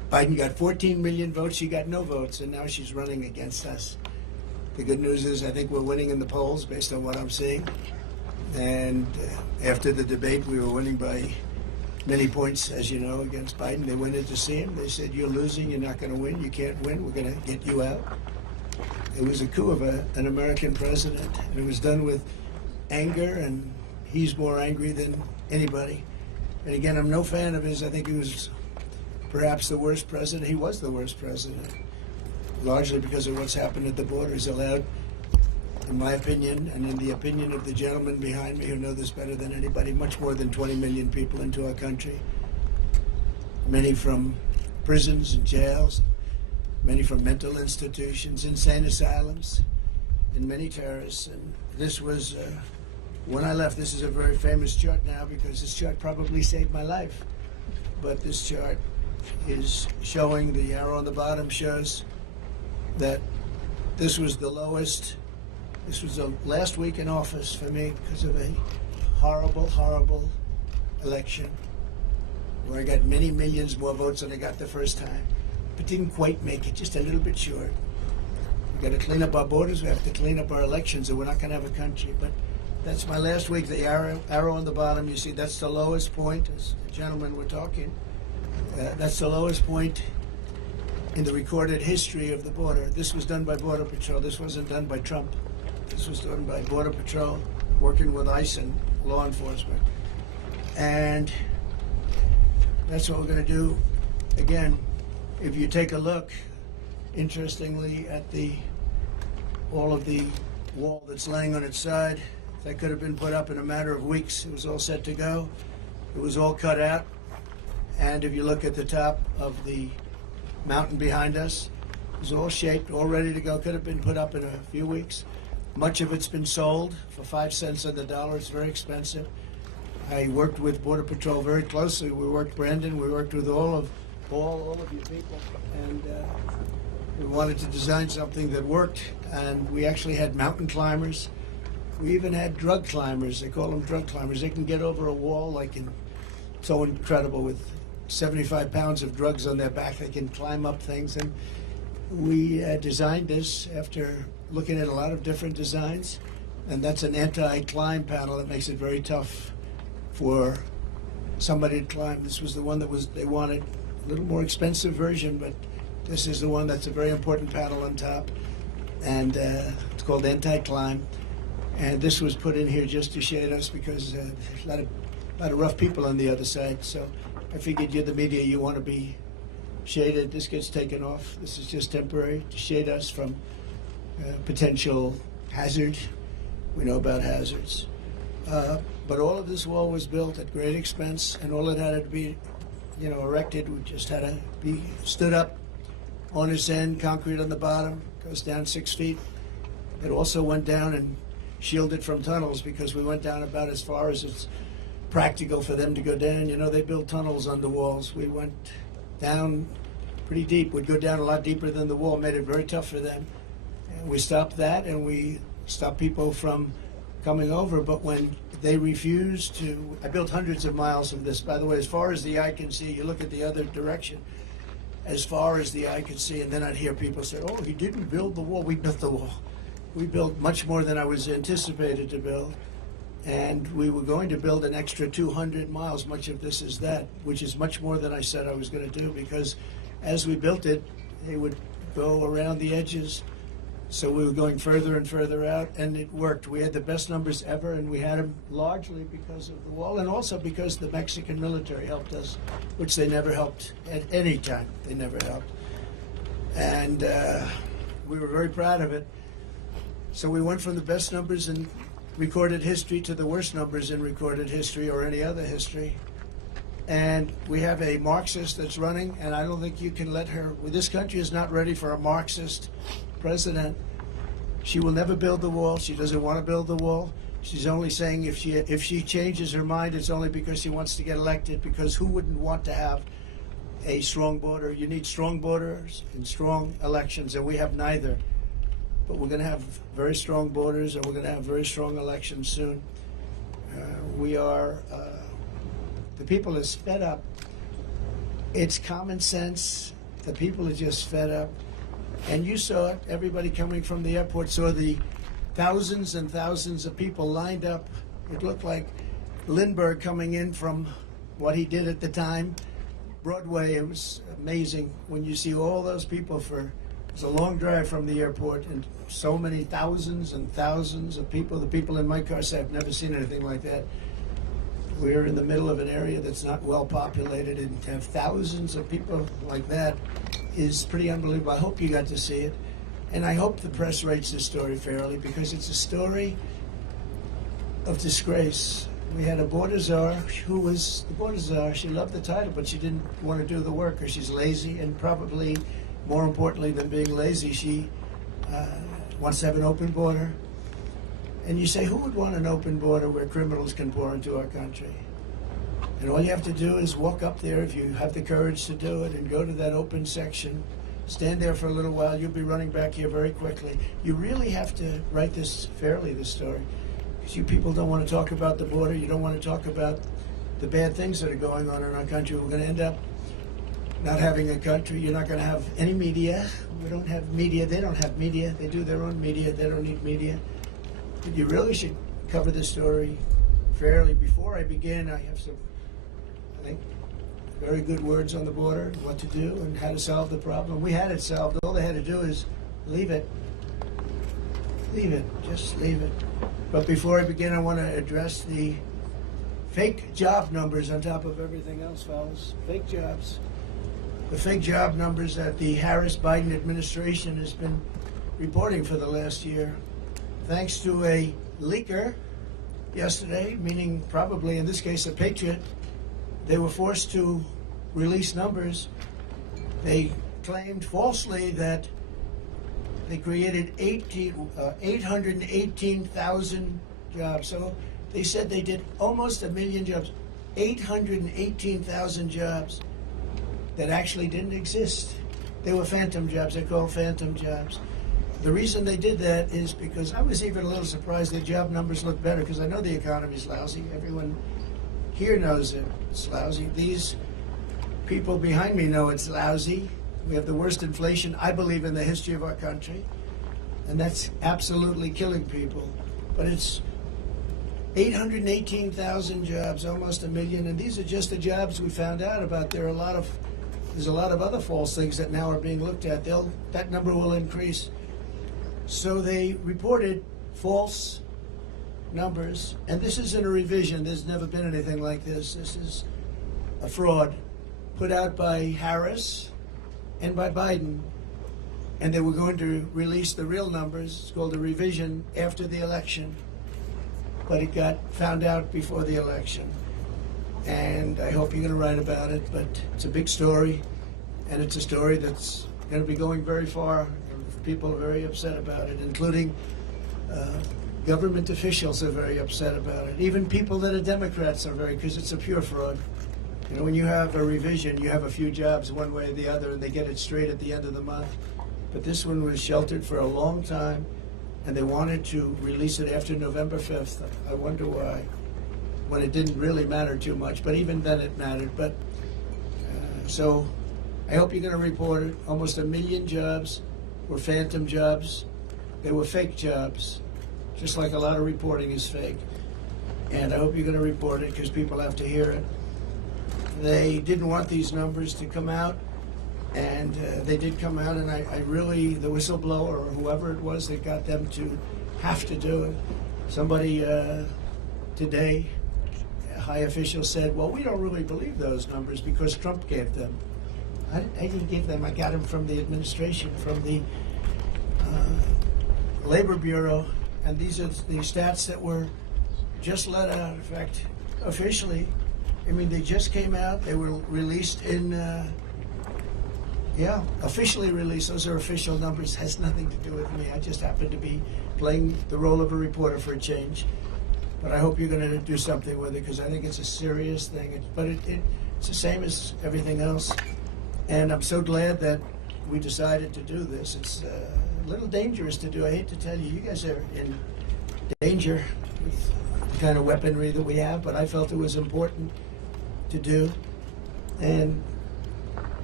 Biden got 14 million votes. She got no votes, and now she's running against us. The good news is I think we're winning in the polls based on what I'm seeing. And after the debate, we were winning by many points, as you know, against Biden. They went in to see him. They said, you're losing. You're not going to win. You can't win. We're going to get you out. It was a coup of an American president. And it was done with anger, and he's more angry than anybody. And again, I'm no fan of his. I think he was perhaps the worst president. He was the worst president, largely because of what's happened at the border. He's allowed, in my opinion, and in the opinion of the gentleman behind me who know this better than anybody, much more than 20 million people into our country. Many from prisons and jails, many from mental institutions, insane asylums, and many terrorists. And this was, when I left, this is a very famous chart now because this chart probably saved my life. But this chart is showing, the arrow on the bottom shows that this was the lowest. This was the last week in office for me because of a horrible, horrible election where I got many millions more votes than I got the first time, but didn't quite make it, just a little bit short. We got to clean up our borders. We have to clean up our elections, or we're not going to have a country. But that's my last week. The arrow on the bottom, you see, that's the lowest point, as the gentlemen were talking. That's the lowest point in the recorded history of the border. This was done by Border Patrol. This wasn't done by Trump. This was done by Border Patrol, working with ICE and law enforcement. And that's what we're going to do. Again, if you take a look, interestingly, at all of the wall that's laying on its side, that could have been put up in a matter of weeks. It was all set to go. It was all cut out. And if you look at the top of the mountain behind us, it was all shaped, all ready to go. Could have been put up in a few weeks. Much of it's been sold for 5 cents on the dollar. It's very expensive. I worked with Border Patrol very closely. We worked, Brandon, we worked with all of you people, and we wanted to design something that worked. And we actually had mountain climbers. We even had drug climbers. They call them drug climbers. They can get over a wall so incredible with 75 pounds of drugs on their back. They can climb up things. And we designed this after looking at a lot of different designs. And that's an anti-climb panel that makes it very tough for somebody to climb. This was the one that they wanted, a little more expensive version, but this is the one that's a very important panel on top. And it's called anti-climb. And this was put in here just to shade us because there's a lot of rough people on the other side. So I figured you're the media, you want to be shaded. This gets taken off. This is just temporary to shade us from potential hazard. We know about hazards. But all of this wall was built at great expense, and all it had to be, erected. We just had to be stood up on its end, concrete on the bottom, goes down 6 feet. It also went down and shielded from tunnels because we went down about as far as it's practical for them to go down. They build tunnels under walls. We went down pretty deep. We'd go down a lot deeper than the wall, made it very tough for them. And we stopped that, and we stopped people from coming over. But when they refused to, I built hundreds of miles of this, by the way, as far as the eye can see. You look at the other direction, as far as the eye could see, and then I'd hear people say, oh, he didn't build the wall. We built the wall. We built much more than I was anticipated to build. And we were going to build an extra 200 miles. Much of this is that, which is much more than I said I was going to do, because as we built it, they would go around the edges. So we were going further and further out, and it worked. We had the best numbers ever, and we had them largely because of the wall, and also because the Mexican military helped us, which they never helped at any time. They never helped. And we were very proud of it. So we went from the best numbers in recorded history to the worst numbers in recorded history or any other history. And we have a Marxist that's running, and I don't think you can let her. Well, this country is not ready for a Marxist president. She will never build the wall. She doesn't want to build the wall. She's only saying if she changes her mind, it's only because she wants to get elected, because who wouldn't want to have a strong border? You need strong borders and strong elections, and we have neither. But we're going to have very strong borders, and we're going to have very strong elections soon. The people are fed up. It's common sense. The people are just fed up. And you saw it. Everybody coming from the airport saw the thousands and thousands of people lined up. It looked like Lindbergh coming in from what he did at the time, Broadway. It was amazing when you see all those people it was a long drive from the airport, and so many thousands and thousands of people. The people in my car say, I've never seen anything like that. We're in the middle of an area that's not well populated, and to have thousands of people like that is pretty unbelievable. I hope you got to see it, and I hope the press rates the story fairly, because it's a story of disgrace. We had a border czar who was the border czar. She loved the title, but she didn't want to do the work, or she's lazy, and probably more importantly than being lazy, she wants to have an open border. And you say, who would want an open border where criminals can pour into our country? And all you have to do is walk up there, if you have the courage to do it, and go to that open section, stand there for a little while. You'll be running back here very quickly. You really have to write this fairly, this story, because you people don't want to talk about the border. You don't want to talk about the bad things that are going on in our country. We're going to end up not having a country. You're not going to have any media. We don't have media. They don't have media. They do their own media. They don't need media. But you really should cover the story fairly. Before I begin, I have some, I think, very good words on the border, what to do and how to solve the problem. We had it solved. All they had to do is leave it. Leave it. Just leave it. But before I begin, I want to address the fake job numbers on top of everything else, fellas. Fake jobs. The fake job numbers that the Harris-Biden administration has been reporting for the last year. Thanks to a leaker yesterday, meaning probably in this case a patriot, they were forced to release numbers. They claimed falsely that they created 818,000 jobs. So they said they did almost 1 million jobs, 818,000 jobs that actually didn't exist. They were phantom jobs. They're called phantom jobs. The reason they did that is because I was even a little surprised their job numbers look better, because I know the economy's lousy. Everyone here knows it's lousy. These people behind me know it's lousy. We have the worst inflation, I believe, in the history of our country. And that's absolutely killing people. But it's 818,000 jobs, almost 1 million. And these are just the jobs we found out about. There's a lot of other false things that now are being looked at. That number will increase. So they reported false numbers, and this isn't a revision. There's never been anything like this. This is a fraud put out by Harris and by Biden, and they were going to release the real numbers. It's called a revision after the election, but it got found out before the election. And I hope you're going to write about it, but it's a big story, and it's a story that's going to be going very far. People are very upset about it, including government officials are very upset about it. Even people that are Democrats are because it's a pure fraud. You know, when you have a revision, you have a few jobs one way or the other, and they get it straight at the end of the month. But this one was sheltered for a long time, and they wanted to release it after November 5th. I wonder why, when it didn't really matter too much, but even then it mattered. But so I hope you're going to report it. Almost 1 million jobs were phantom jobs. They were fake jobs, just like a lot of reporting is fake. And I hope you're going to report it, because people have to hear it. They didn't want these numbers to come out, and they did come out, and I really, the whistleblower or whoever it was that got them to have to do it. Somebody today, a high official said, well, we don't really believe those numbers because Trump gave them. I didn't give them. I got them from the administration, from the Labor Bureau, and these are the stats that were just let out. In fact, officially, I mean, they just came out. They were released in, officially released. Those are official numbers. Has nothing to do with me. I just happen to be playing the role of a reporter for a change. But I hope you're going to do something with it, because I think it's a serious thing. But it's the same as everything else. And I'm so glad that we decided to do this. It's a little dangerous to do. I hate to tell you, you guys are in danger with the kind of weaponry that we have, but I felt it was important to do. And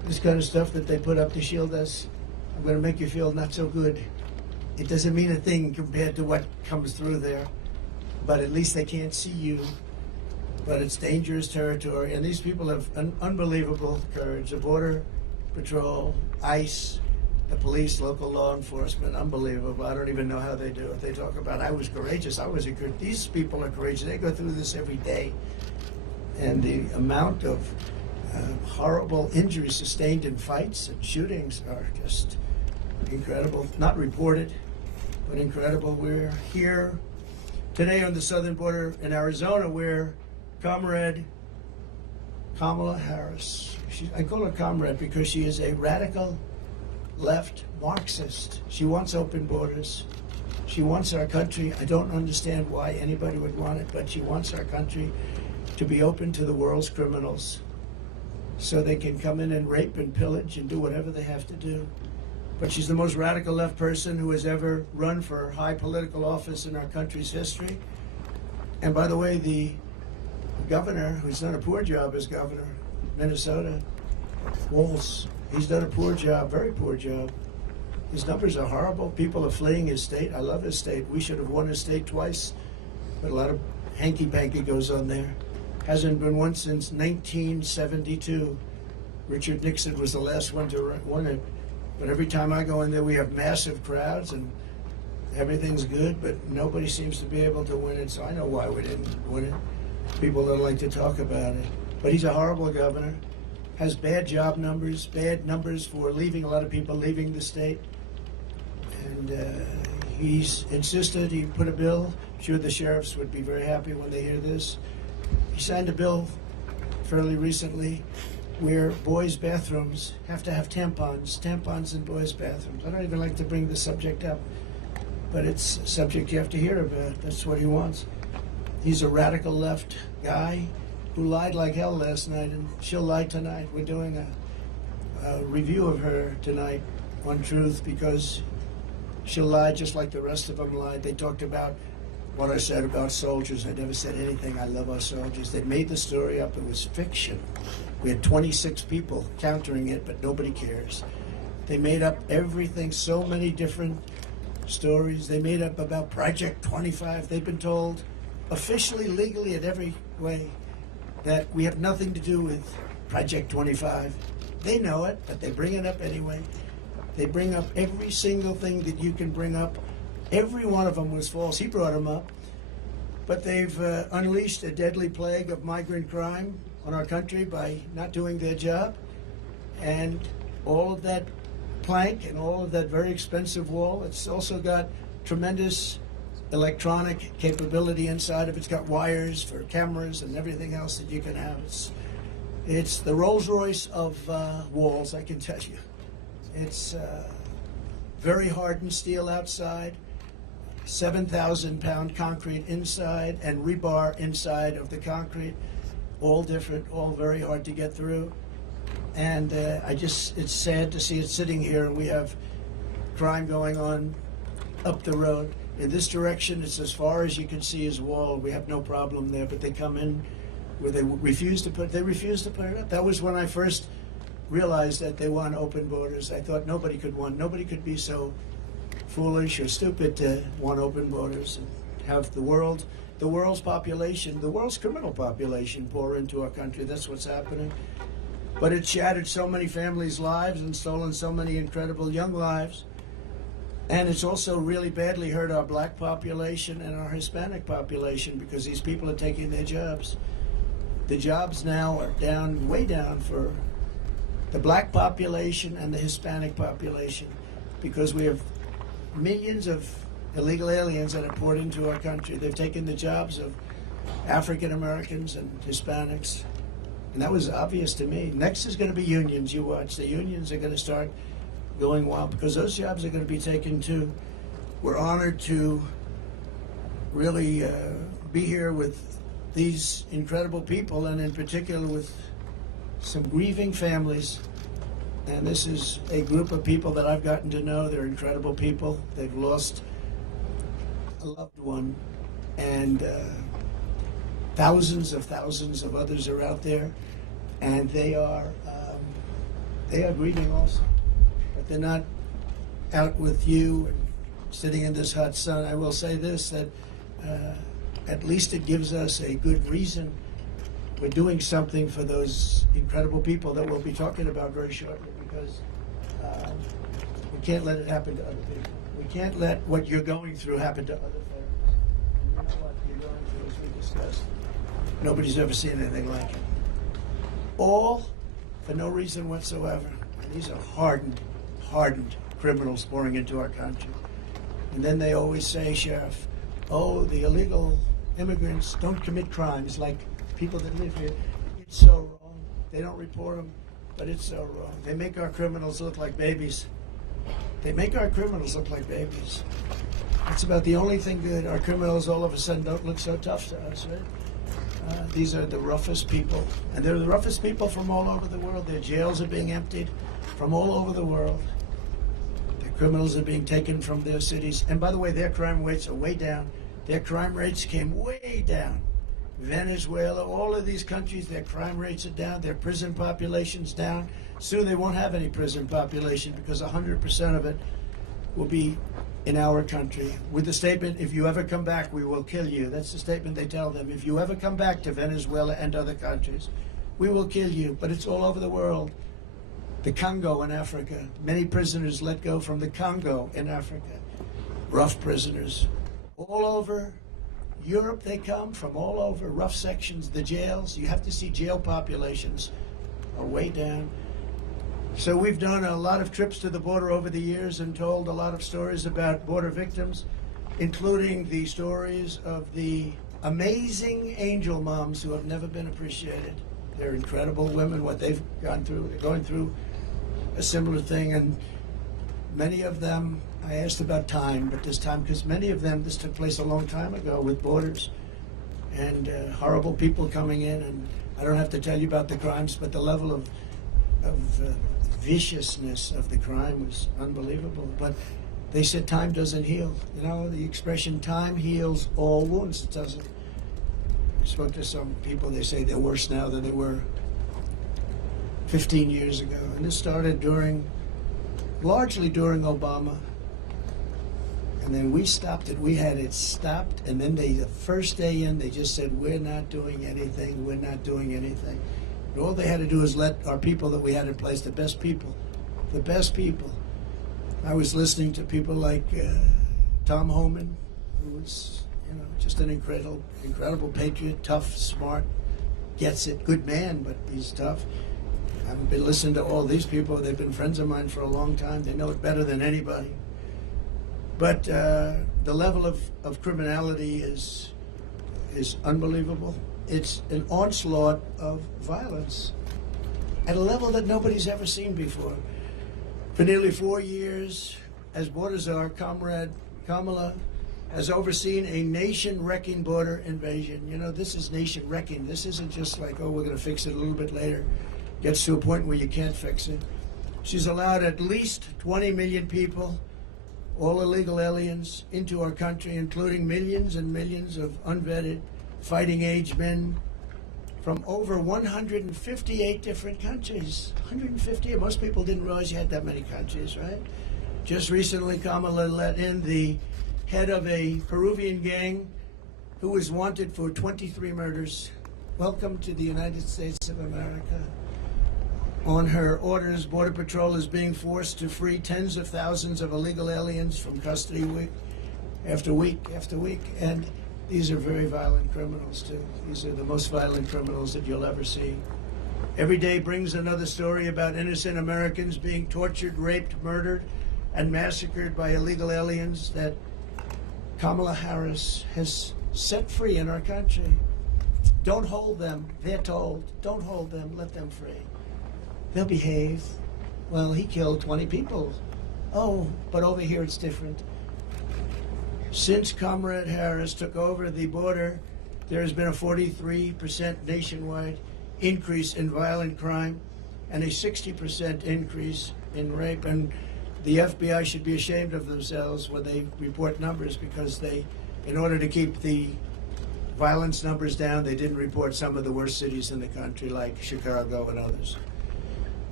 this kind of stuff that they put up to shield us, I'm going to make you feel not so good. It doesn't mean a thing compared to what comes through there, but at least they can't see you. But it's dangerous territory, and these people have unbelievable courage. The Border Patrol, ICE, the police, local law enforcement, unbelievable. I don't even know how they do it. They talk about, I was courageous, these people are courageous. They go through this every day. And the amount of horrible injuries sustained in fights and shootings are just incredible. Not reported, but incredible. We're here today on the southern border in Arizona where Comrade Kamala Harris, I call her Comrade because she is a radical left Marxist. She wants open borders. She wants our country. I don't understand why anybody would want it, but she wants our country to be open to the world's criminals so they can come in and rape and pillage and do whatever they have to do. But she's the most radical left person who has ever run for high political office in our country's history. And by the way, the governor, who's done a poor job as governor, Minnesota, Walz, he's done a poor job, very poor job. His numbers are horrible. People are fleeing his state. I love his state. We should have won his state twice, but a lot of hanky-panky goes on there. Hasn't been won since 1972. Richard Nixon was the last one to win it. But every time I go in there, we have massive crowds and everything's good, but nobody seems to be able to win it. So I know why we didn't win it. People don't like to talk about it. But he's a horrible governor. Has bad job numbers, bad numbers for leaving, a lot of people leaving the state. And he's insisted, he put a bill. I'm sure the sheriffs would be very happy when they hear this. He signed a bill fairly recently where boys' bathrooms have to have tampons in boys' bathrooms. I don't even like to bring the subject up, but it's a subject you have to hear about. That's what he wants. He's a radical left guy who lied like hell last night, and she'll lie tonight. We're doing a review of her tonight on Truth because she'll lie just like the rest of them lied. They talked about what I said about soldiers. I never said anything. I love our soldiers. They made the story up. It was fiction. We had 26 people countering it, but nobody cares. They made up everything, so many different stories. They made up about Project 25. They've been told officially, legally, in every way that we have nothing to do with Project 25. They know it, but they bring it up anyway. They bring up every single thing that you can bring up. Every one of them was false. He brought them up. But they've unleashed a deadly plague of migrant crime on our country by not doing their job. And all of that plank and all of that very expensive wall, it's also got tremendous electronic capability inside of it. It's got wires for cameras and everything else that you can have. It's the Rolls Royce of walls, I can tell you. It's very hardened steel outside, 7,000-pound concrete inside, and rebar inside of the concrete. All different, all very hard to get through. And it's sad to see it sitting here, and we have crime going on up the road. In this direction, it's as far as you can see is wall. We have no problem there, but they come in where they refuse to put it up. That was when I first realized that they want open borders. I thought nobody could be so foolish or stupid to want open borders and have the world's population, the world's criminal population pour into our country. That's what's happening. But it shattered so many families' lives and stolen so many incredible young lives. And it's also really badly hurt our black population and our Hispanic population because these people are taking their jobs. The jobs now are down, way down for the black population and the Hispanic population because we have millions of illegal aliens that are poured into our country. They've taken the jobs of African Americans and Hispanics. And that was obvious to me. Next is going to be unions. You watch. The unions are going to start going wild because those jobs are going to be taken too. We're honored to really be here with these incredible people, and in particular with some grieving families. And this is a group of people that I've gotten to know. They're incredible people. They've lost a loved one, and thousands of others are out there, and they are they are grieving also. But they're not out with you and sitting in this hot sun. I will say this, that at least it gives us a good reason. We're doing something for those incredible people that we'll be talking about very shortly, because we can't let it happen to other people. We can't let what you're going through happen to other families. You know what you're going through, as we discussed. Nobody's ever seen anything like it. All for no reason whatsoever. And these are hardened criminals pouring into our country. And then they always say, Sheriff, oh, the illegal immigrants don't commit crimes like people that live here. It's so wrong. They don't report them, but it's so wrong. They make our criminals look like babies. They make our criminals look like babies. That's about the only thing good. Our criminals all of a sudden don't look so tough to us, right? These are the roughest people. And they're the roughest people from all over the world. Their jails are being emptied from all over the world. Their criminals are being taken from their cities. And by the way, their crime rates are way down. Their crime rates came way down. Venezuela, all of these countries, their crime rates are down. Their prison population's down. Soon they won't have any prison population because 100% of it will be in our country, with the statement, if you ever come back, we will kill you. That's the statement they tell them. If you ever come back to Venezuela and other countries, we will kill you. But it's all over the world. The Congo in Africa, many prisoners let go from the Congo in Africa. Rough prisoners. All over Europe they come, from all over, rough sections, the jails. You have to see jail populations are way down. So we've done a lot of trips to the border over the years and told a lot of stories about border victims, including the stories of the amazing angel moms who have never been appreciated. They're incredible women, what they've gone through. They're going through a similar thing, and many of them, I asked about time, but this time, because many of them, this took place a long time ago with borders, and horrible people coming in, and I don't have to tell you about the crimes, but the level of viciousness of the crime was unbelievable. But they said time doesn't heal. You know, the expression time heals all wounds. It doesn't. I spoke to some people, they say they're worse now than they were 15 years ago. And this started largely during Obama. And then we stopped it. We had it stopped. And then the first day in, they just said, we're not doing anything. We're not doing anything. And all they had to do is let our people that we had in place, the best people. I was listening to people like Tom Homan, who was, just an incredible patriot, tough, smart, gets it, good man, but he's tough. I've been listening to all these people. They've been friends of mine for a long time. They know it better than anybody. But the level of criminality is unbelievable. It's an onslaught of violence at a level that nobody's ever seen before. For nearly 4 years, as border czar, Comrade Kamala has overseen a nation-wrecking border invasion. You know, this is nation-wrecking. This isn't just like, oh, we're going to fix it a little bit later. Gets to a point where you can't fix it. She's allowed at least 20 million people, all illegal aliens, into our country, including millions and millions of unvetted fighting-age men from over 158 different countries. 158. Most people didn't realize you had that many countries, right? Just recently, Kamala let in the head of a Peruvian gang who was wanted for 23 murders. Welcome to the United States of America. On her orders, Border Patrol is being forced to free tens of thousands of illegal aliens from custody week after week after week. And these are very violent criminals, too. These are the most violent criminals that you'll ever see. Every day brings another story about innocent Americans being tortured, raped, murdered, and massacred by illegal aliens that Kamala Harris has set free in our country. Don't hold them, they're told. Don't hold them, let them free. They'll behave. Well, he killed 20 people. Oh, but over here it's different. Since Comrade Harris took over the border, there has been a 43% nationwide increase in violent crime and a 60% increase in rape. And the FBI should be ashamed of themselves when they report numbers, because they, in order to keep the violence numbers down, they didn't report some of the worst cities in the country like Chicago and others.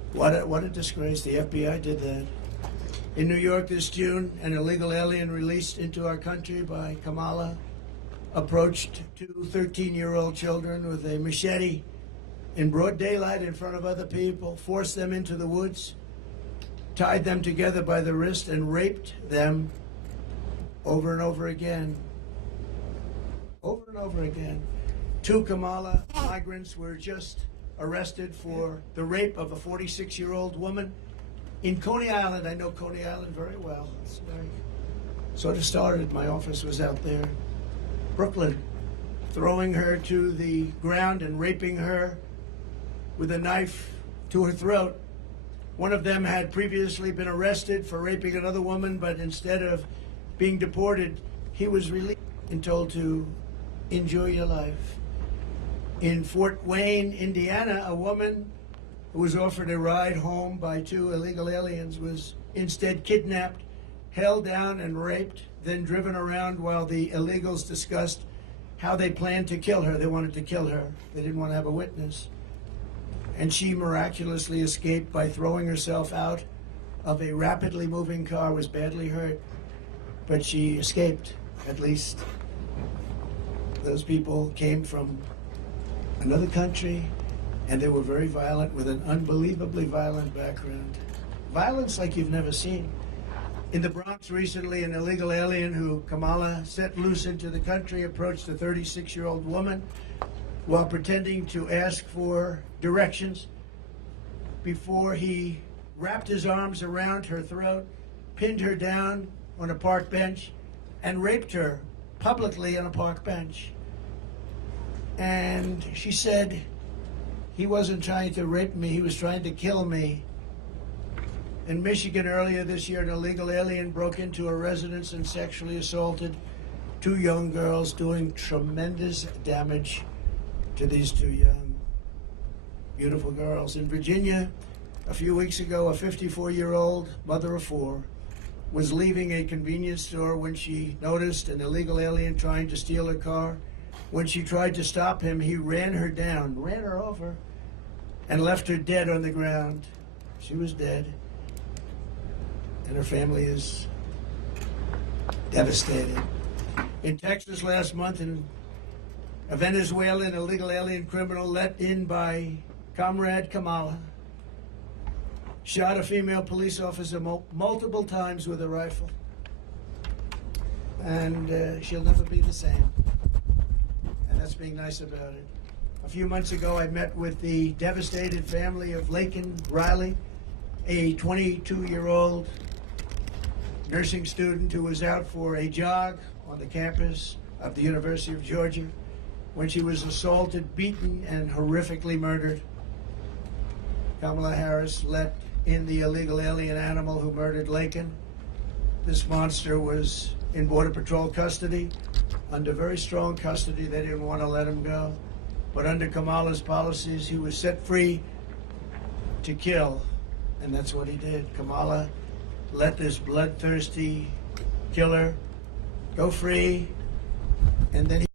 What a disgrace. The FBI did that. In New York this June, an illegal alien released into our country by Kamala approached two 13-year-old children with a machete in broad daylight in front of other people, forced them into the woods, tied them together by the wrist, and raped them over and over again. Over and over again. Two Kamala migrants were just arrested for the rape of a 46-year-old woman in Coney Island. I know Coney Island very well. It's very, sort of started. My office was out there. Brooklyn, throwing her to the ground and raping her with a knife to her throat. One of them had previously been arrested for raping another woman, but instead of being deported, he was released and told to enjoy your life. In Fort Wayne, Indiana, a woman who was offered a ride home by two illegal aliens was instead kidnapped, held down and raped, then driven around while the illegals discussed how they planned to kill her. They wanted to kill her. They didn't want to have a witness. And she miraculously escaped by throwing herself out of a rapidly moving car, was badly hurt, but she escaped, at least. Those people came from another country, and they were very violent, with an unbelievably violent background. Violence like you've never seen. In the Bronx recently, an illegal alien who Kamala set loose into the country approached a 36-year-old woman while pretending to ask for directions before he wrapped his arms around her throat, pinned her down on a park bench, and raped her publicly on a park bench. And she said, he wasn't trying to rape me, he was trying to kill me. In Michigan earlier this year, an illegal alien broke into a residence and sexually assaulted two young girls, doing tremendous damage to these two young, beautiful girls. In Virginia, a few weeks ago, a 54-year-old mother of four was leaving a convenience store when she noticed an illegal alien trying to steal her car. When she tried to stop him, he ran her down, ran her over, and left her dead on the ground. She was dead, and her family is devastated. In Texas last month, a Venezuelan illegal alien criminal let in by Comrade Kamala shot a female police officer multiple times with a rifle. And she'll never be the same. And that's being nice about it. A few months ago, I met with the devastated family of Laken Riley, a 22-year-old nursing student who was out for a jog on the campus of the University of Georgia when she was assaulted, beaten, and horrifically murdered. Kamala Harris let in the illegal alien animal who murdered Laken. This monster was in Border Patrol custody, under very strong custody. They didn't want to let him go. But under Kamala's policies, he was set free to kill. And that's what he did. Kamala let this bloodthirsty killer go free, and then he